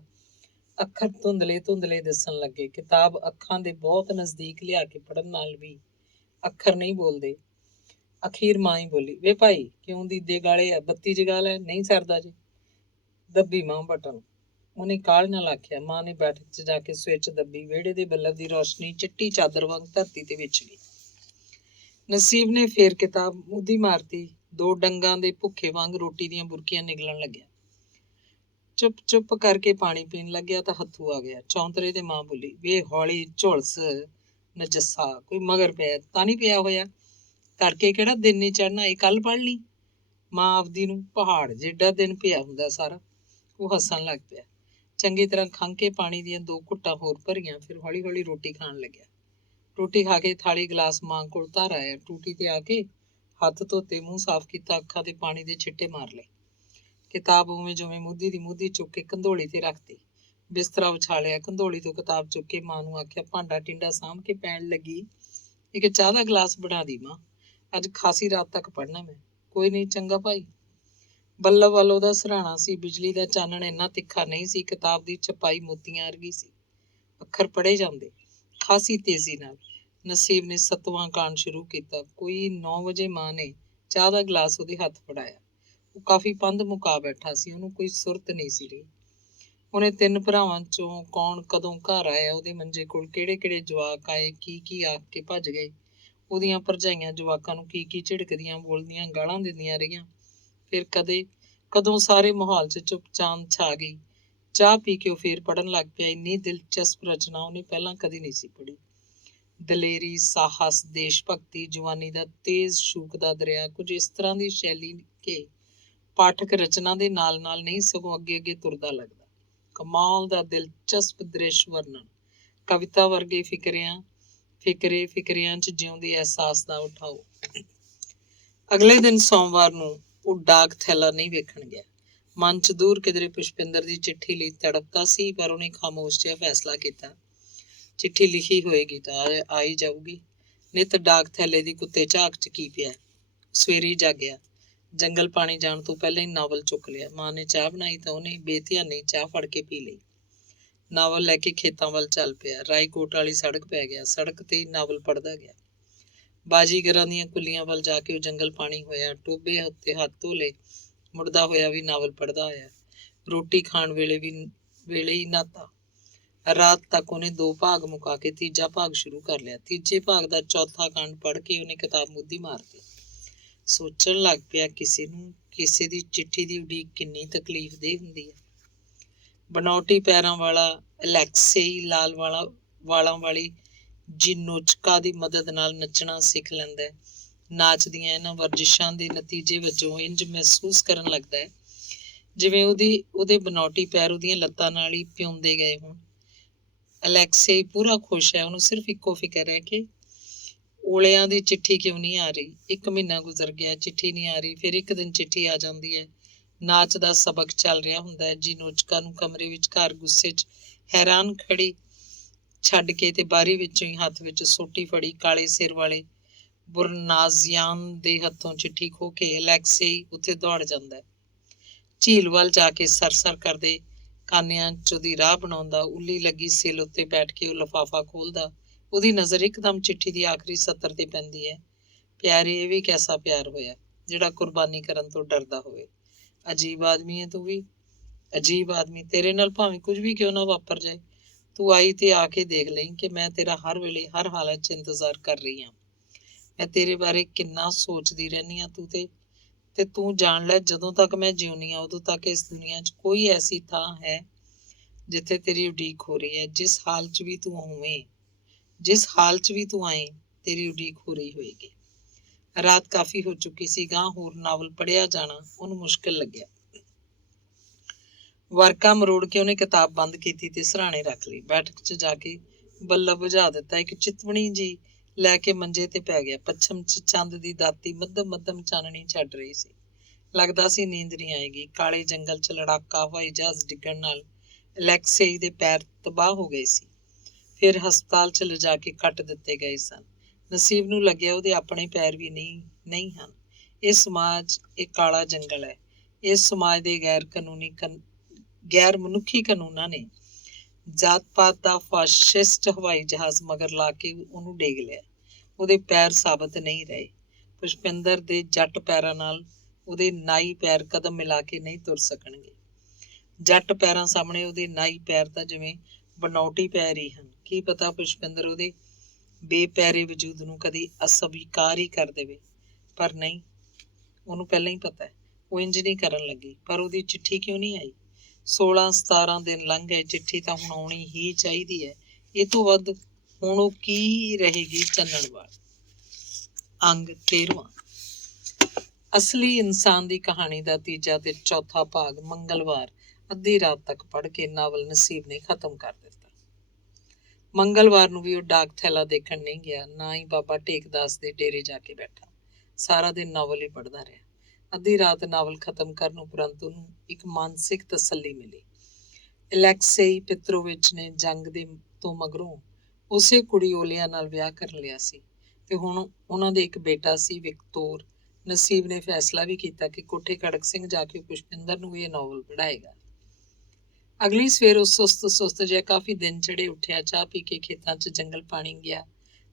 ਅੱਖਰ ਧੁੰਦਲੇ ਧੁੰਦਲੇ ਦਿਸਣ ਲੱਗੇ। ਕਿਤਾਬ ਅੱਖਾਂ ਦੇ ਬਹੁਤ ਨਜ਼ਦੀਕ ਲਿਆ ਕੇ ਪੜ੍ਹਨ ਨਾਲ ਵੀ ਅੱਖਰ ਨਹੀਂ ਬੋਲਦੇ। ਅਖੀਰ ਮਾਂ ਹੀ ਬੋਲੀ, ਵੇ ਭਾਈ ਕਿਉਂ ਦੀਦੇ ਗਾਲੇ ਆ? ਬੱਤੀ ਜਗਾ ਲੈ, ਨਹੀਂ ਸਰਦਾ ਜੀ। ਦੱਬੀ ਮਾਂ ਬਟਨ। ਉਹਨੇ ਕਾਹਲ ਨਾਲ ਆਖਿਆ। ਮਾਂ ਨੇ ਬੈਠਕ 'ਚ ਜਾ ਕੇ ਸਵਿੱਚ ਦੱਬੀ। ਵਿਹੜੇ ਦੇ ਬੱਲਬ ਦੀ ਰੌਸ਼ਨੀ ਚਿੱਟੀ ਚਾਦਰ ਵਾਂਗ ਧਰਤੀ ਤੇ ਵਿਛ ਗਈ। ਨਸੀਬ ਨੇ ਫੇਰ ਕਿਤਾਬ ਮੁੱਧੀ ਮਾਰਤੀ। 2 ਡੰਗਾਂ ਦੇ ਭੁੱਖੇ ਵਾਂਗ ਰੋਟੀ ਦੀਆਂ ਬੁਰਕੀਆਂ ਨਿਗਲਣ ਲੱਗਿਆ। ਚੁੱਪ ਕਰਕੇ ਪਾਣੀ ਪੀਣ ਲੱਗਿਆ ਤਾਂ ਹੱਥੂ ਆ ਗਿਆ। ਚੌਂਤਰੇ ਤੇ ਮਾਂ ਬੋਲੀ, ਵੇ ਹੌਲੀ ਝੁਲਸ ਨਜੱਸਾ, ਕੋਈ ਮਗਰ ਪਿਆ ਤਾਂ ਨਹੀਂ ਪਿਆ ਹੋਇਆ? ਕਰਕੇ ਕਿਹੜਾ ਦਿਨ ਨਹੀਂ ਚੜ੍ਹਨਾ, ਇਹ ਕੱਲ ਪੜ੍ਹ ਲਈ। ਮਾਂ ਆਪਦੀ ਨੂੰ ਪਹਾੜ ਜਿੱਡਾ ਦਿਨ ਪਿਆ ਹੁੰਦਾ ਸਾਰਾ। ਉਹ ਹੱਸਣ ਲੱਗ ਪਿਆ। ਚੰਗੀ ਤਰ੍ਹਾਂ ਖੰਘ ਕੇ ਪਾਣੀ ਦੀਆਂ 2 ਘੁੱਟਾਂ ਹੋਰ ਭਰੀਆਂ। ਫਿਰ ਹੌਲੀ ਹੌਲੀ ਰੋਟੀ ਖਾਣ ਲੱਗਿਆ। ਰੋਟੀ ਖਾ ਕੇ ਥਾਲੀ ਗਲਾਸ ਮਾਂ ਕੋਲ ਧਰ ਆਇਆ। ਟੂਟੀ ਤੇ ਆ ਕੇ ਹੱਥ ਧੋਤੇ, ਮੂੰਹ ਸਾਫ਼ ਕੀਤਾ, ਅੱਖਾਂ ਤੇ ਪਾਣੀ ਦੇ ਛਿੱਟੇ ਮਾਰ ਲਏ। ਕਿਤਾਬ ਉਵੇਂ ਜਿਵੇਂ ਮੁੱਧੀ ਦੀ ਮੁੱਧੀ ਚੁੱਕ ਕੇ ਕੰਧੋਲੀ ਤੇ ਰੱਖਤੀ। ਬਿਸਤਰਾ ਵਿਛਾਲਿਆ। ਕੰਧੋਲੀ ਤੋਂ ਕਿਤਾਬ ਚੁੱਕ ਕੇ ਮਾਂ ਨੂੰ ਆਖਿਆ, ਭਾਂਡਾ ਟਿੰਡਾ ਸਾਂਭ ਕੇ ਪੈਣ ਲੱਗੀ ਇੱਕ ਚਾਹ ਦਾ ਗਲਾਸ ਬਣਾ ਦੀ ਮਾਂ, ਅੱਜ ਖਾਸੀ ਰਾਤ ਤੱਕ ਪੜ੍ਹਨਾ ਮੈਂ। ਕੋਈ ਨਹੀਂ, ਚੰਗਾ ਭਾਈ। ਬੱਲਬ ਵੱਲ ਉਹਦਾ ਸਰਾਣਾ ਸੀ। ਬਿਜਲੀ ਦਾ ਚਾਨਣ ਇੰਨਾ ਤਿੱਖਾ ਨਹੀਂ ਸੀ। ਕਿਤਾਬ ਦੀ ਛਪਾਈ ਮੋਤੀਆਂ ਵਰਗੀ ਸੀ। ਅੱਖਰ ਪੜ੍ਹੇ ਜਾਂਦੇ ਖਾਸੀ ਤੇਜ਼ੀ ਨਾਲ। ਨਸੀਬ ਨੇ 7ਵਾਂ ਕਾਂਡ ਸ਼ੁਰੂ ਕੀਤਾ। ਕੋਈ 9 ਵਜੇ ਮਾਂ ਨੇ ਚਾਹ ਦਾ ਗਲਾਸ ਉਹਦੇ ਹੱਥ ਫੜਾਇਆ। ਉਹ ਕਾਫੀ ਪੰਧ ਮੁਕਾ ਬੈਠਾ ਸੀ। ਉਹਨੂੰ ਕੋਈ ਸੁਰਤ ਨਹੀਂ ਸੀ ਰਹੀ। ਉਹਨੇ 3 ਭਰਾਵਾਂ 'ਚੋਂ ਕੌਣ ਕਦੋਂ ਘਰ ਆਇਆ, ਉਹਦੇ ਮੰਜੇ ਕੋਲ ਕਿਹੜੇ ਕਿਹੜੇ ਜਵਾਕ ਆਏ, ਕੀ ਆਖ ਕੇ ਭੱਜ ਗਏ, ਉਹਦੀਆਂ ਭਰਜਾਈਆਂ ਜਵਾਕਾਂ ਨੂੰ ਕੀ ਝਿੜਕਦੀਆਂ ਬੋਲਦੀਆਂ ਗਾਲਾਂ ਦਿੰਦੀਆਂ ਰਹੀਆਂ। ਫਿਰ ਕਦੋਂ ਸਾਰੇ ਮਾਹੌਲ 'ਚ ਚੁੱਪਚਾਪ ਛਾ ਗਈ। ਚਾਹ ਪੀ ਕੇ ਉਹ ਫੇਰ ਪੜ੍ਹਨ ਲੱਗ ਪਿਆ। ਇੰਨੀ ਦਿਲਚਸਪ ਰਚਨਾ ਉਹਨੇ ਪਹਿਲਾਂ ਕਦੀ ਨਹੀਂ ਸੀ ਪੜ੍ਹੀ। ਦਲੇਰੀ, ਸਾਹਸ, ਦੇਸ਼ ਭਗਤੀ, ਜਵਾਨੀ ਦਾ ਤੇਜ਼ ਸ਼ੂਕ ਦਾ ਦਰਿਆ, ਕੁਝ ਇਸ ਤਰ੍ਹਾਂ ਦੀ ਸ਼ੈਲੀ ਕਿ ਪਾਠਕ ਰਚਨਾ ਦੇ ਨਾਲ ਨਾਲ ਨਹੀਂ ਸਗੋਂ ਅੱਗੇ ਅੱਗੇ ਤੁਰਦਾ ਲੱਗਦਾ। ਕਮਾਲ ਦਾ ਦਿਲਚਸਪ ਦ੍ਰਿਸ਼ ਵਰਣਨ, ਕਵਿਤਾ ਵਰਗੇ ਫਿਕਰਿਆਂ ਫਿਕਰੇ ਫਿਕਰਿਆਂ 'ਚ ਜਿਉਂਦੀ ਅਹਿਸਾਸ ਦਾ ਉਠਾਓ। ਅਗਲੇ ਦਿਨ ਸੋਮਵਾਰ ਨੂੰ ਉਹ ਡਾਕ ਥੈਲਾ ਨਹੀਂ ਵੇਖਣ ਗਿਆ। ਮਨ 'ਚ ਦੂਰ ਕਿਧਰੇ ਪੁਸ਼ਪਿੰਦਰ ਦੀ ਚਿੱਠੀ ਲਈ ਤੜਪਦਾ ਸੀ, ਪਰ ਉਹਨੇ ਖਾਮੋਸ਼ ਜਿਹਾ ਫੈਸਲਾ ਕੀਤਾ, ਚਿੱਠੀ ਲਿਖੀ ਹੋਏਗੀ ਤਾਂ ਆ ਹੀ ਜਾਊਗੀ। ਨਿੱਤ ਡਾਕ ਥੈਲੇ ਦੀ ਕੁੱਤੇ ਝਾਕ 'ਚ ਕੀ ਪਿਆ। ਸਵੇਰੇ ਹੀ ਜਾਗਿਆ, ਜੰਗਲ ਪਾਣੀ ਜਾਣ ਤੋਂ ਪਹਿਲਾਂ ਹੀ ਨਾਵਲ ਚੁੱਕ ਲਿਆ। ਮਾਂ ਨੇ ਚਾਹ ਬਣਾਈ ਤਾਂ ਉਹਨੇ ਬੇਧਿਆਨੀ ਚਾਹ ਫੜ ਕੇ ਪੀ ਲਈ। ਨਾਵਲ ਲੈ ਕੇ ਖੇਤਾਂ ਵੱਲ ਚੱਲ ਪਿਆ। ਰਾਏਕੋਟ ਵਾਲੀ ਸੜਕ ਪੈ ਗਿਆ। ਸੜਕ ਤੇ ਨਾਵਲ ਪੜ੍ਹਦਾ ਗਿਆ। ਬਾਜੀਗਰਾਂ ਦੀਆਂ ਕੁੱਲੀਆਂ ਵੱਲ ਜਾ ਕੇ ਉਹ ਜੰਗਲ ਪਾਣੀ ਹੋਇਆ। ਟੋਭੇ ਉੱਤੇ ਹੱਥ ਧੋ ਲਏ। ਮੁੜਦਾ ਹੋਇਆ ਵੀ ਨਾਵਲ ਪੜ੍ਹਦਾ ਆਇਆ। ਰੋਟੀ ਖਾਣ ਵੇਲੇ ਹੀ ਨਹਾਤਾ। ਰਾਤ ਤੱਕ ਉਹਨੇ 2 ਭਾਗ ਮੁਕਾ ਕੇ ਤੀਜਾ ਭਾਗ ਸ਼ੁਰੂ ਕਰ ਲਿਆ। ਤੀਜੇ ਭਾਗ ਦਾ ਚੌਥਾ ਖੰਡ ਪੜ੍ਹ ਕੇ ਉਹਨੇ ਕਿਤਾਬ ਮੁੱਧੀ ਮਾਰਤੀ। ਸੋਚਣ ਲੱਗ ਪਿਆ, ਕਿਸੇ ਦੀ ਚਿੱਠੀ ਦੀ ਉਡੀਕ ਕਿੰਨੀ ਤਕਲੀਫ ਦੇਹ ਹੁੰਦੀ ਹੈ। ਬਨੌਟੀ ਪੈਰਾਂ ਵਾਲਾ ਅਲੈਕਸੇਈ ਲਾਲ ਵਾਲਾਂ ਵਾਲੀ ਜਿਨੋਚਕਾ ਦੀ ਮਦਦ ਨਾਲ ਨੱਚਣਾ ਸਿੱਖ ਲੈਂਦਾ ਹੈ। ਨਾਚ ਦੀਆਂ ਇਹਨਾਂ ਵਰਜਿਸ਼ਾਂ ਦੇ ਨਤੀਜੇ ਵਜੋਂ ਇੰਜ ਮਹਿਸੂਸ ਕਰਨ ਲੱਗਦਾ ਹੈ ਜਿਵੇਂ ਉਹਦੇ ਬਨੌਟੀ ਪੈਰ ਉਹਦੀਆਂ ਲੱਤਾਂ ਨਾਲ ਹੀ ਪਿਉਂਦੇ ਗਏ ਹੋਣ। ਅਲੈਕਸੇਈ ਪੂਰਾ ਖੁਸ਼ ਹੈ। ਉਹਨੂੰ ਸਿਰਫ ਇੱਕੋ ਫਿਕਰ ਹੈ ਕਿ ਓਲਿਆਂ ਦੀ ਚਿੱਠੀ ਕਿਉਂ ਨਹੀਂ ਆ ਰਹੀ। 1 ਮਹੀਨਾ ਗੁਜ਼ਰ ਗਿਆ, ਚਿੱਠੀ ਨਹੀਂ ਆ ਰਹੀ। ਫਿਰ ਇੱਕ ਦਿਨ ਚਿੱਠੀ ਆ ਜਾਂਦੀ ਹੈ। ਨਾਚ ਦਾ ਸਬਕ ਚੱਲ ਰਿਹਾ ਹੁੰਦਾ ਹੈ। ਜਿਨੋਚਕਾ ਨੂੰ ਕਮਰੇ ਵਿੱਚ ਘਰ ਗੁੱਸੇ 'ਚ ਹੈਰਾਨ ਖੜੀ ਛੱਡ ਕੇ ਤੇ ਬਾਰੀ ਵਿੱਚੋਂ ਹੀ ਹੱਥ ਵਿੱਚ ਸੋਟੀ ਫੜੀ ਕਾਲੇ ਸਿਰ ਵਾਲੇ ਬੁਰਨਾਜ਼ਿਆਨ ਦੇ ਹੱਥੋਂ ਚਿੱਠੀ ਖੋਹ ਕੇ ਅਲੈਕਸੇਈ ਉੱਥੇ ਦੌੜ ਜਾਂਦਾ ਹੈ। ਝੀਲ ਵੱਲ ਜਾ ਕੇ ਸਰਸਰ ਕਰਦੇ ਕਾਨਿਆਂ 'ਚ ਉਹਦੀ ਰਾਹ ਬਣਾਉਂਦਾ। ਉੱਲੀ ਲੱਗੀ ਸਿਲ ਉੱਤੇ ਬੈਠ ਕੇ ਉਹ ਲਿਫਾਫਾ ਖੋਲ੍ਹਦਾ। ਉਹਦੀ ਨਜ਼ਰ ਇੱਕਦਮ ਚਿੱਠੀ ਦੀ ਆਖਰੀ ਸਤਰ ਤੇ ਪੈਂਦੀ ਹੈ। ਪਿਆਰੇ, ਇਹ ਵੀ ਕੈਸਾ ਪਿਆਰ ਹੋਇਆ ਜਿਹੜਾ ਕੁਰਬਾਨੀ ਕਰਨ ਤੋਂ ਡਰਦਾ ਹੋਵੇ। ਅਜੀਬ ਆਦਮੀ ਹੈ ਤੂੰ ਵੀ, ਅਜੀਬ ਆਦਮੀ। ਤੇਰੇ ਨਾਲ ਭਾਵੇਂ ਕੁਝ ਵੀ ਕਿਉਂ ਨਾ ਵਾਪਰ ਜਾਏ, ਤੂੰ ਆਈ ਤੇ ਆ ਕੇ ਦੇਖ ਲਈ ਕਿ ਮੈਂ ਤੇਰਾ ਹਰ ਵੇਲੇ ਹਰ ਹਾਲਤ 'ਚ ਇੰਤਜ਼ਾਰ ਕਰ ਰਹੀ ਹਾਂ। ਮੈਂ ਤੇਰੇ ਬਾਰੇ ਕਿੰਨਾ ਸੋਚਦੀ ਰਹਿੰਦੀ ਹਾਂ। ਤੇ ਤੂੰ ਜਾਣ ਲੈ, ਜਦੋਂ ਤੱਕ ਮੈਂ ਜਿਉਂਦੀ ਹਾਂ ਉਦੋਂ ਤੱਕ ਇਸ ਦੁਨੀਆ 'ਚ ਕੋਈ ਐਸੀ ਥਾਂ ਹੈ ਜਿੱਥੇ ਤੇਰੀ ਉਡੀਕ ਹੋ ਰਹੀ ਹੈ। ਜਿਸ ਹਾਲ 'ਚ ਵੀ ਤੂੰ ਆਏ ਤੇਰੀ ਉਡੀਕ ਹੋ ਰਹੀ ਹੋਏਗੀ। ਰਾਤ ਕਾਫੀ ਹੋ ਚੁੱਕੀ ਸੀ। ਗਾਂ ਹੋਰ ਨਾਵਲ ਪੜ੍ਹਿਆ ਜਾਣਾ ਉਹਨੂੰ ਮੁਸ਼ਕਿਲ ਲੱਗਿਆ। ਵਰਕਾ ਮਰੋੜ ਕੇ ਉਹਨੇ ਕਿਤਾਬ ਬੰਦ ਕੀਤੀ ਤੇ ਸਿਰਹਾਣੇ ਰੱਖ ਲਈ। ਬੈਠਕ 'ਚ ਜਾ ਕੇ ਬੱਲਬ ਬੁਝਾ ਦਿੱਤਾ। ਇੱਕ ਚਿਤਵਣੀ ਜੀ ਲੈ ਕੇ ਮੰਜੇ ਤੇ ਪੈ ਗਿਆ। ਪੱਛਮ 'ਚ ਚੰਦ ਦੀ ਦਾਤੀ ਮੱਧਮ ਚਾਨਣੀ ਛੱਡ ਰਹੀ ਸੀ। ਲੱਗਦਾ ਸੀ ਨੀਂਦ ਨਹੀਂ ਆਏਗੀ। ਕਾਲੇ ਜੰਗਲ 'ਚ ਲੜਾਕਾ ਹਵਾਈ ਜਹਾਜ਼ ਡਿੱਗਣ ਨਾਲ ਅਲੈਕਸੇਈ ਦੇ ਪੈਰ ਤਬਾਹ ਹੋ ਗਏ ਸੀ। ਫਿਰ ਹਸਪਤਾਲ 'ਚ ਲਿਜਾ ਕੇ ਕੱਟ ਦਿੱਤੇ ਗਏ ਸਨ। ਨਸੀਬ ਨੂੰ ਲੱਗਿਆ ਉਹਦੇ ਆਪਣੇ ਪੈਰ ਵੀ ਨਹੀਂ ਹਨ। ਇਹ ਸਮਾਜ ਇਹ ਕਾਲਾ ਜੰਗਲ ਹੈ। ਇਸ ਸਮਾਜ ਦੇ ਗੈਰ ਮਨੁੱਖੀ ਕਾਨੂੰਨਾਂ ਨੇ ਜਾਤ ਪਾਤ ਦਾ ਫਾਸ਼ਿਸਟ ਹਵਾਈ ਜਹਾਜ਼ ਮਗਰ ਲਾ ਕੇ ਉਹਨੂੰ ਡੇਗ ਲਿਆ। ਉਹਦੇ ਪੈਰ ਸਾਬਤ ਨਹੀਂ ਰਹੇ। ਪੁਸ਼ਪਿੰਦਰ ਦੇ ਜੱਟ ਪੈਰਾਂ ਨਾਲ ਉਹਦੇ ਨਾਈ ਪੈਰ ਕਦਮ ਮਿਲਾ ਕੇ ਨਹੀਂ ਤੁਰ ਸਕਣਗੇ। ਜੱਟ ਪੈਰਾਂ ਸਾਹਮਣੇ ਉਹਦੇ ਨਾਈ ਪੈਰ ਤਾਂ ਜਿਵੇਂ ਬਨੌਟੀ ਪੈਰ ਹੀ ਹਨ। ਕੀ ਪਤਾ ਪੁਸ਼ਪਿੰਦਰ ਉਹਦੇ ਬੇਪੈਰੇ ਵਜੂਦ ਨੂੰ ਕਦੀ ਅਸਵੀਕਾਰ ਹੀ ਕਰ ਦੇਵੇ। ਪਰ ਨਹੀਂ, ਉਹਨੂੰ ਪਹਿਲਾਂ ਹੀ ਪਤਾ ਹੈ। ਉਹ ਇੰਜ ਨਹੀਂ ਕਰਨ ਲੱਗੀ। ਪਰ ਉਹਦੀ ਚਿੱਠੀ ਕਿਉਂ ਨਹੀਂ ਆਈ? 16-17 ਦਿਨ ਲੰਘ ਗਏ। ਚਿੱਠੀ ਤਾਂ ਹੁਣ ਆਉਣੀ ਹੀ ਚਾਹੀਦੀ ਹੈ। ਇਹ ਤੋਂ ਵੱਧ ਹੁਣ ਉਹ ਕੀ ਰਹੇਗੀ ਚੰਨਣਵਾਲ। ਅੰਗ 13ਵਾਂ। ਅਸਲੀ ਇਨਸਾਨ ਦੀ ਕਹਾਣੀ ਦਾ ਤੀਜਾ ਤੇ ਚੌਥਾ ਭਾਗ ਮੰਗਲਵਾਰ ਅੱਧੀ ਰਾਤ ਤੱਕ ਪੜ੍ਹ ਕੇ ਨਾਵਲ ਨਸੀਬ ਨੇ ਖਤਮ ਕਰ ਦਿੱਤਾ। ਮੰਗਲਵਾਰ ਨੂੰ ਵੀ ਉਹ ਡਾਕ ਥੈਲਾ ਦੇਖਣ ਨਹੀਂ ਗਿਆ, ਨਾ ਹੀ ਬਾਬਾ ਟੇਕਦਾਸ ਦੇ ਡੇਰੇ ਜਾ ਕੇ ਬੈਠਾ। ਸਾਰਾ ਦਿਨ ਨਾਵਲ ਹੀ ਪੜ੍ਹਦਾ ਰਿਹਾ। ਅੱਧੀ ਰਾਤ ਨਾਵਲ ਖਤਮ ਕਰਨ ਉਪਰੰਤ ਉਹਨੂੰ ਇੱਕ ਮਾਨਸਿਕ ਤਸੱਲੀ ਮਿਲੀ। ਅਲੈਕਸੇਈ ਪਿਤਰੋਵਿਚ ਨੇ ਜੰਗ ਤੋਂ ਮਗਰੋਂ ਉਸੇ ਕੁੜੀ ਓਲਿਆ ਨਾਲ ਵਿਆਹ ਕਰ ਲਿਆ ਸੀ ਤੇ ਹੁਣ ਉਹਨਾਂ ਦੇ ਇੱਕ ਬੇਟਾ ਸੀ, ਵਿਕਟੋਰ। ਨਸੀਬ ਨੇ ਫੈਸਲਾ ਵੀ ਕੀਤਾ ਕਿ ਕੋਠੇ ਖੜਕ ਸਿੰਘ ਜਾ ਕੇ ਪੁਸ਼ਪਿੰਦਰ ਨੂੰ ਵੀ ਇਹ ਨਾਵਲ ਪੜ੍ਹਾਏਗਾ। ਅਗਲੀ ਸਵੇਰ ਉਹ ਸੁਸਤ ਜਿਹਾ ਕਾਫੀ ਦਿਨ ਚੜੇ ਉੱਠਿਆ। ਚਾਹ ਪੀ ਕੇ ਖੇਤਾਂ 'ਚ ਜੰਗਲ ਪਾਣੀ ਗਿਆ।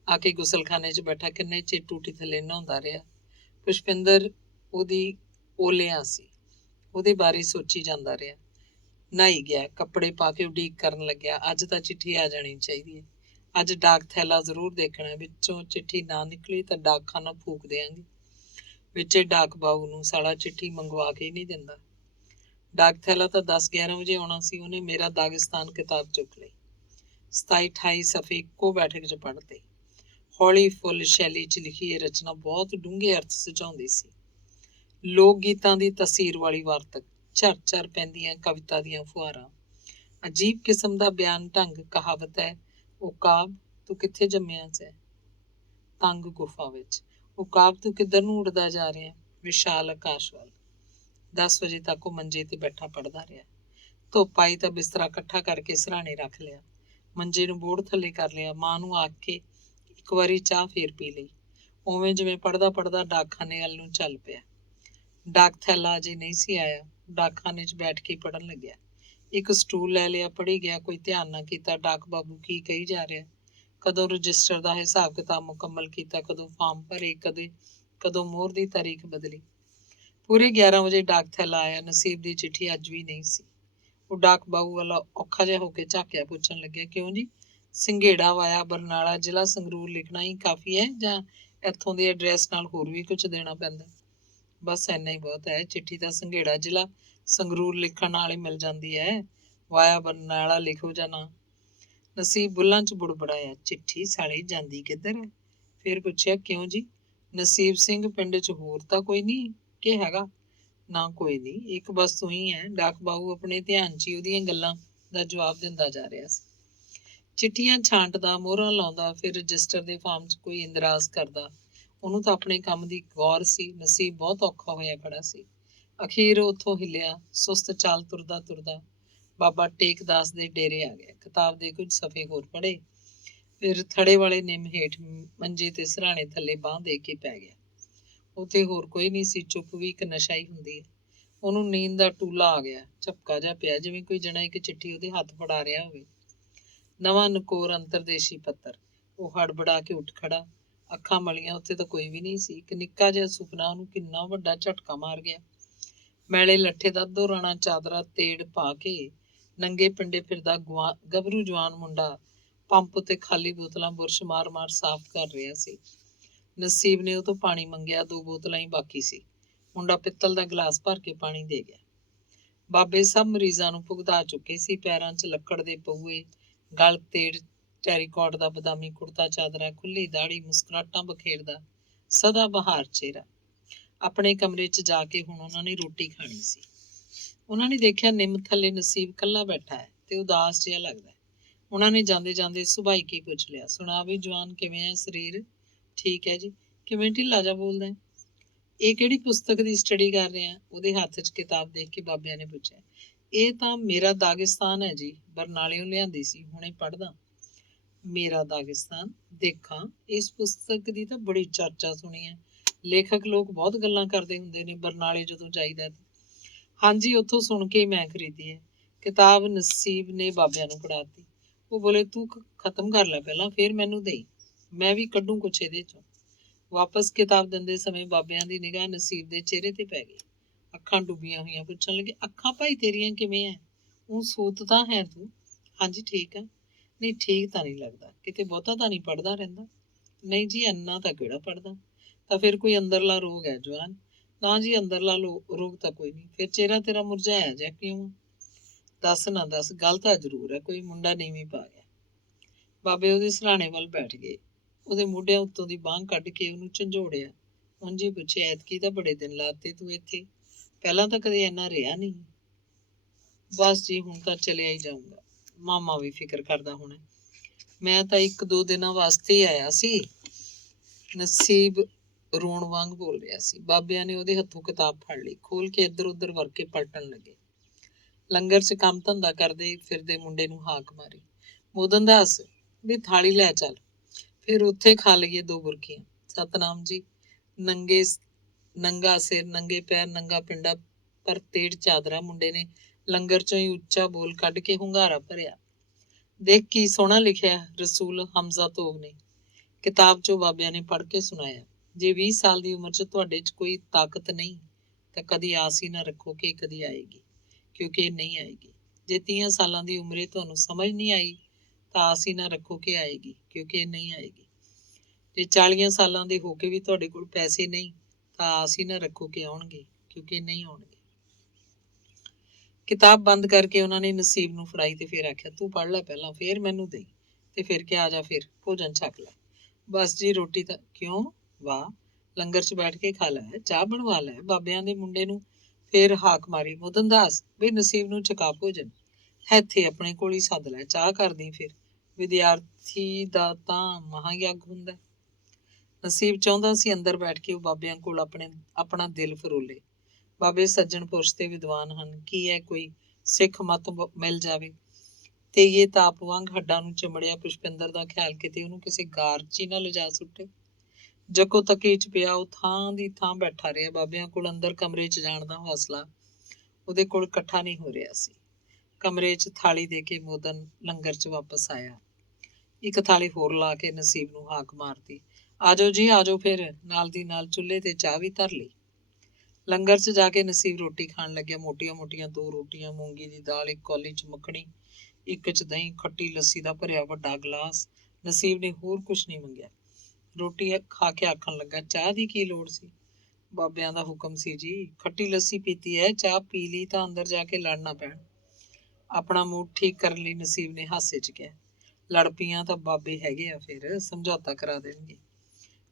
ਆ ਕੇ ਗੁਸਲਖਾਨੇ 'ਚ ਬੈਠਾ ਕਿੰਨੇ ਚਿਰ ਟੂਟੀ ਥੱਲੇ ਨਹਾਉਂਦਾ ਰਿਹਾ। ਪੁਸ਼ਪਿੰਦਰ ਉਹਦੀ ਓਲਿਆ ਸੀ। ਉਹਦੇ ਬਾਰੇ ਸੋਚੀ ਜਾਂਦਾ ਰਿਹਾ। ਨਹਾਈ ਗਿਆ, ਕੱਪੜੇ ਪਾ ਕੇ ਉਡੀਕ ਕਰਨ ਲੱਗਿਆ। ਅੱਜ ਤਾਂ ਚਿੱਠੀ ਆ ਜਾਣੀ ਚਾਹੀਦੀ ਹੈ। ਅੱਜ ਡਾਕ ਥੈਲਾ ਜ਼ਰੂਰ ਦੇਖਣਾ। ਵਿੱਚੋਂ ਚਿੱਠੀ ਨਾ ਨਿਕਲੀ ਤਾਂ ਡਾਕਖਾਨਾ ਫੂਕ ਦਿਆਂਗੀ। ਵਿੱਚੇ ਡਾਕ ਬਾਊ ਨੂੰ ਸਾਲਾ ਚਿੱਠੀ ਮੰਗਵਾ ਕੇ ਹੀ ਨਹੀਂ ਦਿੰਦਾ। ਡਾਕ ਥੈਲਾ ਤਾਂ 10-11 ਵਜੇ ਆਉਣਾ ਸੀ। ਉਹਨੇ ਮੇਰਾ ਦਾਗਿਸਤਾਨ ਕਿਤਾਬ ਚੁੱਕ ਲਈ। 27-28 ਸਫ਼ੇ ਇੱਕੋ ਬੈਠਕ 'ਚ ਪੜ੍ਹਦੇ। ਹੌਲੀ ਫੁੱਲ ਸ਼ੈਲੀ 'ਚ ਲਿਖੀ ਇਹ ਰਚਨਾ ਬਹੁਤ ਡੂੰਘੇ ਅਰਥ ਸੁਝਾਉਂਦੀ ਸੀ। ਲੋਕ ਗੀਤਾਂ ਦੀ ਤਸੀਰ ਵਾਲੀ ਵਾਰਤਕ, ਝਰ ਪੈਂਦੀਆਂ ਕਵਿਤਾ ਦੀਆਂ ਫੁਹਾਰਾਂ, ਅਜੀਬ ਕਿਸਮ ਦਾ ਬਿਆਨ ਢੰਗ, ਕਹਾਵਤ ਹੈ। ਉਹ ਕਾਬ ਤੂੰ ਕਿੱਥੇ ਜੰਮਿਆ ਸੈਂ, ਤੰਗ ਗੁਫਾ ਵਿੱਚ। ਉਹ ਕਾਬ ਤੂੰ ਕਿੱਧਰ ਨੂੰ ਉੱਡਦਾ ਜਾ ਰਿਹਾ? ਵਿਸ਼ਾਲ ਆਕਾਸ਼ ਵੱਲ। 10 ਵਜੇ ਤੱਕ ਉਹ ਮੰਜੇ ਤੇ ਬੈਠਾ ਪੜ੍ਹਦਾ ਰਿਹਾ। ਧੁੱਪ ਆਈ ਤਾਂ ਬਿਸਤਰਾ ਇਕੱਠਾ ਕਰਕੇ ਸਿਰਹਾਣੇ ਰੱਖ ਲਿਆ, ਮੰਜੇ ਨੂੰ ਬੋੜ ਥੱਲੇ ਕਰ ਲਿਆ, ਮਾਂ ਨੂੰ ਆਖ ਕੇ ਇੱਕ ਵਾਰੀ ਚਾਹ ਫੇਰ ਪੀ ਲਈ। ਉਵੇਂ ਜਿਵੇਂ ਪੜ੍ਹਦਾ ਪੜ੍ਹਦਾ ਡਾਕਖਾਨੇ ਵੱਲ ਨੂੰ ਚੱਲ ਪਿਆ। ਡਾਕ ਥੈਲਾ ਅਜੇ ਨਹੀਂ ਸੀ ਆਇਆ। ਡਾਕਖਾਨੇ 'ਚ ਬੈਠ ਕੇ ਪੜ੍ਹਨ ਲੱਗਿਆ। ਇੱਕ ਸਟੂਲ ਲੈ ਲਿਆ, ਪੜ੍ਹੀ ਗਿਆ। ਕੋਈ ਧਿਆਨ ਨਾ ਕੀਤਾ ਡਾਕ ਬਾਬੂ ਕੀ ਕਹੀ ਜਾ ਰਿਹਾ। ਕਦੋਂ ਰਜਿਸਟਰ ਦਾ ਹਿਸਾਬ ਕਿਤਾਬ ਮੁਕੰਮਲ ਕੀਤਾ, ਕਦੋਂ ਫਾਰਮ ਭਰੇ, ਕਦੋਂ ਮੋਹਰ ਦੀ ਤਾਰੀਖ ਬਦਲੀ। ਪੂਰੇ 11 ਵਜੇ ਡਾਕ ਥੈਲਾ ਆਇਆ। ਨਸੀਬ ਦੀ ਚਿੱਠੀ ਅੱਜ ਵੀ ਨਹੀਂ ਸੀ। ਉਹ ਡਾਕ ਬਾਬੂ ਵਾਲਾ ਔਖਾ ਜਿਹਾ ਹੋ ਕੇ ਝਾਕਿਆ, ਪੁੱਛਣ ਲੱਗਿਆ, ਕਿਉਂ ਜੀ? ਸਿੰਘੇੜਾ ਵਾਇਆ ਬਰਨਾਲਾ, ਜ਼ਿਲ੍ਹਾ ਸੰਗਰੂਰ ਲਿਖਣਾ ਹੀ ਕਾਫੀ ਹੈ ਜਾਂ ਇੱਥੋਂ ਦੇ ਐਡਰੈਸ ਨਾਲ ਹੋਰ ਵੀ ਕੁਝ ਦੇਣਾ ਪੈਂਦਾ? ਬਸ ਇੰਨਾ ਹੀ ਬਹੁਤ ਹੈ। ਚਿੱਠੀ ਤਾਂ ਸੰਘੇੜਾ ਜ਼ਿਲ੍ਹਾ ਸੰਗਰੂਰ ਲਿਖਣ ਨਾਲ ਹੀ ਮਿਲ ਜਾਂਦੀ ਹੈ। ਵਾਇਆ ਬਰਨਾਲਾ ਲਿਖੋ ਜਾਂ ਨਾ। ਨਸੀਬ ਬੁੱਲਾਂ 'ਚ ਬੁੜਬੜਾਇਆ, ਚਿੱਠੀ ਸਾਲੀ ਜਾਂਦੀ ਕਿੱਧਰ ਹੈ? ਫਿਰ ਪੁੱਛਿਆ, ਕਿਉਂ ਜੀ? ਨਸੀਬ ਸਿੰਘ ਪਿੰਡ 'ਚ ਹੋਰ ਤਾਂ ਕੋਈ ਨਹੀਂ ਕਿ ਹੈਗਾ? ਨਾ ਕੋਈ ਨਹੀਂ, ਇੱਕ ਬਸ ਤੂੰ ਹੀ ਹੈ। ਡਾਕ ਬਾਬੂ ਆਪਣੇ ਧਿਆਨ 'ਚ ਹੀ ਉਹਦੀਆਂ ਗੱਲਾਂ ਦਾ ਜਵਾਬ ਦਿੰਦਾ ਜਾ ਰਿਹਾ ਸੀ। ਚਿੱਠੀਆਂ ਛਾਂਟਦਾ, ਮੋਹਰਾਂ ਲਾਉਂਦਾ, ਫਿਰ ਰਜਿਸਟਰ ਦੇ ਫਾਰਮ 'ਚ ਕੋਈ ਇੰਦਰਾਜ਼ ਕਰਦਾ। ਉਹਨੂੰ ਤਾਂ ਆਪਣੇ ਕੰਮ ਦੀ ਗੌਰ ਸੀ। ਨਸੀਬ ਬਹੁਤ ਔਖਾ ਹੋਇਆ ਖੜਾ ਸੀ। ਅਖੀਰ ਉੱਥੋਂ ਹਿੱਲਿਆ, ਸੁਸਤ ਚਾਲ ਤੁਰਦਾ ਤੁਰਦਾ ਬਾਬਾ ਟੇਕਦਾਸ ਦੇ ਡੇਰੇ ਆ ਗਿਆ। ਕਿਤਾਬ ਦੇ ਕੁਝ ਸਫ਼ੇ ਹੋਰ ਪੜ੍ਹੇ, ਫਿਰ ਥੜੇ ਵਾਲੇ ਨਿੰਮ ਹੇਠ ਮੰਜੇ ਤੇ ਸਿਰਹਾਣੇ ਥੱਲੇ ਬਾਂਹ ਦੇ ਕੇ ਪੈ ਗਿਆ। ਉੱਥੇ ਹੋਰ ਕੋਈ ਨਹੀਂ ਸੀ। ਚੁੱਪ ਵੀ ਇੱਕ ਨਸ਼ਾ ਹੀ ਹੁੰਦੀ ਹੈ। ਉਹਨੂੰ ਨੀਂਦ ਦਾ ਟੂਲਾ ਆ ਗਿਆ। ਝਪਕਾ ਜਿਹਾ ਪਿਆ, ਜਿਵੇਂ ਕੋਈ ਜਣਾ ਇੱਕ ਚਿੱਠੀ ਉਹਦੇ ਹੱਥ ਫੜਾ ਰਿਹਾ ਹੋਵੇ। ਨਵਾਂ ਨਕੋਰ ਅੰਤਰਦੇਸ਼ੀ ਪੱਤਰ। ਉਹ ਹੜਬੜਾ ਕੇ ਉੱਠ ਖੜਾ, ਅੱਖਾਂ ਮਲੀਆਂ। ਉੱਥੇ ਤਾਂ ਕੋਈ ਵੀ ਨਹੀਂ ਸੀ। ਇੱਕ ਨਿੱਕਾ ਜਿਹਾ ਸੁਪਨਾ ਉਹਨੂੰ ਕਿੰਨਾ ਵੱਡਾ ਝਟਕਾ ਮਾਰ ਗਿਆ। ਮੈਲੇ ਲੱਠੇ ਦਾ ਦੋਰਾਣਾ ਚਾਦਰਾ ਤੇੜ ਪਾ ਕੇ ਨੰਗੇ ਪਿੰਡੇ ਫਿਰਦਾ ਗੱਭਰੂ ਜਵਾਨ ਮੁੰਡਾ ਪੰਪ ਉੱਤੇ ਖਾਲੀ ਬੋਤਲਾਂ ਬੁਰਸ਼ ਮਾਰ ਸਾਫ਼ ਕਰ ਰਿਹਾ ਸੀ। ਨਸੀਬ ਨੇ ਉਹ ਤੋਂ ਪਾਣੀ ਮੰਗਿਆ। 2 ਬੋਤਲਾਂ ਹੀ ਬਾਕੀ ਸੀ। ਮੁੰਡਾ ਪਿੱਤਲ ਦਾ ਗਲਾਸ ਭਰ ਕੇ ਪਾਣੀ ਦੇ ਗਿਆ। ਬਾਬੇ ਸਭ ਮਰੀਜ਼ਾਂ ਨੂੰ ਭੁਗਤਾ ਚੁੱਕੇ ਸੀ। ਪੈਰਾਂ 'ਚ ਲੱਕੜ ਦੇ ਪਊਏ, ਗਲ ਤੇੜ ਟੈਰੀਕੋਟ ਦਾ ਬਦਾਮੀ ਕੁੜਤਾ ਚਾਦਰਾ, ਖੁੱਲੀ ਦਾੜੀ, ਮੁਸਕਰਾਟਾਂ ਬਖੇਰਦਾ ਸਦਾ ਬਹਾਰ ਚਿਹਰਾ। ਆਪਣੇ ਕਮਰੇ 'ਚ ਜਾ ਕੇ ਹੁਣ ਉਹਨਾਂ ਨੇ ਰੋਟੀ ਖਾਣੀ ਸੀ। ਉਹਨਾਂ ਨੇ ਦੇਖਿਆ ਨਿੰਮ ਥੱਲੇ ਨਸੀਬ ਇਕੱਲਾ ਬੈਠਾ ਹੈ ਤੇ ਉਦਾਸ ਜਿਹਾ ਲੱਗਦਾ। ਉਹਨਾਂ ਨੇ ਜਾਂਦੇ ਜਾਂਦੇ ਸੁਭਾਈ ਕੀ ਪੁੱਛ ਲਿਆ, ਸੁਣਾ ਵੀ ਜਵਾਨ, ਕਿਵੇਂ ਹੈ ਸਰੀਰ? ਠੀਕ ਹੈ ਜੀ। ਕਿਵੇਂ ਢਿੱਲਾ ਜਾ ਬੋਲਦਾ ਹੈ? ਇਹ ਕਿਹੜੀ ਪੁਸਤਕ ਦੀ ਸਟੱਡੀ ਕਰ ਰਿਹਾ? ਉਹਦੇ ਹੱਥ 'ਚ ਕਿਤਾਬ ਦੇਖ ਕੇ ਬਾਬਿਆਂ ਨੇ ਪੁੱਛਿਆ। ਇਹ ਤਾਂ ਮੇਰਾ ਦਾਗਿਸਤਾਨ ਹੈ ਜੀ, ਬਰਨਾਲਿਓਂ ਲਿਆਂਦੀ ਸੀ, ਹੁਣੇ ਪੜ੍ਹਦਾ। ਮੇਰਾ ਦਾਗਿਸਤਾਨ? ਦੇਖਾਂ, ਇਸ ਪੁਸਤਕ ਦੀ ਤਾਂ ਬੜੀ ਚਰਚਾ ਸੁਣੀ ਹੈ। ਲੇਖਕ ਲੋਕ ਬਹੁਤ ਗੱਲਾਂ ਕਰਦੇ ਹੁੰਦੇ ਨੇ ਬਰਨਾਲੇ ਜਦੋਂ ਜਾਈਦਾ ਤਾਂ। ਹਾਂਜੀ, ਉੱਥੋਂ ਸੁਣ ਕੇ ਹੀ ਮੈਂ ਖਰੀਦੀ ਹੈ। ਕਿਤਾਬ ਨਸੀਬ ਨੇ ਬਾਬਿਆਂ ਨੂੰ ਫੜਾਤੀ। ਉਹ ਬੋਲੇ, ਤੂੰ ਖਤਮ ਕਰ ਲੈ ਪਹਿਲਾਂ, ਫਿਰ ਮੈਨੂੰ ਦੇਈ, ਮੈਂ ਵੀ ਕੱਢੂ ਕੁਛ ਇਹਦੇ 'ਚੋਂ। ਵਾਪਸ ਕਿਤਾਬ ਦਿੰਦੇ ਸਮੇਂ ਬਾਬਿਆਂ ਦੀ ਨਿਗਾਹ ਨਸੀਬ ਦੇ ਚਿਹਰੇ ਤੇ ਪੈ ਗਈ। ਅੱਖਾਂ ਡੁੱਬੀਆਂ ਹੋਈਆਂ। ਪੁੱਛਣ ਲੱਗੇ, ਅੱਖਾਂ ਭਾਈ ਤੇਰੀਆਂ ਕਿਵੇਂ ਐ? ਉਹ ਸੂਤ ਤਾਂ ਹੈ ਤੂੰ? ਹਾਂਜੀ ਠੀਕ ਆ। ਨਹੀਂ ਠੀਕ ਤਾਂ ਨਹੀਂ ਲੱਗਦਾ, ਕਿਤੇ ਬਹੁਤਾ ਤਾਂ ਨਹੀਂ ਪੜ੍ਹਦਾ ਰਹਿੰਦਾ? ਨਹੀਂ ਜੀ, ਇੰਨਾ ਤਾਂ ਕਿਹੜਾ ਪੜ੍ਹਦਾ। ਤਾਂ ਫਿਰ ਕੋਈ ਅੰਦਰਲਾ ਰੋਗ ਹੈ ਜਵਾਨ? ਨਾ ਜੀ, ਅੰਦਰਲਾ ਰੋਗ ਤਾਂ ਕੋਈ ਨਹੀਂ। ਫਿਰ ਚਿਹਰਾ ਤੇਰਾ ਮੁਰਝਾਇਆ ਜਿਹਾ ਕਿਉਂ? ਦੱਸ ਨਾ ਦੱਸ, ਗੱਲ ਤਾਂ ਜ਼ਰੂਰ ਹੈ। ਕੋਈ ਮੁੰਡਾ ਨੀਵੀਂ ਪਾ ਗਿਆ। ਬਾਬੇ ਉਹਦੇ ਸਿਰਹਾਣੇ ਵੱਲ ਬੈਠ ਗਏ। ਉਹਦੇ ਮੋਢਿਆਂ ਉੱਤੋਂ ਦੀ ਬਾਂਹ ਕੱਢ ਕੇ ਉਹਨੂੰ ਝੰਜੋੜਿਆ। ਉਂਝ ਹੀ ਪੁੱਛਿਆ, ਐਤਕੀ ਤਾਂ ਬੜੇ ਦਿਨ ਲਾਤੇ ਤੂੰ ਇੱਥੇ, ਪਹਿਲਾਂ ਤਾਂ ਕਦੇ ਇੰਨਾ ਰਿਹਾ ਨਹੀਂ। ਬਸ ਜੀ, ਹੁਣ ਤਾਂ ਚਲਿਆ ਹੀ ਜਾਊਂਗਾ। ਮਾਮਾ ਵੀ ਫਿਕਰ ਕਰਦਾ ਹੋਣਾ। ਮੈਂ ਤਾਂ 1-2 ਦਿਨਾਂ ਵਾਸਤੇ ਹੀ ਆਇਆ ਸੀ। ਨਸੀਬ ਰੋਣ ਵਾਂਗ ਬੋਲ ਰਿਹਾ ਸੀ। ਬਾਬਿਆਂ ਨੇ ਉਹਦੇ ਹੱਥੋਂ ਕਿਤਾਬ ਫੜ ਲਈ, ਖੋਲ ਕੇ ਇੱਧਰ ਉੱਧਰ ਵਰ ਕੇ ਪਲਟਣ ਲੱਗੇ। ਲੰਗਰ 'ਚ ਕੰਮ ਧੰਦਾ ਕਰਦੇ ਫਿਰਦੇ ਮੁੰਡੇ ਨੂੰ ਹਾਕ ਮਾਰੀ, ਮੋਦਨ ਦਾਸ ਵੀ ਥਾਲੀ ਲੈ ਚੱਲ, ਫਿਰ ਉੱਥੇ ਖਾ ਲਈਏ 2 ਬੁਰਕੀਆਂ। ਸਤਨਾਮ ਜੀ। ਨੰਗਾ ਸਿਰ, ਨੰਗੇ ਪੈਰ, ਨੰਗਾ ਪਿੰਡਾ, ਪਰ ਤੇੜ ਚਾਦਰਾ। ਮੁੰਡੇ ਨੇ ਲੰਗਰ 'ਚੋਂ ਹੀ ਉੱਚਾ ਬੋਲ ਕੱਢ ਕੇ ਹੁੰਗਾਰਾ ਭਰਿਆ, ਦੇਖ ਕੀ ਸੋਹਣਾ ਲਿਖਿਆ ਰਸੂਲ ਹਮਜ਼ਾ ਤੋਬ ਨੇ। ਕਿਤਾਬ 'ਚੋਂ ਬਾਬਿਆਂ ਨੇ ਪੜ੍ਹ ਕੇ ਸੁਣਾਇਆ, ਜੇ 20 ਸਾਲ ਦੀ ਉਮਰ 'ਚ ਤੁਹਾਡੇ 'ਚ ਕੋਈ ਤਾਕਤ ਨਹੀਂ ਤਾਂ ਕਦੀ ਆਸ ਹੀ ਨਾ ਰੱਖੋ ਕਿ ਕਦੀ ਆਏਗੀ, ਕਿਉਂਕਿ ਇਹ ਨਹੀਂ ਆਏਗੀ। ਜੇ 30 ਸਾਲਾਂ ਦੀ ਉਮਰੇ ਤੁਹਾਨੂੰ ਸਮਝ ਨਹੀਂ ਆਈ ਤਾਂ ਆਸ ਹੀ ਨਾ ਰੱਖੋ ਕਿ ਆਏਗੀ, ਕਿਉਂਕਿ ਇਹ ਨਹੀਂ ਆਏਗੀ। ਜੇ 40 ਸਾਲਾਂ ਦੇ ਹੋ ਕੇ ਵੀ ਤੁਹਾਡੇ ਕੋਲ ਪੈਸੇ ਨਹੀਂ ਤਾਂ ਆਸ ਹੀ ਨਾ ਰੱਖੋ ਕਿ ਆਉਣਗੇ, ਕਿਉਂਕਿ ਨਹੀਂ ਆਉਣਗੇ। ਕਿਤਾਬ ਬੰਦ ਕਰਕੇ ਉਹਨਾਂ ਨੇ ਨਸੀਬ ਨੂੰ ਫੜਾਈ ਤੇ ਫਿਰ ਆਖਿਆ, ਤੂੰ ਪੜ੍ਹ ਲੈ ਪਹਿਲਾਂ, ਫਿਰ ਮੈਨੂੰ ਦੇਈ, ਤੇ ਫਿਰ ਕਿ ਆ ਜਾ, ਫਿਰ ਭੋਜਨ ਛਕ ਲੈ। ਬਸ ਜੀ, ਰੋਟੀ ਤਾਂ ਕਿਉਂ? ਵਾਹ, ਲੰਗਰ 'ਚ ਬੈਠ ਕੇ ਖਾ ਲੈ, ਚਾਹ ਬਣਵਾ ਲੈ। ਬਾਬਿਆਂ ਦੇ ਮੁੰਡੇ ਨੂੰ ਫਿਰ ਹਾਕ ਮਾਰੀ, ਮੋਦਨ ਦਾਸ ਵੀ ਨਸੀਬ ਨੂੰ ਚਕਾ ਭੋਜਨ, ਇੱਥੇ ਆਪਣੇ ਕੋਲ ਹੀ ਸੱਦ ਲੈ, ਚਾਹ ਕਰਦੀ। ਫਿਰ ਵਿਦਿਆਰਥੀ ਦਾ ਤਾਂ ਮਹਾਂਯੱਗ ਹੁੰਦਾ। ਨਸੀਬ ਚਾਹੁੰਦਾ ਸੀ ਅੰਦਰ ਬੈਠ ਕੇ ਉਹ ਬਾਬਿਆਂ ਕੋਲ ਆਪਣਾ ਦਿਲ ਫਰੋਲੇ। ਬਾਬੇ ਸੱਜਣ ਪੁਰਸ਼ ਤੇ ਵਿਦਵਾਨ ਹਨ, ਕੀ ਹੈ ਕੋਈ ਸਿੱਖ ਮਤ ਮਿਲ ਜਾਵੇ ਤੇ ਇਹ ਤਾਪ ਵਾਂਗ ਹੱਡਾਂ ਨੂੰ ਚਮੜਿਆ ਪੁਸ਼ਪਿੰਦਰ ਦਾ ਖਿਆਲ ਕਿਤੇ ਉਹਨੂੰ ਕਿਸੇ ਗਾਰ 'ਚ ਹੀ ਨਾ ਲਿਜਾ ਸੁੱਟੇ। ਜੱਕੋ ਤੱਕੀ 'ਚ ਪਿਆ ਉਹ ਥਾਂ ਦੀ ਥਾਂ ਬੈਠਾ ਰਿਹਾ। ਬਾਬਿਆਂ ਕੋਲ ਅੰਦਰ ਕਮਰੇ 'ਚ ਜਾਣ ਦਾ ਹੌਸਲਾ ਉਹਦੇ ਕੋਲ ਇਕੱਠਾ ਨਹੀਂ ਹੋ ਰਿਹਾ ਸੀ। ਕਮਰੇ 'ਚ ਥਾਲੀ ਦੇ ਕੇ ਮੋਦਨ ਲੰਗਰ 'ਚ ਵਾਪਸ ਆਇਆ। ਇੱਕ ਥਾਲੀ ਹੋਰ ਲਾ ਕੇ ਨਸੀਬ ਨੂੰ ਹਾਕ ਮਾਰਤੀ, ਆਜੋ ਜੀ ਆਜੋ। ਫਿਰ ਨਾਲ ਦੀ ਨਾਲ ਚੁੱਲ੍ਹੇ ਤੇ ਚਾਹ ਵੀ ਧਰ ਲਈ। ਲੰਗਰ 'ਚ ਜਾ ਕੇ ਨਸੀਬ ਰੋਟੀ ਖਾਣ ਲੱਗਿਆ। ਮੋਟੀਆਂ ਮੋਟੀਆਂ 2 ਰੋਟੀਆਂ, ਮੂੰਗੀ ਦੀ ਦਾਲ, ਇੱਕ ਕੌਲੀ 'ਚ ਮੱਖਣੀ, ਇੱਕ 'ਚ ਦਹੀਂ, ਖੱਟੀ ਲੱਸੀ ਦਾ ਭਰਿਆ ਵੱਡਾ ਗਲਾਸ। ਨਸੀਬ ਨੇ ਹੋਰ ਕੁਛ ਨਹੀਂ ਮੰਗਿਆ। ਰੋਟੀ ਖਾ ਕੇ ਆਖਣ ਲੱਗਾ, ਚਾਹ ਦੀ ਕੀ ਲੋੜ ਸੀ? ਬਾਬਿਆਂ ਦਾ ਹੁਕਮ ਸੀ ਜੀ। ਖੱਟੀ ਲੱਸੀ ਪੀਤੀ ਹੈ, ਚਾਹ ਪੀ ਲਈ ਤਾਂ ਅੰਦਰ ਜਾ ਕੇ ਲੜ ਨਾ ਪੈਣ। ਆਪਣਾ ਮੂਡ ਠੀਕ ਕਰਨ ਲਈ ਨਸੀਬ ਨੇ ਹਾਸੇ 'ਚ ਕਿਹਾ, ਲੜ ਪਈਆਂ ਤਾਂ ਬਾਬੇ ਹੈਗੇ ਆ, ਫਿਰ ਸਮਝੌਤਾ ਕਰਾ ਦੇਣਗੇ।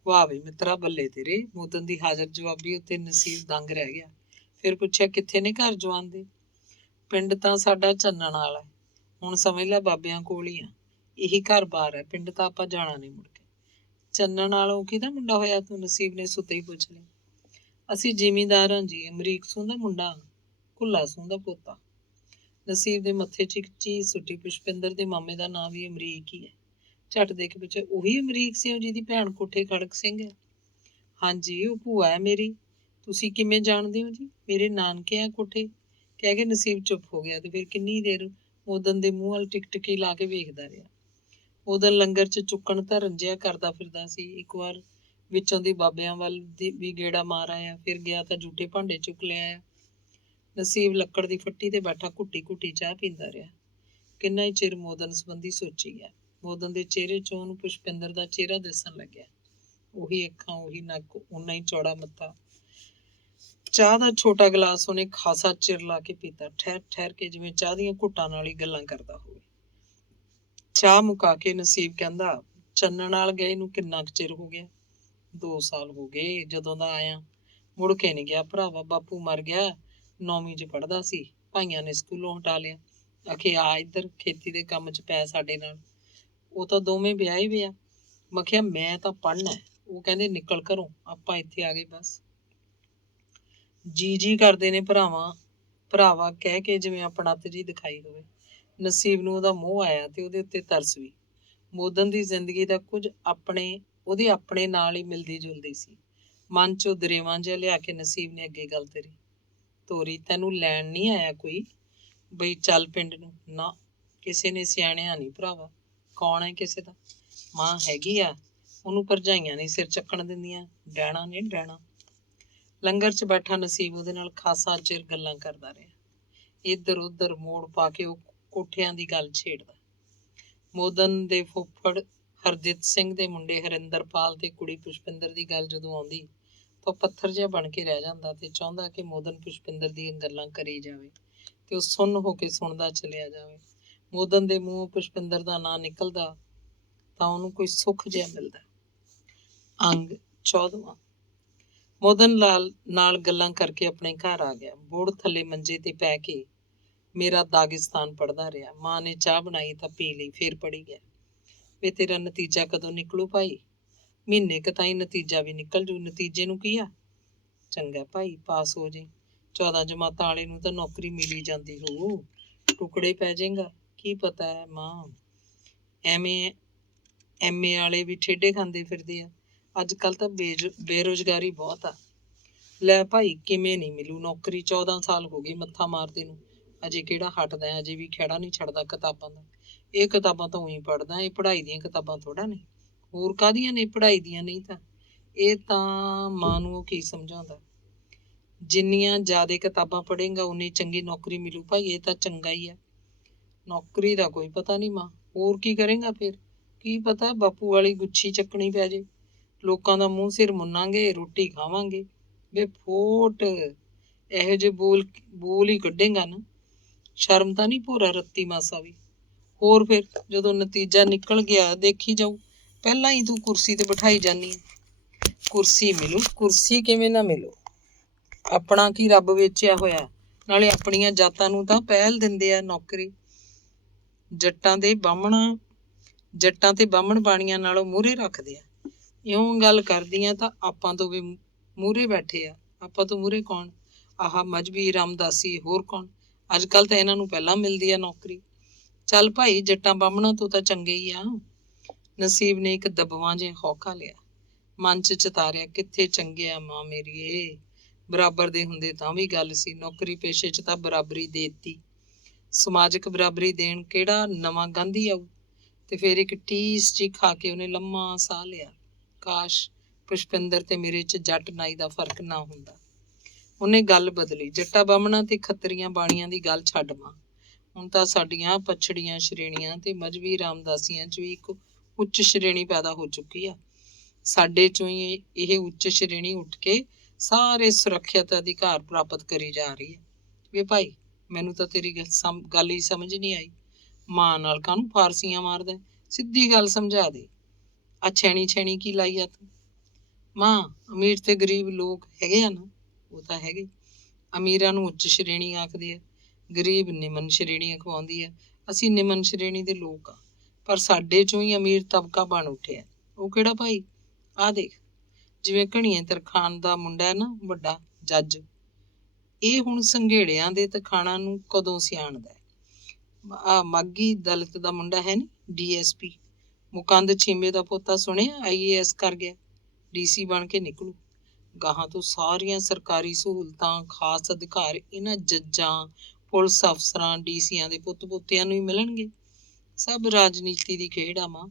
ਵਾਹ ਵੇ ਮਿੱਤਰਾ, ਬੱਲੇ ਤੇਰੇ। ਮੋਦਨ ਦੀ ਹਾਜ਼ਰ ਜਵਾਬੀ ਉੱਤੇ ਨਸੀਬ ਦੰਗ ਰਹਿ ਗਿਆ। ਫਿਰ ਪੁੱਛਿਆ, ਕਿੱਥੇ ਨੇ ਘਰ ਜਵਾਨ ਦੇ? ਪਿੰਡ ਤਾਂ ਸਾਡਾ ਚੰਨਣ ਵਾਲਾ ਹੈ, ਹੁਣ ਸਮਝ ਲੈ ਬਾਬਿਆਂ ਕੋਲ ਹੀ ਆ। ਇਹੀ ਘਰ ਬਾਰ ਹੈ, ਪਿੰਡ ਤਾਂ ਆਪਾਂ ਜਾਣਾ ਨਹੀਂ ਮੁੜ ਕੇ। ਚੰਨਣ ਵਾਲੋਂ ਕਿਹਦਾ ਮੁੰਡਾ ਹੋਇਆ ਤੂੰ? ਨਸੀਬ ਨੇ ਸੁੱਤੇ ਹੀ ਪੁੱਛ ਲਿਆ। ਅਸੀਂ ਜ਼ਿਮੀਂਦਾਰ ਹਾਂ ਜੀ, ਅਮਰੀਕ ਸੂਹ ਦਾ ਮੁੰਡਾ, ਕੁੱਲਾ ਸੂਹ ਦਾ ਪੋਤਾ। ਨਸੀਬ ਦੇ ਮੱਥੇ 'ਚ ਇੱਕ ਚੀਜ਼ ਸੁੱਟੀ। ਪੁਸ਼ਪਿੰਦਰ ਦੇ ਮਾਮੇ ਦਾ ਨਾਂ ਵੀ ਅਮਰੀਕ ਹੀ ਹੈ। ਝੱਟ ਦੇ ਕੇ ਪੁੱਛਿਆ, ਉਹੀ ਅਮਰੀਕ ਸਿੰਘ ਜਿਹਦੀ ਭੈਣ ਕੋਠੇ ਖੜਕ ਸਿੰਘ ਹੈ? ਹਾਂਜੀ, ਉਹ ਭੂਆ ਹੈ ਮੇਰੀ। ਤੁਸੀਂ ਕਿਵੇਂ ਜਾਣਦੇ ਹੋ ਜੀ? ਮੇਰੇ ਨਾਨਕੇ ਆ ਕੋਠੇ, ਕਹਿ ਕੇ ਨਸੀਬ ਚੁੱਪ ਹੋ ਗਿਆ ਤੇ ਫਿਰ ਕਿੰਨੀ ਦੇਰ ਮੋਦਨ ਦੇ ਮੂੰਹ ਵੱਲ ਟਿਕਟਿਕੀ ਲਾ ਕੇ ਵੇਖਦਾ ਰਿਹਾ। ਮੋਦਨ ਲੰਗਰ 'ਚ ਚੁੱਕਣ ਧਰਨ ਜਿਹਾ ਕਰਦਾ ਫਿਰਦਾ ਸੀ। ਇੱਕ ਵਾਰ ਵਿੱਚੋਂ ਦੀ ਬਾਬਿਆਂ ਵੱਲ ਵੀ ਗੇੜਾ ਮਾਰ ਆਇਆ, ਫਿਰ ਗਿਆ ਤਾਂ ਜੂਠੇ ਭਾਂਡੇ ਚੁੱਕ ਲਿਆਇਆ। ਨਸੀਬ ਲੱਕੜ ਦੀ ਫੱਟੀ ਤੇ ਬੈਠਾ ਘੁੱਟੀ ਘੁੱਟੀ ਚਾਹ ਪੀਂਦਾ ਰਿਹਾ। ਕਿੰਨਾ ਹੀ ਚਿਰ ਮੋਦਨ ਸੰਬੰਧੀ ਸੋਚੀ ਗਿਆ। ਮੋਦਨ ਦੇ ਚਿਹਰੇ 'ਚੋਂ ਉਹਨੂੰ ਪੁਸ਼ਪਿੰਦਰ ਦਾ ਚਿਹਰਾ ਦਿਸਣ ਲੱਗਿਆ। ਉਹੀ ਅੱਖਾਂ, ਉਹੀ ਨੱਕ, ਓਨਾ ਹੀ ਚੌੜਾ ਮੱਥਾ। ਚਾਹ ਦਾ ਛੋਟਾ ਗਲਾਸ ਉਹਨੇ ਖਾਸਾ ਚਿਰ ਲਾ ਕੇ ਪੀਤਾ, ਠਹਿਰ ਠਹਿਰ ਕੇ, ਜਿਵੇਂ ਚਾਹ ਦੀਆਂ ਘੁੱਟਾਂ ਨਾਲ ਹੀ ਗੱਲਾਂ ਕਰਦਾ ਹੋਵੇ। ਚਾਹ ਮੁਕਾ ਕੇ ਨਸੀਬ ਕਹਿੰਦਾ, ਚੰਨਣ ਨਾਲ ਗਏ ਨੂੰ ਕਿੰਨਾ ਕੁ ਚਿਰ ਹੋ ਗਿਆ? 2 ਸਾਲ ਹੋ ਗਏ, ਜਦੋਂ ਦਾ ਆਇਆ। ਮੁੜ ਕੇ ਨਹੀਂ ਗਿਆ ਭਰਾਵਾ, ਬਾਪੂ ਮਰ ਗਿਆ। 9ਵੀਂ 'ਚ ਪੜ੍ਹਦਾ ਸੀ, ਭਾਈਆਂ ਨੇ ਸਕੂਲੋਂ ਹਟਾ ਲਿਆ। ਆਖੇ ਆ ਇੱਧਰ ਖੇਤੀ ਦੇ ਕੰਮ 'ਚ ਪੈ ਸਾਡੇ ਨਾਲ। ਉਹ ਤਾਂ ਦੋਵੇਂ ਵਿਆਹੇ ਵੀ ਆ। ਮੈਂ ਕਿਹਾ ਮੈਂ ਤਾਂ ਪੜ੍ਹਨਾ। ਉਹ ਕਹਿੰਦੇ ਨਿਕਲ ਘਰੋਂ, ਆਪਾਂ ਇੱਥੇ ਆ ਗਏ ਬਸ। ਜੀ ਕਰਦੇ ਨੇ ਭਰਾਵਾ ਕਹਿ ਕੇ, ਜਿਵੇਂ ਆਪਣੱਤ ਜੀ ਦਿਖਾਈ ਹੋਵੇ। ਨਸੀਬ ਨੂੰ ਉਹਦਾ ਮੋਹ ਆਇਆ ਤੇ ਉਹਦੇ ਉੱਤੇ ਤਰਸ ਵੀ। ਮੋਦਨ ਦੀ ਜ਼ਿੰਦਗੀ ਦਾ ਕੁਝ ਉਹਦੇ ਆਪਣੇ ਨਾਲ ਹੀ ਮਿਲਦੀ ਜੁਲਦੀ ਸੀ। ਮਨ 'ਚੋਂ ਦਰੇਵਾਂ ਜਿਹਾ ਲਿਆ ਕੇ ਨਸੀਬ ਨੇ ਅੱਗੇ ਗੱਲ ਤੋਰੀ, ਤੈਨੂੰ ਲੈਣ ਨਹੀਂ ਆਇਆ ਕੋਈ ਬਈ ਚੱਲ ਪਿੰਡ ਨੂੰ? ਨਾ, ਕਿਸੇ ਨੇ ਸਿਆਣਿਆ ਨਹੀਂ ਭਰਾਵਾ। ਕੌਣ ਹੈ ਕਿਸੇ ਦਾ? ਮਾਂ ਹੈਗੀ ਆ, ਉਹਨੂੰ ਭਰਜਾਈਆਂ ਨਹੀਂ ਸਿਰ ਚੱਕਣ ਦਿੰਦੀਆਂ, ਡਹਿਣਾ ਨੇ ਡਹਿਣਾ। ਲੰਗਰ 'ਚ ਬੈਠਾ ਨਸੀਬ ਉਹਦੇ ਨਾਲ ਖਾਸਾ ਚਿਰ ਗੱਲਾਂ ਕਰਦਾ ਰਿਹਾ। ਇੱਧਰ ਉੱਧਰ ਮੋੜ ਪਾ ਕੇ ਉਹ ਕੋਠਿਆਂ ਦੀ ਗੱਲ ਛੇੜਦਾ। ਮੋਦਨ ਦੇ ਫੁੱਫੜ ਹਰਦਿਤ ਸਿੰਘ ਦੇ ਮੁੰਡੇ ਹਰਿੰਦਰਪਾਲ ਤੇ ਕੁੜੀ ਪੁਸ਼ਪਿੰਦਰ ਦੀ ਗੱਲ ਜਦੋਂ ਆਉਂਦੀ ਤਾਂ ਪੱਥਰ ਜਿਹਾ ਬਣ ਕੇ ਰਹਿ ਜਾਂਦਾ ਤੇ ਚਾਹੁੰਦਾ ਕਿ ਮੋਦਨ ਪੁਸ਼ਪਿੰਦਰ ਦੀਆਂ ਗੱਲਾਂ ਕਰੀ ਜਾਵੇ ਤੇ ਉਹ ਸੁੰਨ ਹੋ ਕੇ ਸੁਣਦਾ ਚਲਿਆ ਜਾਵੇ। ਮੋਦਨ ਦੇ ਮੂੰਹੋਂ ਪੁਸ਼ਪਿੰਦਰ ਦਾ ਨਾਂ ਨਿਕਲਦਾ ਤਾਂ ਉਹਨੂੰ ਕੋਈ ਸੁੱਖ ਜਿਹਾ ਮਿਲਦਾ। ਅੰਗ 14ਵਾਂ। ਮੋਦਨ ਲਾਲ ਨਾਲ ਗੱਲਾਂ ਕਰਕੇ ਆਪਣੇ ਘਰ ਆ ਗਿਆ। ਬੋੜ ਥੱਲੇ ਮੰਜੇ ਤੇ ਪੈ ਕੇ ਮੇਰਾ ਦਾਗਿਸਤਾਨ ਪੜ੍ਹਦਾ ਰਿਹਾ। ਮਾਂ ਨੇ ਚਾਹ ਬਣਾਈ ਤਾਂ ਪੀ ਲਈ, ਫਿਰ ਪੜ੍ਹੀ ਗਿਆ। ਵੇ ਤੇਰਾ ਨਤੀਜਾ ਕਦੋਂ ਨਿਕਲੂ ਭਾਈ? ਮਹੀਨੇ ਕੁ ਤਾਈਂ ਨਤੀਜਾ ਵੀ ਨਿਕਲ ਜੂ, ਨਤੀਜੇ ਨੂੰ ਕੀ ਆ? ਚੰਗਾ ਭਾਈ, ਪਾਸ ਹੋ ਜੇ। 14 ਜਮਾਤਾਂ ਵਾਲੇ ਨੂੰ ਤਾਂ ਨੌਕਰੀ ਮਿਲੀ ਜਾਂਦੀ ਹੋਊ, ਟੁਕੜੇ ਪੈ ਜਾਏਗਾ। ਕੀ ਪਤਾ ਹੈ ਮਾਂ, ਐਮਏ ਵਾਲੇ ਵੀ ਠੇਡੇ ਖਾਂਦੇ ਫਿਰਦੇ ਆ। ਅੱਜ ਕੱਲ੍ਹ ਤਾਂ ਬੇਰੁਜ਼ਗਾਰੀ ਬਹੁਤ ਆ। ਲੈ ਭਾਈ, ਕਿਵੇਂ ਨਹੀਂ ਮਿਲੂ ਨੌਕਰੀ? 14 ਸਾਲ ਹੋ ਗਏ ਮੱਥਾ ਮਾਰਦੇ ਨੂੰ, ਅਜੇ ਕਿਹੜਾ ਹਟਦਾ? ਅਜੇ ਵੀ ਖਹਿੜਾ ਨਹੀਂ ਛੱਡਦਾ ਕਿਤਾਬਾਂ ਦਾ। ਇਹ ਕਿਤਾਬਾਂ ਤਾਂ ਉਹੀ ਪੜ੍ਹਦਾ, ਇਹ ਪੜ੍ਹਾਈ ਦੀਆਂ ਕਿਤਾਬਾਂ ਥੋੜ੍ਹਾ ਨੇ। ਹੋਰ ਕਾਹਦੀਆਂ ਨੇ? ਪੜ੍ਹਾਈ ਦੀਆਂ ਨਹੀਂ ਤਾਂ ਇਹ ਤਾਂ ਮਾਂ ਨੂੰ ਉਹ ਕੀ ਸਮਝਾਉਂਦਾ। ਜਿੰਨੀਆਂ ਜ਼ਿਆਦਾ ਕਿਤਾਬਾਂ ਪੜ੍ਹੇਗਾ ਉਨੀ ਚੰਗੀ ਨੌਕਰੀ ਮਿਲੂ ਭਾਈ, ਇਹ ਤਾਂ ਚੰਗਾ ਹੀ ਆ। ਨੌਕਰੀ ਦਾ ਕੋਈ ਪਤਾ ਨਹੀਂ ਮਾਂ, ਹੋਰ ਕੀ ਕਰੇਗਾ ਫਿਰ? ਕੀ ਪਤਾ ਬਾਪੂ ਵਾਲੀ ਗੁੱਛੀ ਚੱਕਣੀ ਪੈ ਜੇ। ਲੋਕਾਂ ਦਾ ਮੂੰਹ ਸਿਰ ਮੁੰਨਾਂਗੇ, ਰੋਟੀ ਖਾਵਾਂਗੇ। ਵੇ ਫੋਟ, ਇਹੋ ਜਿਹੇ ਬੋਲ ਹੀ ਕੱਢੇਗਾ ਨਾ, ਸ਼ਰਮ ਤਾਂ ਨਹੀਂ ਭੋਰਾ ਰੱਤੀ ਮਾਸਾ ਵੀ। ਹੋਰ ਫਿਰ ਜਦੋਂ ਨਤੀਜਾ ਨਿਕਲ ਗਿਆ ਦੇਖੀ ਜਾਊ। ਪਹਿਲਾਂ ਹੀ ਤੂੰ ਕੁਰਸੀ ਤੇ ਬਿਠਾਈ ਜਾਂਦੀ ਹੈ। ਕੁਰਸੀ ਮਿਲੂ? ਕੁਰਸੀ ਕਿਵੇਂ ਨਾ ਮਿਲੂ? ਆਪਣਾ ਕੀ ਰੱਬ ਵੇਚਿਆ ਹੋਇਆ? ਨਾਲੇ ਆਪਣੀਆਂ ਜਾਤਾਂ ਨੂੰ ਤਾਂ ਪਹਿਲ ਦਿੰਦੇ ਆ ਨੌਕਰੀ। ਜੱਟਾਂ ਤੇ ਬਾਹਮਣ ਬਾਣੀਆਂ ਨਾਲੋਂ ਮੂਹਰੇ ਰੱਖਦੇ ਆ। ਇਉਂ ਗੱਲ ਕਰਦੀਆਂ ਤਾਂ ਆਪਾਂ ਤੋਂ ਵੀ ਮੂਹਰੇ ਬੈਠੇ ਆ। ਆਪਾਂ ਤੋਂ ਮੂਹਰੇ ਕੌਣ? ਆਹ ਮਜ਼੍ਹਬੀ ਰਾਮਦਾਸੀ, ਹੋਰ ਕੌਣ? ਅੱਜ ਕੱਲ ਤਾਂ ਇਹਨਾਂ ਨੂੰ ਪਹਿਲਾਂ ਮਿਲਦੀ ਆ ਨੌਕਰੀ। ਚੱਲ ਭਾਈ, ਜੱਟਾਂ ਬਾਹਮਣਾਂ ਤੋਂ ਤਾਂ ਚੰਗੇ ਹੀ ਆ। ਨਸੀਬ ਨੇ ਇੱਕ ਦਬਵਾਂ ਜਿਹਾ ਹੌਕਾ ਲਿਆ, ਮਨ 'ਚ ਚਿਤਾਰਿਆ, ਕਿੱਥੇ ਚੰਗੇ ਆ ਮਾਂ ਮੇਰੀਏ, ਬਰਾਬਰ ਦੇ ਹੁੰਦੇ ਤਾਂ ਵੀ ਗੱਲ ਸੀ। ਨੌਕਰੀ ਪੇਸ਼ੇ 'ਚ ਤਾਂ ਬਰਾਬਰੀ ਦੇ ਦਿੱਤੀ। ਸਮਾਜਿਕ ਬਰਾਬਰੀ ਦੇਣ ਕਿਹੜਾ ਨਵਾਂ ਗਾਂਧੀ ਆਊ? ਤੇ ਫਿਰ ਇੱਕ ਟੀਸ ਜੀ ਖਾ ਕੇ ਉਹਨੇ ਲੰਮਾ ਸਾਹ ਲਿਆ। ਕਾਸ਼ ਪੁਸ਼ਪਿੰਦਰ ਤੇ ਮੇਰੇ 'ਚ ਜੱਟ ਨਾਈ ਦਾ ਫਰਕ ਨਾ ਹੁੰਦਾ। ਉਹਨੇ ਗੱਲ ਬਦਲੀ, ਜੱਟਾਂ ਬਾਹਮਣਾਂ ਤੇ ਖੱਤਰੀਆਂ ਬਾਣੀਆਂ ਦੀ ਗੱਲ ਛੱਡ ਮਾਂ। ਹੁਣ ਤਾਂ ਸਾਡੀਆਂ ਪਛੜੀਆਂ ਸ਼੍ਰੇਣੀਆਂ ਤੇ ਮਜ਼੍ਹਬੀ ਰਾਮਦਾਸੀਆਂ 'ਚ ਵੀ ਇੱਕ ਉੱਚ ਸ਼੍ਰੇਣੀ ਪੈਦਾ ਹੋ ਚੁੱਕੀ ਆ। ਸਾਡੇ 'ਚੋਂ ਹੀ ਇਹ ਉੱਚ ਸ਼੍ਰੇਣੀ ਉੱਠ ਕੇ ਸਾਰੇ ਸੁਰੱਖਿਅਤ ਅਧਿਕਾਰ ਪ੍ਰਾਪਤ ਕਰੀ ਜਾ ਰਹੀ ਹੈ। ਵੇ ਭਾਈ, ਮੈਨੂੰ ਤਾਂ ਤੇਰੀ ਗੱਲ ਹੀ ਸਮਝ ਨਹੀਂ ਆਈ। ਮਾਂ ਨਾਲ ਕਾਹਨੂੰ ਫਾਰਸੀਆਂ ਮਾਰਦਾ? ਸਿੱਧੀ ਗੱਲ ਸਮਝਾ ਦੇ। ਆ ਛੈਣੀ ਕੀ ਲਾਈ ਆ ਤੂੰ? ਮਾਂ, ਅਮੀਰ ਤੇ ਗਰੀਬ ਲੋਕ ਹੈਗੇ ਆ ਨਾ। ਉਹ ਤਾਂ ਹੈਗੇ। ਅਮੀਰਾਂ ਨੂੰ ਉੱਚ ਸ਼੍ਰੇਣੀ ਆਖਦੇ ਆ, ਗਰੀਬ ਨਿਮਨ ਸ਼੍ਰੇਣੀ ਅਖਵਾਉਂਦੀ ਆ। ਅਸੀਂ ਨਿਮਨ ਸ਼੍ਰੇਣੀ ਦੇ ਲੋਕ ਆ, ਪਰ ਸਾਡੇ 'ਚੋਂ ਹੀ ਅਮੀਰ ਤਬਕਾ ਬਣ ਉੱਠਿਆ। ਉਹ ਕਿਹੜਾ ਭਾਈ? ਆਹ ਦੇਖ, ਜਿਵੇਂ ਘਣੀਏ ਤਰਖਾਣ ਦਾ ਮੁੰਡਾ ਹੈ ਨਾ, ਵੱਡਾ ਜੱਜ, ਇਹ ਹੁਣ ਸੰਘੇੜਿਆਂ ਦੇ ਤਖਾਣਾਂ ਨੂੰ ਕਦੋਂ ਸਿਆਣਦਾ? ਆ ਮਾਗੀ ਦਲਿਤ ਦਾ ਮੁੰਡਾ ਹੈ ਨੀ, DSP, ਮੁਕੰਦ ਛੀਮੇ ਦਾ ਪੋਤਾ, ਸੁਣਿਆ IAS ਕਰ ਗਿਆ, DC ਬਣ ਕੇ ਨਿਕਲੂ। ਗਾਹਾਂ ਤੋਂ ਸਾਰੀਆਂ ਸਰਕਾਰੀ ਸਹੂਲਤਾਂ, ਖਾਸ ਅਧਿਕਾਰ ਇਹਨਾਂ ਜੱਜਾਂ, ਪੁਲਿਸ ਅਫਸਰਾਂ, DCਆਂ ਦੇ ਪੁੱਤ ਪੋਤਿਆਂ ਨੂੰ ਹੀ ਮਿਲਣਗੇ। ਸਭ ਰਾਜਨੀਤੀ ਦੀ ਖੇਡ ਆ ਮਾਂ।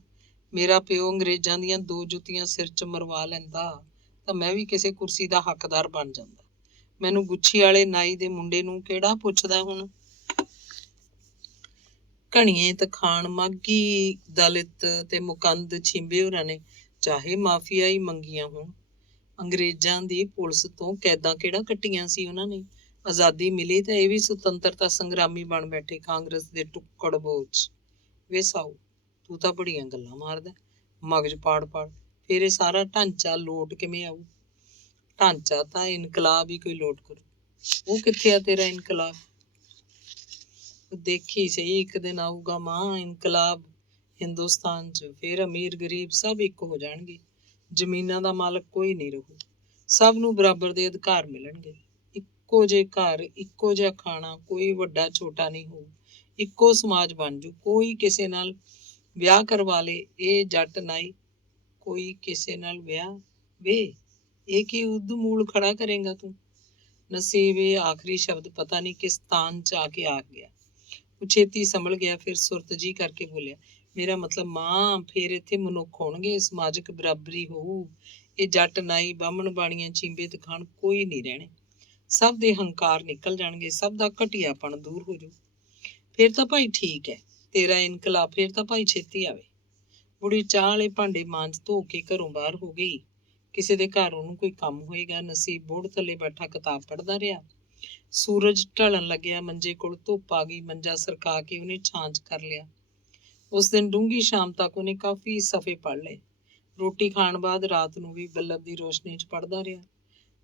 ਮੇਰਾ ਪਿਓ ਅੰਗਰੇਜ਼ਾਂ ਦੀਆਂ 2 ਜੁੱਤੀਆਂ ਸਿਰ 'ਚ ਮਰਵਾ ਲੈਂਦਾ ਤਾਂ ਮੈਂ ਵੀ ਕਿਸੇ ਕੁਰਸੀ ਦਾ ਹੱਕਦਾਰ ਬਣ ਜਾਂਦਾ। ਮੈਨੂੰ ਗੁੱਛੀ ਵਾਲੇ ਨਾਈ ਦੇ ਮੁੰਡੇ ਨੂੰ ਕਿਹੜਾ ਪੁੱਛਦਾ ਹੁਣ? ਘਣੀਏ ਤਖਾਣ, ਮਾਗੀ ਦਲਿਤ ਤੇ ਮੁਕੰਦ ਛਿੰਬੇ ਹੋਰਾਂ ਨੇ ਚਾਹੇ ਮਾਫੀਆਈ ਮੰਗੀਆਂ ਹੋਣ, ਅੰਗਰੇਜ਼ਾਂ ਦੀ ਪੁਲਿਸ ਤੋਂ ਕੈਦਾਂ ਕਿਹੜਾ ਕੱਟੀਆਂ ਸੀ ਉਹਨਾਂ ਨੇ? ਆਜ਼ਾਦੀ ਮਿਲੀ ਤਾਂ ਇਹ ਵੀ ਸੁਤੰਤਰਤਾ ਸੰਗਰਾਮੀ ਬਣ ਬੈਠੇ, ਕਾਂਗਰਸ ਦੇ ਟੁੱਕੜ ਬੋਝ। ਵੇ ਸਾਊ, ਤੂੰ ਤਾਂ ਬੜੀਆਂ ਗੱਲਾਂ ਮਾਰਦਾ, ਮਗਜ ਪਾੜ ਫਿਰ ਇਹ ਸਾਰਾ ਢਾਂਚਾ ਲੋਟ ਕਿਵੇਂ ਆਊ? ਢਾਂਚਾ ਤਾਂ ਇਨਕਲਾਬ ਹੀ ਕੋਈ ਲੋਟ ਕਰੂ। ਉਹ ਕਿੱਥੇ ਆ ਤੇਰਾ ਇਨਕਲਾਬ? ਦੇਖੀ ਸਹੀ, ਇੱਕ ਦਿਨ ਆਊਗਾ ਮਾਂ ਇਨਕਲਾਬ ਹਿੰਦੁਸਤਾਨ 'ਚ। ਫਿਰ ਅਮੀਰ ਗਰੀਬ ਸਭ ਇੱਕ ਹੋ ਜਾਣਗੇ। ਜ਼ਮੀਨਾਂ ਦਾ ਮਾਲਕ ਕੋਈ ਨਹੀਂ ਰਹੂ। ਸਭ ਨੂੰ ਬਰਾਬਰ ਦੇ ਅਧਿਕਾਰ ਮਿਲਣਗੇ। ਇੱਕੋ ਜਿਹੇ ਘਰ, ਇੱਕੋ ਜਿਹਾ ਖਾਣਾ, ਕੋਈ ਵੱਡਾ ਛੋਟਾ ਨਹੀਂ ਹੋਊ। ਇੱਕੋ ਸਮਾਜ ਬਣ ਜੂ। ਕੋਈ ਕਿਸੇ ਨਾਲ ਵਿਆਹ ਕਰਵਾ ਲੇ, ਇਹ ਜੱਟ ਨਾਈ, ਕੋਈ ਕਿਸੇ ਨਾਲ ਵਿਆਹ। ਵੇ, ਇਹ ਕੀ ਉਦਮੂਲ ਖੜਾ ਕਰੇਗਾ ਤੂੰ? ਨਸੀਬ ਇਹ ਆਖਰੀ ਸ਼ਬਦ ਪਤਾ ਨਹੀਂ ਕਿਸ ਤਾਨ 'ਚ ਆ ਕੇ ਆਖ ਗਿਆ। ਉਹ ਛੇਤੀ ਸੰਭਲ ਗਿਆ, ਫਿਰ ਸੁਰਤ ਜੀ ਕਰਕੇ ਬੋਲਿਆ, ਮੇਰਾ ਮਤਲਬ ਮਾਂ, ਫਿਰ ਇੱਥੇ ਮਨੁੱਖ ਹੋਣਗੇ, ਸਮਾਜਿਕ ਬਰਾਬਰੀ ਹੋਊ। ਇਹ ਜੱਟ ਨਾਈ, ਬਾਹਮਣ ਬਾਣੀਆਂ, ਚੀਂਬੇ ਤਖਾਣ ਕੋਈ ਨਹੀਂ ਰਹਿਣੇ। ਸਭ ਦੇ ਹੰਕਾਰ ਨਿਕਲ ਜਾਣਗੇ, ਸਭ ਦਾ ਘਟੀਆਪਣ ਦੂਰ ਹੋ ਜਾਊ। ਫਿਰ ਤਾਂ ਭਾਈ ਠੀਕ ਹੈ ਤੇਰਾ ਇਨਕਲਾਬ, ਫਿਰ ਤਾਂ ਭਾਈ ਛੇਤੀ ਆਵੇ। ਬੁੜੀ ਚਾਹ ਵਾਲੇ ਭਾਂਡੇ ਮਾਂਜ ਧੋ ਕੇ ਘਰੋਂ ਬਾਹਰ ਹੋ ਗਈ। ਕਿਸੇ ਦੇ ਘਰ ਉਹਨੂੰ ਕੋਈ ਕੰਮ ਹੋਏਗਾ। ਨਸੀਬ ਬੋਹੜ ਥੱਲੇ ਬੈਠਾ ਕਿਤਾਬ ਪੜ੍ਹਦਾ ਰਿਹਾ। ਸੂਰਜ ਢਲਣ ਲੱਗਿਆ, ਮੰਜੇ ਕੋਲ ਧੁੱਪ ਆ ਗਈ। ਮੰਜਾ ਸਰਕਾ ਕੇ ਉਹਨੇ ਛਾਂ 'ਚ ਕਰ ਲਿਆ। ਉਸ ਦਿਨ ਡੂੰਘੀ ਸ਼ਾਮ ਤੱਕ ਉਹਨੇ ਕਾਫੀ ਸਫ਼ੇ ਪੜ੍ਹ ਲਏ। ਰੋਟੀ ਖਾਣ ਬਾਅਦ ਰਾਤ ਨੂੰ ਵੀ ਬੱਲਬ ਦੀ ਰੋਸ਼ਨੀ 'ਚ ਪੜ੍ਹਦਾ ਰਿਹਾ।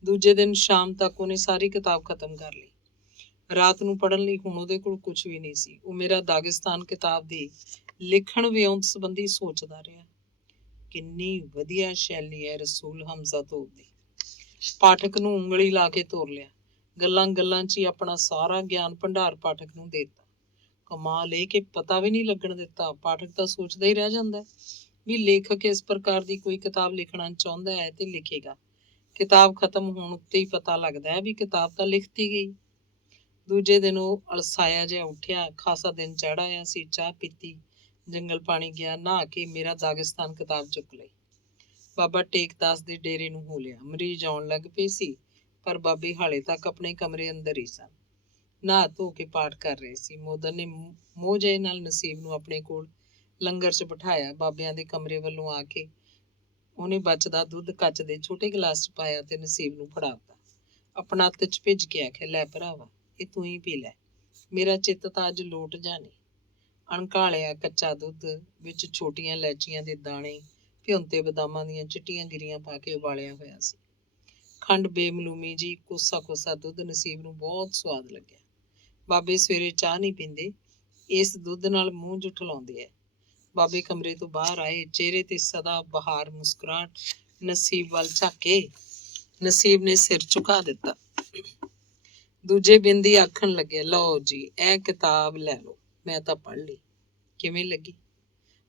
ਦੂਜੇ ਦਿਨ ਸ਼ਾਮ ਤੱਕ ਉਹਨੇ ਸਾਰੀ ਕਿਤਾਬ ਖਤਮ ਕਰ ਲਈ। ਰਾਤ ਨੂੰ ਪੜ੍ਹਨ ਲਈ ਹੁਣ ਉਹਦੇ ਕੋਲ ਕੁਝ ਵੀ ਨਹੀਂ ਸੀ। ਉਹ ਮੇਰਾ ਦਾਗਿਸਤਾਨ ਕਿਤਾਬ ਦੀ ਲਿਖਣ ਵਿਉਂਤ ਸੰਬੰਧੀ ਸੋਚਦਾ ਰਿਹਾ। ਕਿੰਨੀ ਵਧੀਆ ਸ਼ੈਲੀ ਹੈ ਰਸੂਲ ਹਮਜ਼ਾ ਤੋਪ ਦੀ। ਪਾਠਕ ਨੂੰ ਉਂਗਲੀ ਲਾ ਕੇ ਤੋਰ ਲਿਆ। ਗੱਲਾਂ 'ਚ ਹੀ ਆਪਣਾ ਸਾਰਾ ਗਿਆਨ ਭੰਡਾਰ ਪਾਠਕ ਨੂੰ ਦੇ ਦਿੱਤਾ। ਕਮਾਲ ਇਹ ਕਿ ਪਤਾ ਵੀ ਨਹੀਂ ਲੱਗਣ ਦਿੱਤਾ। ਪਾਠਕ ਤਾਂ ਸੋਚਦਾ ਹੀ ਰਹਿ ਜਾਂਦਾ ਵੀ ਲੇਖਕ ਇਸ ਪ੍ਰਕਾਰ ਦੀ ਕੋਈ ਕਿਤਾਬ ਲਿਖਣਾ ਚਾਹੁੰਦਾ ਹੈ ਤੇ ਲਿਖੇਗਾ। ਕਿਤਾਬ ਖਤਮ ਹੋਣ ਉੱਤੇ ਹੀ ਪਤਾ ਲੱਗਦਾ ਹੈ ਵੀ ਕਿਤਾਬ ਤਾਂ ਲਿਖਤੀ ਗਈ। ਦੂਜੇ ਦਿਨ ਉਹ ਅਲਸਾਇਆ ਜਿਹਾ ਉੱਠਿਆ। ਖਾਸਾ ਦਿਨ ਚੜ੍ਹ ਆਇਆ ਸੀ। ਚਾਹ ਪੀਤੀ, ਜੰਗਲ ਪਾਣੀ ਗਿਆ, ਨਹਾ ਕੇ ਮੇਰਾ ਦਾਗਿਸਤਾਨ ਕਿਤਾਬ ਚੁੱਕ ਲਈ। ਬਾਬਾ ਟੇਕਦਾਸ ਦੇ ਡੇਰੇ ਨੂੰ ਹੋ ਲਿਆ। ਮਰੀਜ਼ ਆਉਣ ਲੱਗ ਪਏ ਸੀ, ਪਰ ਬਾਬੇ ਹਾਲੇ ਤੱਕ ਆਪਣੇ ਕਮਰੇ ਅੰਦਰ ਹੀ ਸਨ। ਨਹਾ ਧੋ ਕੇ ਪਾਠ ਕਰ ਰਹੇ ਸੀ। ਮੋਦਰ ਨੇ ਮੋਹ ਜਿਹੇ ਨਾਲ ਨਸੀਬ ਨੂੰ ਆਪਣੇ ਕੋਲ ਲੰਗਰ 'ਚ ਬਿਠਾਇਆ। ਬਾਬਿਆਂ ਦੇ ਕਮਰੇ ਵੱਲੋਂ ਆ ਕੇ ਉਹਨੇ ਬਚਦਾ ਦੁੱਧ ਕੱਚ ਦੇ ਛੋਟੇ ਗਲਾਸ 'ਚ ਪਾਇਆ ਤੇ ਨਸੀਬ ਨੂੰ ਫੜਾਤਾ। ਆਪਣਾ ਹੱਥ 'ਚ ਭਿੱਜ ਕੇ ਆਖਿਆ, ਲੈ ਭਰਾਵਾ, ਇਹ ਤੂੰ ਹੀ ਪੀ ਲੈ, ਮੇਰਾ ਚਿੱਤ ਤਾਂ ਅੱਜ ਲੋਟ ਜਾਣੀ। ਅਣਘਾਲਿਆ ਕੱਚਾ ਦੁੱਧ ਵਿੱਚ ਛੋਟੀਆਂ ਇਲਾਇਚੀਆਂ ਦੇ ਦਾਣੇ, ਭਿਉਂਤੇ ਬਦਾਮਾਂ ਦੀਆਂ ਚਿੱਟੀਆਂ ਗਿਰੀਆਂ ਪਾ ਕੇ ਉਬਾਲਿਆ ਹੋਇਆ ਸੀ। ਖੰਡ ਬੇਮਲੂਮੀ ਜੀ, ਕੋਸਾ ਦੁੱਧ ਨਸੀਬ ਨੂੰ ਬਹੁਤ ਸਵਾਦ ਲੱਗਿਆ। ਬਾਬੇ ਸਵੇਰੇ ਚਾਹ ਨਹੀਂ ਪੀਂਦੇ, ਇਸ ਦੁੱਧ ਨਾਲ ਮੂੰਹ ਜੁਠਲਾਉਂਦੇ ਐ। ਬਾਬੇ ਕਮਰੇ ਤੋਂ ਬਾਹਰ ਆਏ। ਚਿਹਰੇ ਤੇ ਸਦਾ ਬਹਾਰ ਮੁਸਕਰਾਹਟ ਨਸੀਬ ਵੱਲ ਝਾਕੇ। ਨਸੀਬ ਨੇ ਸਿਰ ਝੁਕਾ ਦਿੱਤਾ। ਦੂਜੇ ਬਿੰਦੀ ਆਖਣ ਲੱਗੇ, ਲਓ ਜੀ, ਇਹ ਕਿਤਾਬ ਲੈ ਲਓ, ਮੈਂ ਤਾਂ ਪੜ੍ਹ ਲਈ। ਕਿਵੇਂ ਲੱਗੀ?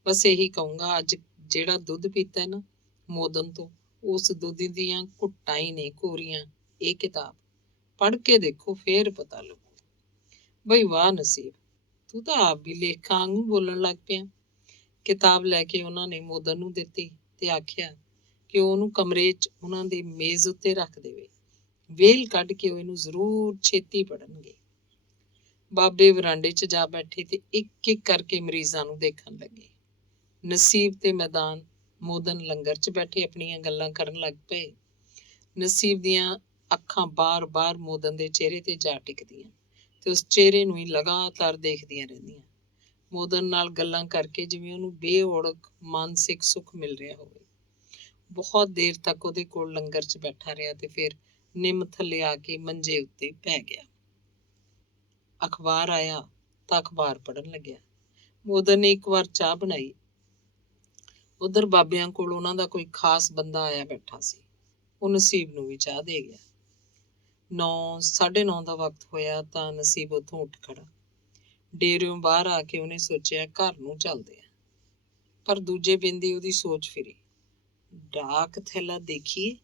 ਬਸ ਇਹੀ ਕਹੂੰਗਾ, ਅੱਜ ਜਿਹੜਾ ਦੁੱਧ ਪੀਤਾ ਨਾ ਮੋਦਨ ਤੋਂ, ਉਸ ਦੁੱਧ ਦੀਆਂ ਘੁੱਟਾਂ ਹੀ ਨੇ ਕੋਰੀਆਂ ਇਹ ਕਿਤਾਬ। ਪੜ੍ਹ ਕੇ ਦੇਖੋ, ਫੇਰ ਪਤਾ ਲੱਗੂ। ਬਈ ਵਾਹ ਨਸੀਬ, ਤੂੰ ਤਾਂ ਆਪ ਵੀ ਲੇਖਾਂ ਵਾਂਗੂ ਬੋਲਣ ਲੱਗ ਪਿਆ। ਕਿਤਾਬ ਲੈ ਕੇ ਉਹਨਾਂ ਨੇ ਮੋਦਨ ਨੂੰ ਦਿੱਤੀ ਤੇ ਆਖਿਆ ਕਿ ਉਹਨੂੰ ਕਮਰੇ 'ਚ ਉਹਨਾਂ ਦੀ ਮੇਜ਼ ਉੱਤੇ ਰੱਖ ਦੇਵੇ। ਵੇਲ ਕੱਢ ਕੇ ਉਹ ਇਹਨੂੰ ਜ਼ਰੂਰ ਛੇਤੀ ਪੜ੍ਹਨਗੇ। ਬਾਬੇ ਵਰਾਂਡੇ 'ਚ ਜਾ ਬੈਠੇ ਤੇ ਇੱਕ ਇੱਕ ਕਰਕੇ ਮਰੀਜ਼ਾਂ ਨੂੰ ਦੇਖਣ ਲੱਗੇ। ਨਸੀਬ ਤੇ ਮੋਦਨ ਲੰਗਰ 'ਚ ਬੈਠੇ ਆਪਣੀਆਂ ਗੱਲਾਂ ਕਰਨ ਲੱਗ ਪਏ। ਨਸੀਬ ਦੀਆਂ ਅੱਖਾਂ ਬਾਰ-ਬਾਰ ਮੋਦਨ ਦੇ ਚਿਹਰੇ ਤੇ ਜਾ ਟਿਕਦੀਆਂ ਤੇ ਉਸ ਚਿਹਰੇ ਨੂੰ ਹੀ ਲਗਾਤਾਰ ਦੇਖਦੀਆਂ ਰਹਿੰਦੀਆਂ। ਮੋਦਨ ਨਾਲ ਗੱਲਾਂ ਕਰਕੇ ਜਿਵੇਂ ਉਹਨੂੰ ਬੇਓੜਕ ਮਾਨਸਿਕ ਸੁੱਖ ਮਿਲ ਰਿਹਾ ਹੋਵੇ। ਬਹੁਤ ਦੇਰ ਤੱਕ ਉਹਦੇ ਕੋਲ ਲੰਗਰ 'ਚ ਬੈਠਾ ਰਿਹਾ ਤੇ ਫਿਰ ਨਿੰਮ ਥੱਲੇ ਆ ਕੇ ਮੰਜੇ ਉੱਤੇ ਪੈ ਗਿਆ। ਅਖਬਾਰ ਆਇਆ ਤਾਂ ਅਖਬਾਰ ਪੜ੍ਹਨ ਲੱਗਿਆ। ਮੋਦਨ ਨੇ ਇੱਕ ਵਾਰ ਚਾਹ ਬਣਾਈ। ਉਧਰ ਬਾਬਿਆਂ ਕੋਲ ਉਹਨਾਂ ਦਾ ਕੋਈ ਖਾਸ ਬੰਦਾ ਆਇਆ ਬੈਠਾ ਸੀ। ਉਹ ਨਸੀਬ ਨੂੰ ਵੀ ਚਾਹ ਦੇ ਗਿਆ। 9:30 ਦਾ ਵਕਤ ਹੋਇਆ ਤਾਂ ਨਸੀਬ ਉੱਥੋਂ ਉੱਠ ਖੜਾ। ਡੇਰਿਓਂ ਬਾਹਰ ਆ ਕੇ ਉਹਨੇ ਸੋਚਿਆ, ਘਰ ਨੂੰ ਚੱਲਦੇ ਆ। ਪਰ ਦੂਜੇ ਬਿੰਦੀ ਉਹਦੀ ਸੋਚ ਫਿਰੀ। ਡਾਕ ਥੈਲਾ ਦੇਖੀਏ,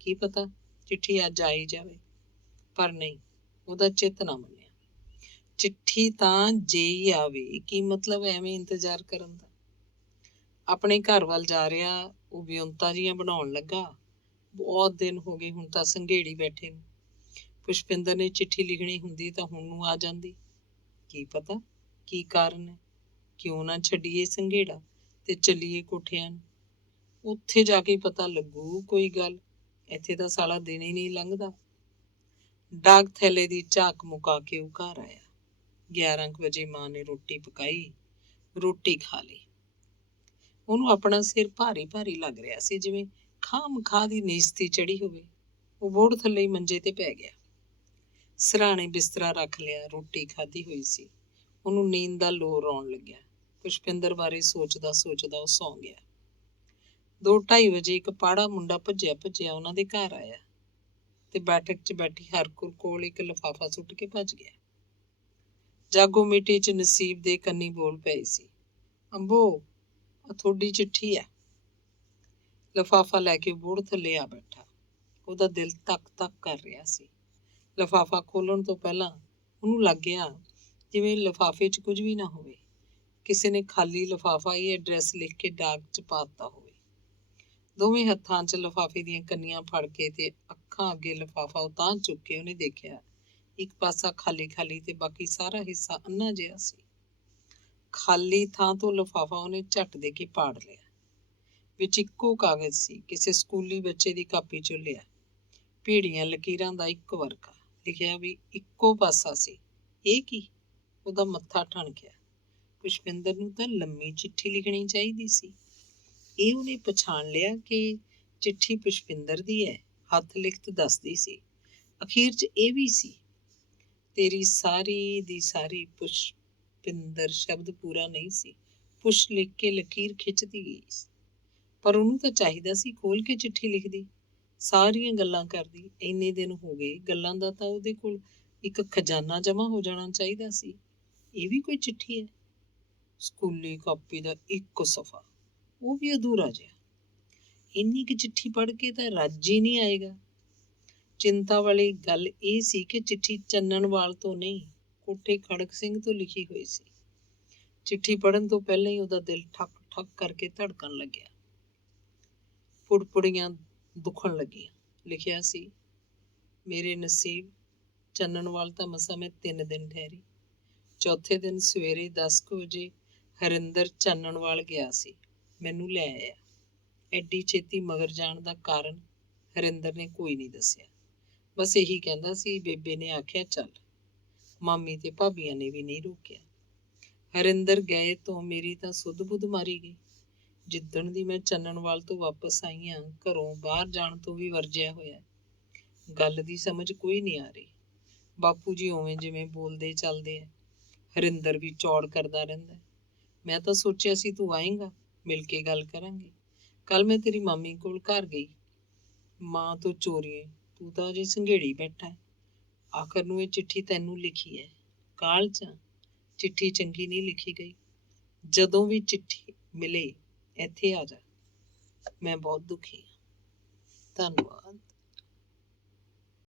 ਕੀ ਪਤਾ ਚਿੱਠੀ ਅੱਜ ਆਈ ਜਾਵੇ। ਪਰ ਨਹੀਂ, ਉਹਦਾ ਚਿੱਤ ਨਾ ਮੰਨਿਆ। ਚਿੱਠੀ ਤਾਂ ਜੇ ਹੀ ਆਵੇ, ਕੀ ਮਤਲਬ ਐਵੇਂ ਇੰਤਜ਼ਾਰ ਕਰਨ ਦਾ। ਆਪਣੇ ਘਰ ਵੱਲ ਜਾ ਰਿਹਾ, ਉਹ ਵਿਉਂਤਾਂ ਜਿਹੀਆਂ ਬਣਾਉਣ ਲੱਗਾ। ਬਹੁਤ ਦਿਨ ਹੋ ਗਏ ਹੁਣ ਤਾਂ ਸੰਘੇੜੀ ਬੈਠੇ ਨੂੰ। ਪੁਸ਼ਪਿੰਦਰ ਨੇ ਚਿੱਠੀ ਲਿਖਣੀ ਹੁੰਦੀ ਤਾਂ ਹੁਣ ਨੂੰ ਆ ਜਾਂਦੀ। ਕੀ ਪਤਾ ਕੀ ਕਾਰਨ ਹੈ। ਕਿਉਂ ਨਾ ਛੱਡੀਏ ਸੰਘੇੜਾ ਤੇ ਚੱਲੀਏ ਕੋਠਿਆਂ ਨੂੰ। ਉੱਥੇ ਜਾ ਕੇ ਪਤਾ ਲੱਗੂ ਕੋਈ ਗੱਲ। ਇੱਥੇ ਤਾਂ ਸਾਲਾ ਦਿਨ ਹੀ ਨਹੀਂ ਲੰਘਦਾ। ਡਾਕ ਥੈਲੇ ਦੀ ਝਾਕ ਮੁਕਾ ਕੇ ਉਹ ਘਰ ਆਇਆ। 11 ਵਜੇ ਮਾਂ ਨੇ ਰੋਟੀ ਪਕਾਈ, ਰੋਟੀ ਖਾ ਲਈ। ਉਹਨੂੰ ਆਪਣਾ ਸਿਰ ਭਾਰੀ ਭਾਰੀ ਲੱਗ ਰਿਹਾ ਸੀ, ਜਿਵੇਂ ਖਾਹ ਦੀ ਨੇਸਤੀ ਚੜੀ ਹੋਵੇ। ਉਹ ਬੋੜ ਥੱਲੇ ਮੰਜੇ ਤੇ ਪੈ ਗਿਆ। ਸਿਰਹਾਣੇ ਬਿਸਤਰਾ ਰੱਖ ਲਿਆ। ਰੋਟੀ ਖਾਧੀ ਹੋਈ ਸੀ। ਉਹਨੂੰ ਨੀਂਦ ਦਾ ਲੋਰ ਆਉਣ ਲੱਗਿਆ। ਪੁਸ਼ਪਿੰਦਰ ਬਾਰੇ ਸੋਚਦਾ ਸੋਚਦਾ ਉਹ ਸੌਂ ਗਿਆ। 2:30 ਵਜੇ ਇੱਕ ਪਾੜਾ ਮੁੰਡਾ ਭੱਜਿਆ ਉਹਨਾਂ ਦੇ ਘਰ ਆਇਆ ਤੇ ਬੈਠਕ 'ਚ ਬੈਠੀ ਹਰਕੁਰ ਕੋਲ ਇੱਕ ਲਿਫਾਫਾ ਸੁੱਟ ਕੇ ਭੱਜ ਗਿਆ। ਜਾਗੋ ਮਿੱਟੀ 'ਚ ਨਸੀਬ ਦੇ ਕੰਨੀ ਬੋਲ ਪਏ ਸੀ, ਅੰਬੋ, ਆ ਤੁਹਾਡੀ ਚਿੱਠੀ ਆ। ਲਿਫਾਫਾ ਲੈ ਕੇ ਬੋੜ ਥੱਲੇ ਆ ਬੈਠਾ। ਉਹਦਾ ਦਿਲ ਧੱਕ ਧੱਕ ਕਰ ਰਿਹਾ ਸੀ। ਲਿਫਾਫਾ ਖੋਲਣ ਤੋਂ ਪਹਿਲਾਂ ਉਹਨੂੰ ਲੱਗ ਗਿਆ ਜਿਵੇਂ ਲਿਫਾਫੇ 'ਚ ਕੁਝ ਵੀ ਨਾ ਹੋਵੇ। ਕਿਸੇ ਨੇ ਖਾਲੀ ਲਿਫਾਫਾ ਹੀ ਐਡਰੈਸ ਲਿਖ ਕੇ ਡਾਕ 'ਚ ਪਾ ਦਿੱਤਾ ਹੋਵੇ। ਦੋਵੇਂ ਹੱਥਾਂ 'ਚ ਲਿਫਾਫੇ ਦੀਆਂ ਕੰਨੀਆਂ ਫੜ ਕੇ ਤੇ ਅੱਖਾਂ ਅੱਗੇ ਲਿਫਾਫਾ ਉਤਾਂਹ ਚੁੱਕ ਕੇ ਉਹਨੇ ਦੇਖਿਆ, ਇੱਕ ਪਾਸਾ ਖਾਲੀ ਖਾਲੀ ਤੇ ਬਾਕੀ ਸਾਰਾ ਹਿੱਸਾ ਅੰਨਾ ਜਿਹਾ ਸੀ। ਖਾਲੀ ਥਾਂ ਤੋਂ ਲਿਫਾਫਾ ਉਹਨੇ ਝੱਟ ਦੇ ਕੇ ਪਾੜ ਲਿਆ। ਵਿੱਚ ਇੱਕੋ ਕਾਗਜ਼ ਸੀ, ਕਿਸੇ ਸਕੂਲੀ ਬੱਚੇ ਦੀ ਕਾਪੀ 'ਚੋਂ ਲਿਆ। ਭੀੜੀਆਂ ਲਕੀਰਾਂ ਦਾ ਇੱਕ ਵਰਕਾ, ਲਿਖਿਆ ਵੀ ਇੱਕੋ ਪਾਸਾ ਸੀ। ਇਹ ਕੀ? ਉਹਦਾ ਮੱਥਾ ਠਣਕਿਆ। ਪੁਸ਼ਪਿੰਦਰ ਨੂੰ ਤਾਂ ਲੰਮੀ ਚਿੱਠੀ ਲਿਖਣੀ ਚਾਹੀਦੀ ਸੀ। ਇਹ ਉਹਨੇ ਪਛਾਣ ਲਿਆ ਕਿ ਚਿੱਠੀ ਪੁਸ਼ਪਿੰਦਰ ਦੀ ਹੈ। ਹੱਥ ਲਿਖਤ ਦੱਸਦੀ ਸੀ। ਅਖੀਰ 'ਚ ਇਹ ਵੀ ਸੀ, ਤੇਰੀ ਸਾਰੀ ਦੀ ਸਾਰੀ। ਪੁਸ਼ਪਿੰਦਰ ਸ਼ਬਦ ਪੂਰਾ ਨਹੀਂ ਸੀ। ਪੁਸ਼ ਲਿਖ ਕੇ ਲਕੀਰ ਖਿੱਚਦੀ ਗਈ। ਪਰ ਉਹਨੂੰ ਤਾਂ ਚਾਹੀਦਾ ਸੀ ਖੋਲ ਕੇ ਚਿੱਠੀ ਲਿਖਦੀ, ਸਾਰੀਆਂ ਗੱਲਾਂ ਕਰਦੀ। ਇੰਨੇ ਦਿਨ ਹੋ ਗਏ, ਗੱਲਾਂ ਦਾ ਤਾਂ ਉਹਦੇ ਕੋਲ ਇੱਕ ਖਜ਼ਾਨਾ ਜਮਾ ਹੋ ਜਾਣਾ ਚਾਹੀਦਾ ਸੀ। ਇਹ ਵੀ ਕੋਈ ਚਿੱਠੀ ਹੈ? ਸਕੂਲੀ ਕਾਪੀ ਦਾ ਇੱਕ ਸਫ਼ਾ, ਉਹ ਵੀ ਅਧੂਰਾ ਜਿਹਾ। ਇੰਨੀ ਕੁ ਚਿੱਠੀ ਪੜ੍ਹ ਕੇ ਤਾਂ ਰੱਜ ਹੀ ਨਹੀਂ ਆਏਗਾ। ਚਿੰਤਾ ਵਾਲੀ ਗੱਲ ਇਹ ਸੀ ਕਿ ਚਿੱਠੀ ਚੰਨਣਵਾਲ ਤੋਂ ਨਹੀਂ, ਕੋਠੇ ਖੜਕ ਸਿੰਘ ਤੋਂ ਲਿਖੀ ਹੋਈ ਸੀ। ਚਿੱਠੀ ਪੜ੍ਹਨ ਤੋਂ ਪਹਿਲਾਂ ਹੀ ਉਹਦਾ ਦਿਲ ਠੱਕ ਠੱਕ ਕਰਕੇ ਧੜਕਣ ਲੱਗਿਆ। ਪੁੜਪੁੜੀਆਂ ਦੁਖਣ ਲੱਗੀਆਂ। ਲਿਖਿਆ ਸੀ, ਮੇਰੇ ਨਸੀਬ, ਚੰਨਣਵਾਲ ਤਾਂ ਮਸਾਂ ਮੈਂ 3 ਦਿਨ ਠਹਿਰੀ। ਚੌਥੇ ਦਿਨ ਸਵੇਰੇ 10 ਵਜੇ ਹਰਿੰਦਰ ਚੰਨਣਵਾਲ ਗਿਆ ਸੀ, ਮੈਨੂੰ ਲੈ ਆਇਆ। ਐਡੀ ਛੇਤੀ ਮਗਰ ਜਾਣ ਦਾ ਕਾਰਨ ਹਰਿੰਦਰ ਨੇ ਕੋਈ ਨਹੀਂ ਦੱਸਿਆ। ਬਸ ਇਹੀ ਕਹਿੰਦਾ ਸੀ, ਬੇਬੇ ਨੇ ਆਖਿਆ ਚੱਲ। ਮਾਮੀ ਤੇ ਭਾਬੀਆਂ ਨੇ ਵੀ ਨਹੀਂ ਰੋਕਿਆ। ਹਰਿੰਦਰ ਗਏ ਤੋਂ ਮੇਰੀ ਤਾਂ ਸੁੱਧ ਬੁੱਧ ਮਾਰੀ ਗਈ। ਜਿੱਦਣ ਦੀ ਮੈਂ ਚੰਨਣਵਾਲ ਤੋਂ ਵਾਪਸ ਆਈ ਹਾਂ, ਘਰੋਂ ਬਾਹਰ ਜਾਣ ਤੋਂ ਵੀ ਵਰਜਿਆ ਹੋਇਆ। ਗੱਲ ਦੀ ਸਮਝ ਕੋਈ ਨਹੀਂ ਆ ਰਹੀ। ਬਾਪੂ ਜੀ ਉਵੇਂ ਜਿਵੇਂ ਬੋਲਦੇ ਚੱਲਦੇ ਆ, ਹਰਿੰਦਰ ਵੀ ਚੌੜ ਕਰਦਾ ਰਹਿੰਦਾ। ਮੈਂ ਤਾਂ ਸੋਚਿਆ ਸੀ ਤੂੰ ਆਏਂਗਾ, ਮਿਲ ਕੇ ਗੱਲ ਕਰਾਂਗੇ। ਕੱਲ ਮੈਂ ਤੇਰੀ ਮਾਮੀ ਕੋਲ ਘਰ ਗਈ। ਮਾਂ ਤੋਂ ਚੋਰੀਏ ਤੂੰ ਤਾਂ ਅਜੇ ਸੰਘੇੜੀ ਬੈਠਾ ਹੈ। ਆਖਰ ਨੂੰ ਇਹ ਚਿੱਠੀ ਤੈਨੂੰ ਲਿਖੀ ਹੈ। ਕਾਹਲ 'ਚ ਚਿੱਠੀ ਚੰਗੀ ਨਹੀਂ ਲਿਖੀ ਗਈ। ਜਦੋਂ ਵੀ ਚਿੱਠੀ ਮਿਲੇ ਇੱਥੇ ਆ ਜਾ। ਮੈਂ ਬਹੁਤ ਦੁਖੀ ਹਾਂ। ਧੰਨਵਾਦ।